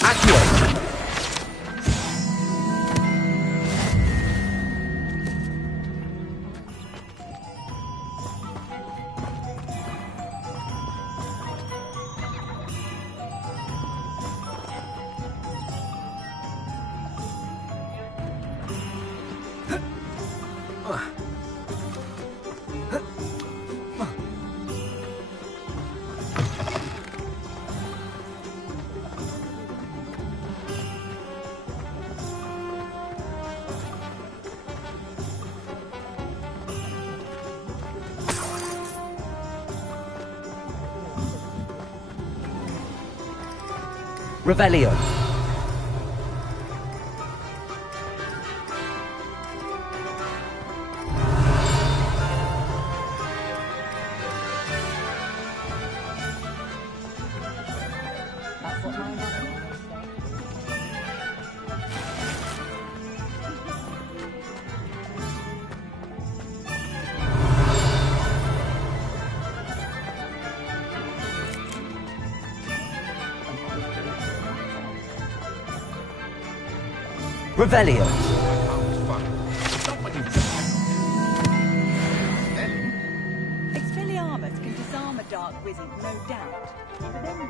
Accio. Revelio. Revelio. Expelliarmus can disarm a dark wizard, no doubt. But then...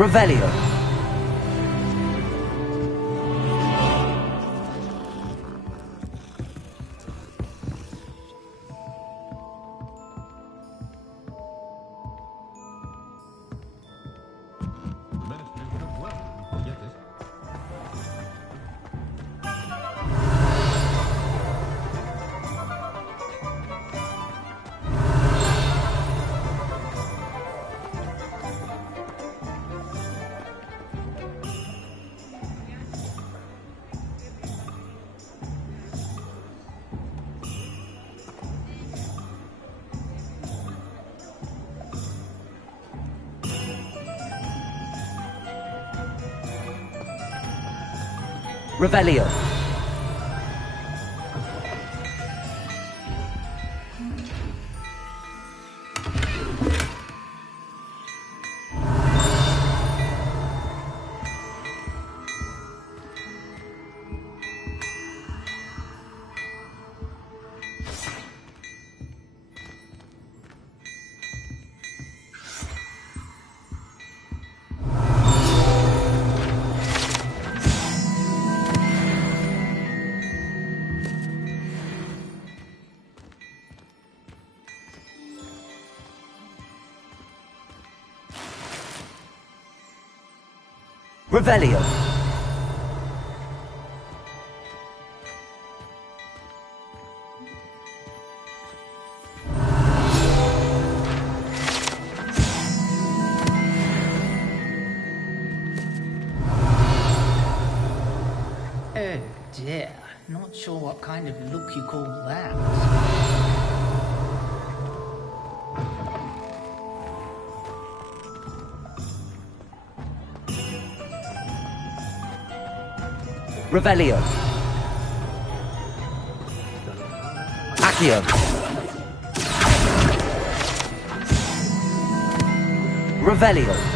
Revelio. Revelio. Revelio. Oh dear, not sure what kind of look you call that. Revelio. Accio. Revelio.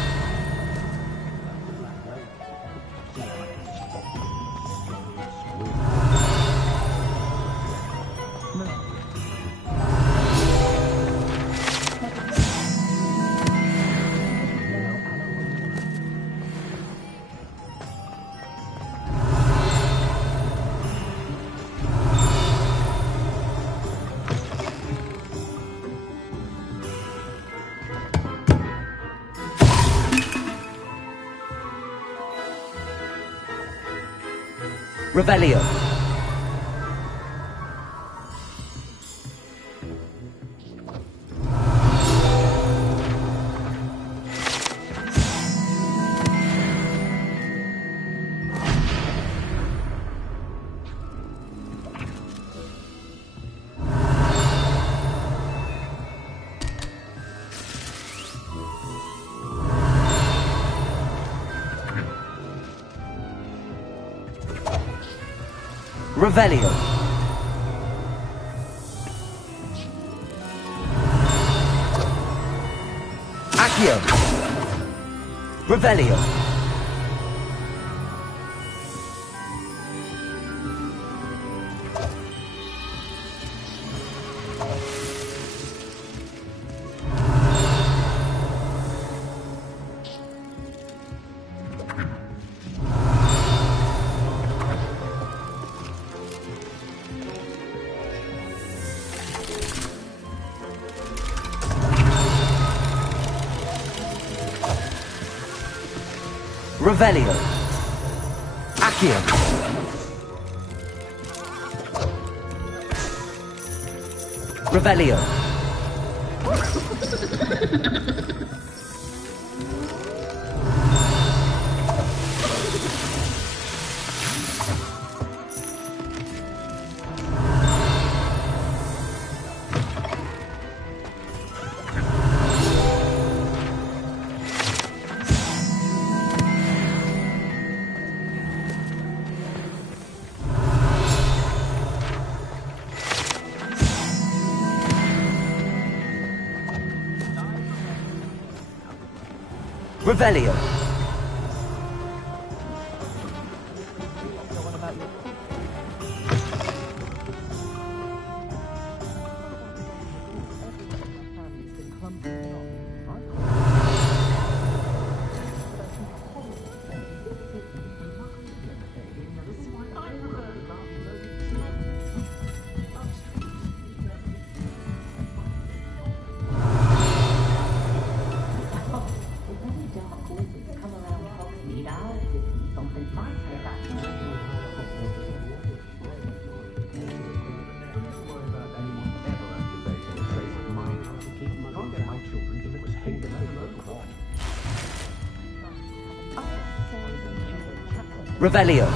Revelio. Revelio. Accio. Revelio. Revelio. Accio. Revelio. Revelio. Revelio.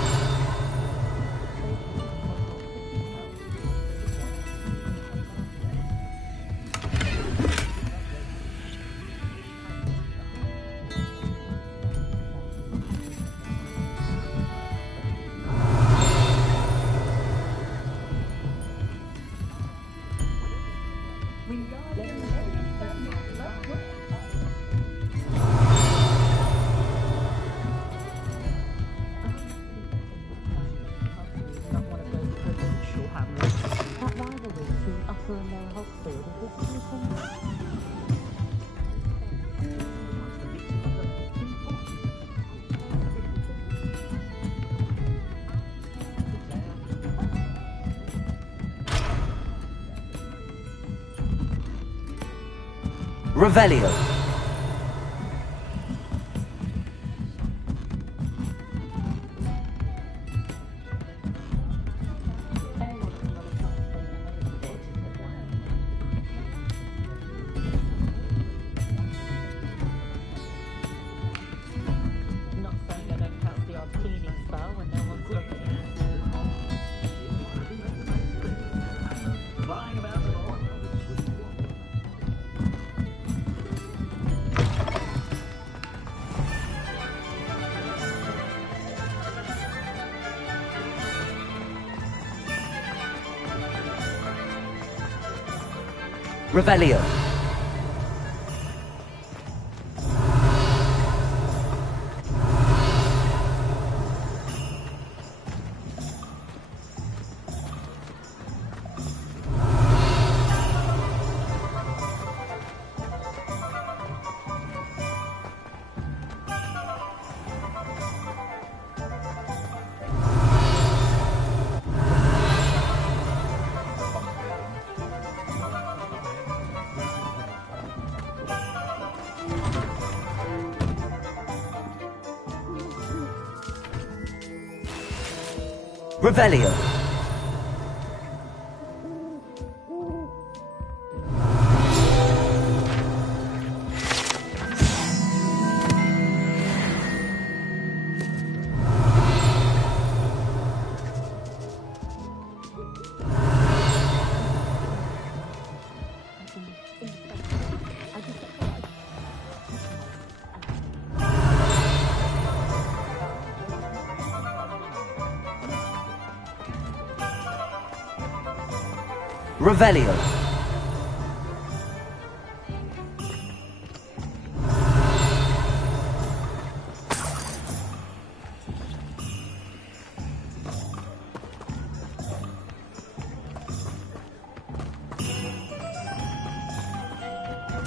Revelio. Revelio. Revelio. Revelio.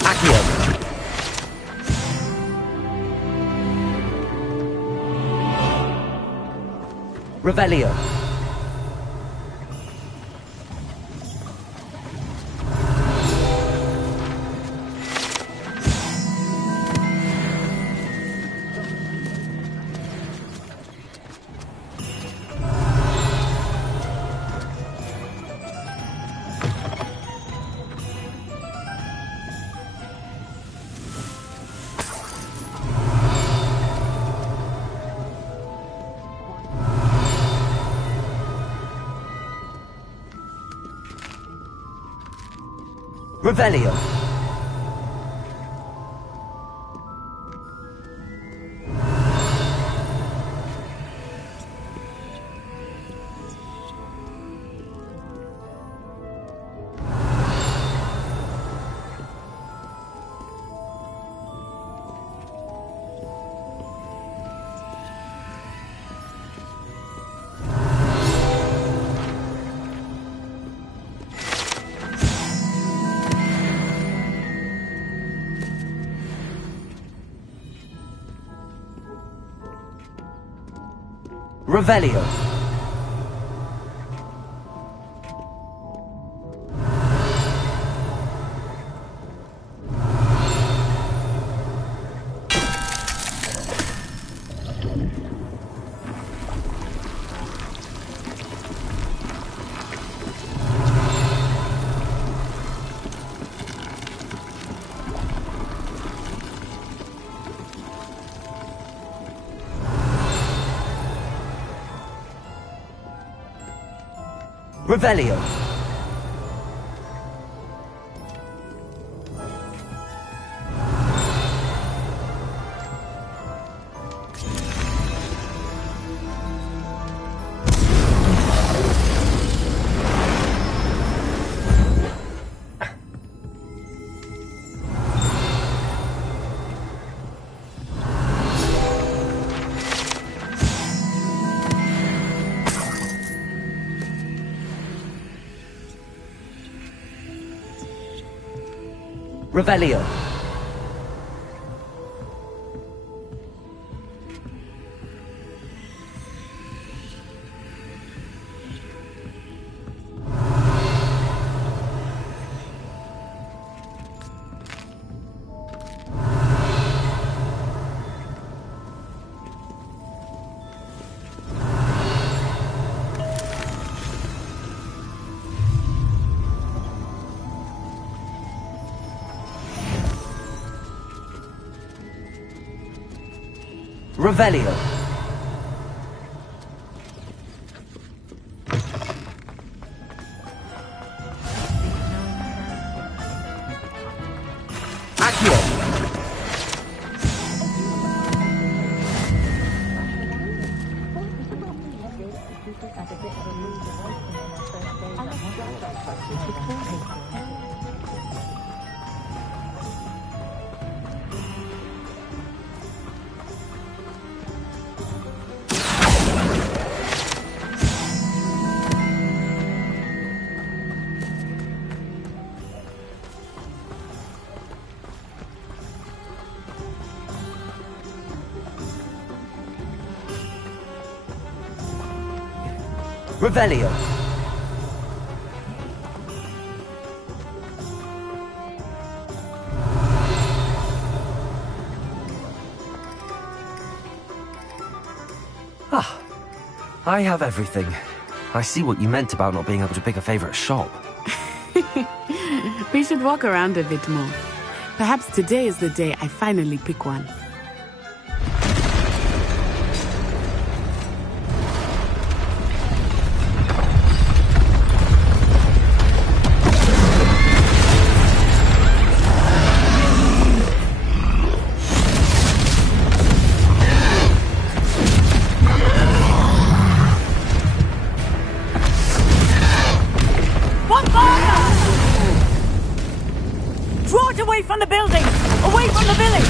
Accio. Revelio. Revelio. Revelio. Revelio. Revelio. Revelio. Accio. Revelio. Ah, I have everything. I see what you meant about not being able to pick a favorite shop. We should walk around a bit more. Perhaps today is the day I finally pick one. Away from the building! Away from the village!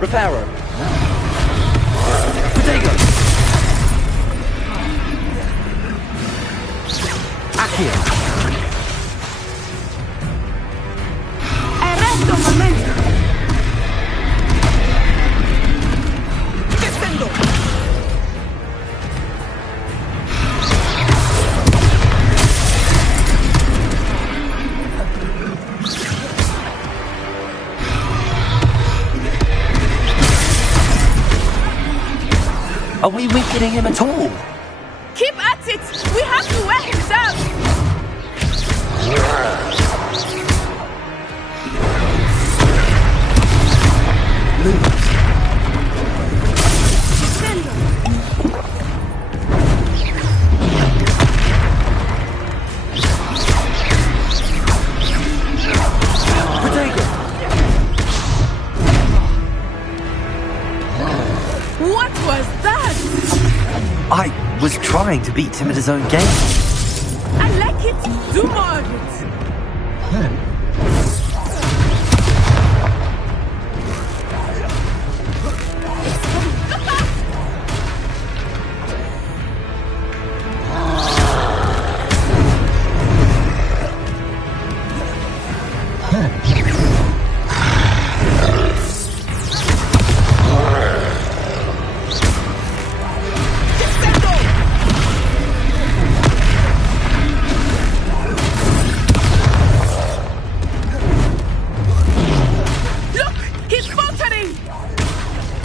Reparo. Potato. Accio. Arresto un momento. Descendo. Are we weakening him at all? Keep at it! We have to wear him down! What was that? I was trying to beat him at his own game. I like it. Do more of it.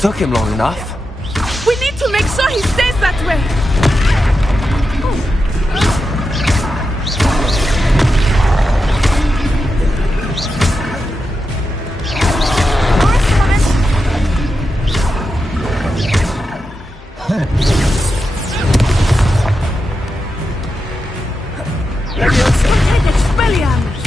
Took him long enough. We need to make sure he stays that way. Take Expelliarmus!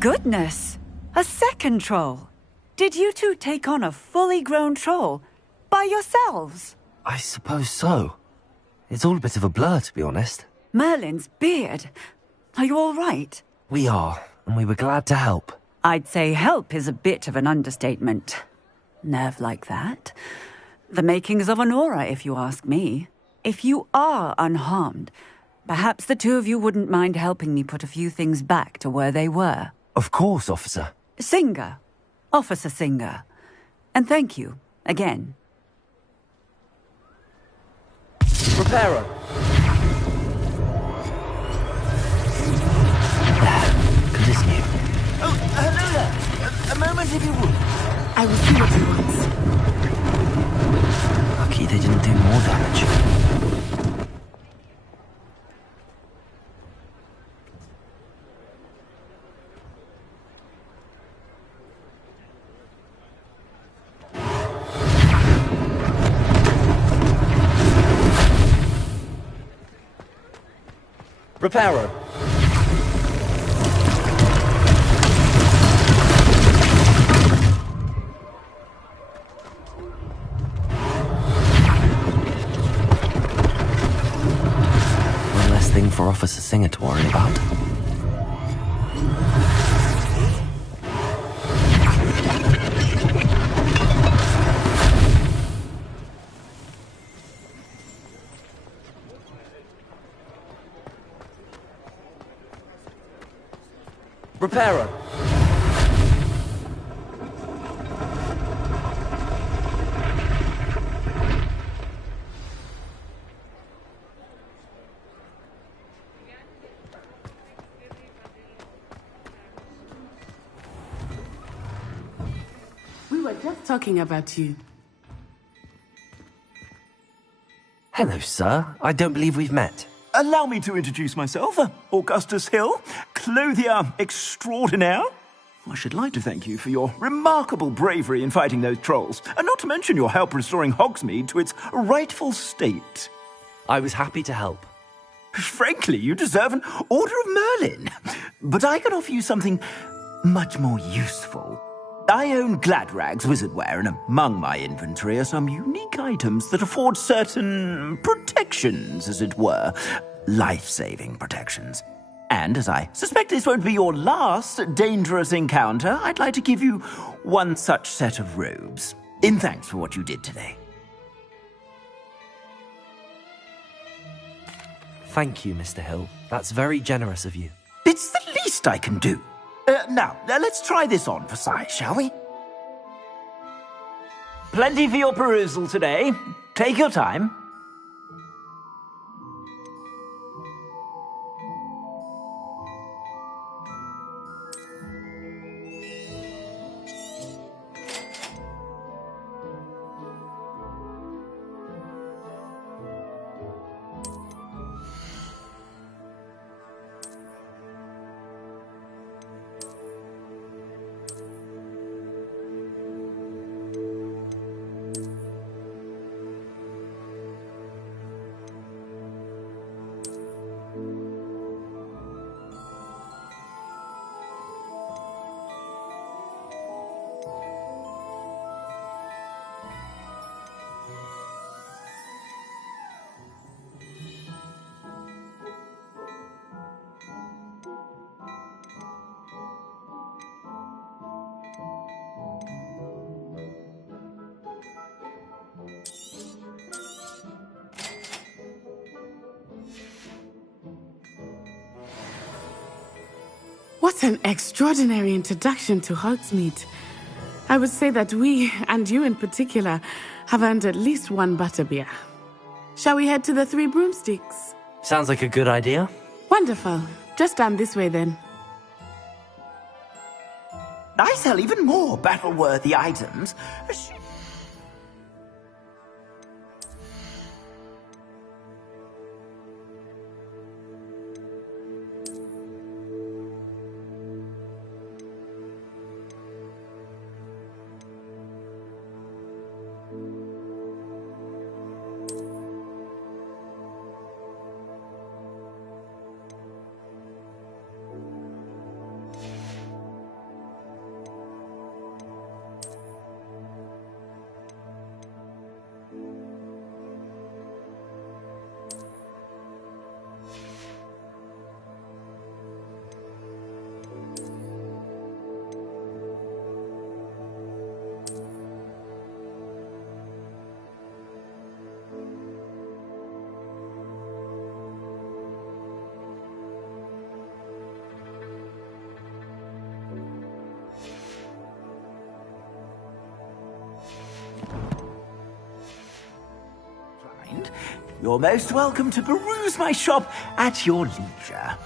Goodness! A second troll! Did you two take on a fully grown troll? By yourselves? I suppose so. It's all a bit of a blur, to be honest. Merlin's beard. Are you all right? We are, and we were glad to help. I'd say help is a bit of an understatement. Nerve like that. The makings of an aura, if you ask me. If you are unharmed, perhaps the two of you wouldn't mind helping me put a few things back to where they were. Of course, officer. Singer. Officer Singer. And thank you, again. Reparo. Continue. Oh, hello there. A moment if you would. I will see what he wants. Lucky they didn't do more damage. Reparo. One less thing for Officer Singer to worry about. Reparo. We were just talking about you. Hello, sir. I don't believe we've met. Allow me to introduce myself, Augustus Hill, clothier extraordinaire. I should like to thank you for your remarkable bravery in fighting those trolls, and not to mention your help restoring Hogsmeade to its rightful state. I was happy to help. Frankly, you deserve an Order of Merlin. But I can offer you something much more useful. I own Gladrag's wizardware, and among my inventory are some unique items that afford certain protections, as it were. Life-saving protections. And as I suspect this won't be your last dangerous encounter, I'd like to give you one such set of robes, in thanks for what you did today. Thank you, Mr. Hill. That's very generous of you. It's the least I can do. Now, let's try this on for size, shall we? Plenty for your perusal today. Take your time. What an extraordinary introduction to Hogsmeade. I would say that we, and you in particular, have earned at least one butterbeer. Shall we head to the Three Broomsticks? Sounds like a good idea. Wonderful. Just down this way then. I sell even more battle-worthy items. You're most welcome to peruse my shop at your leisure.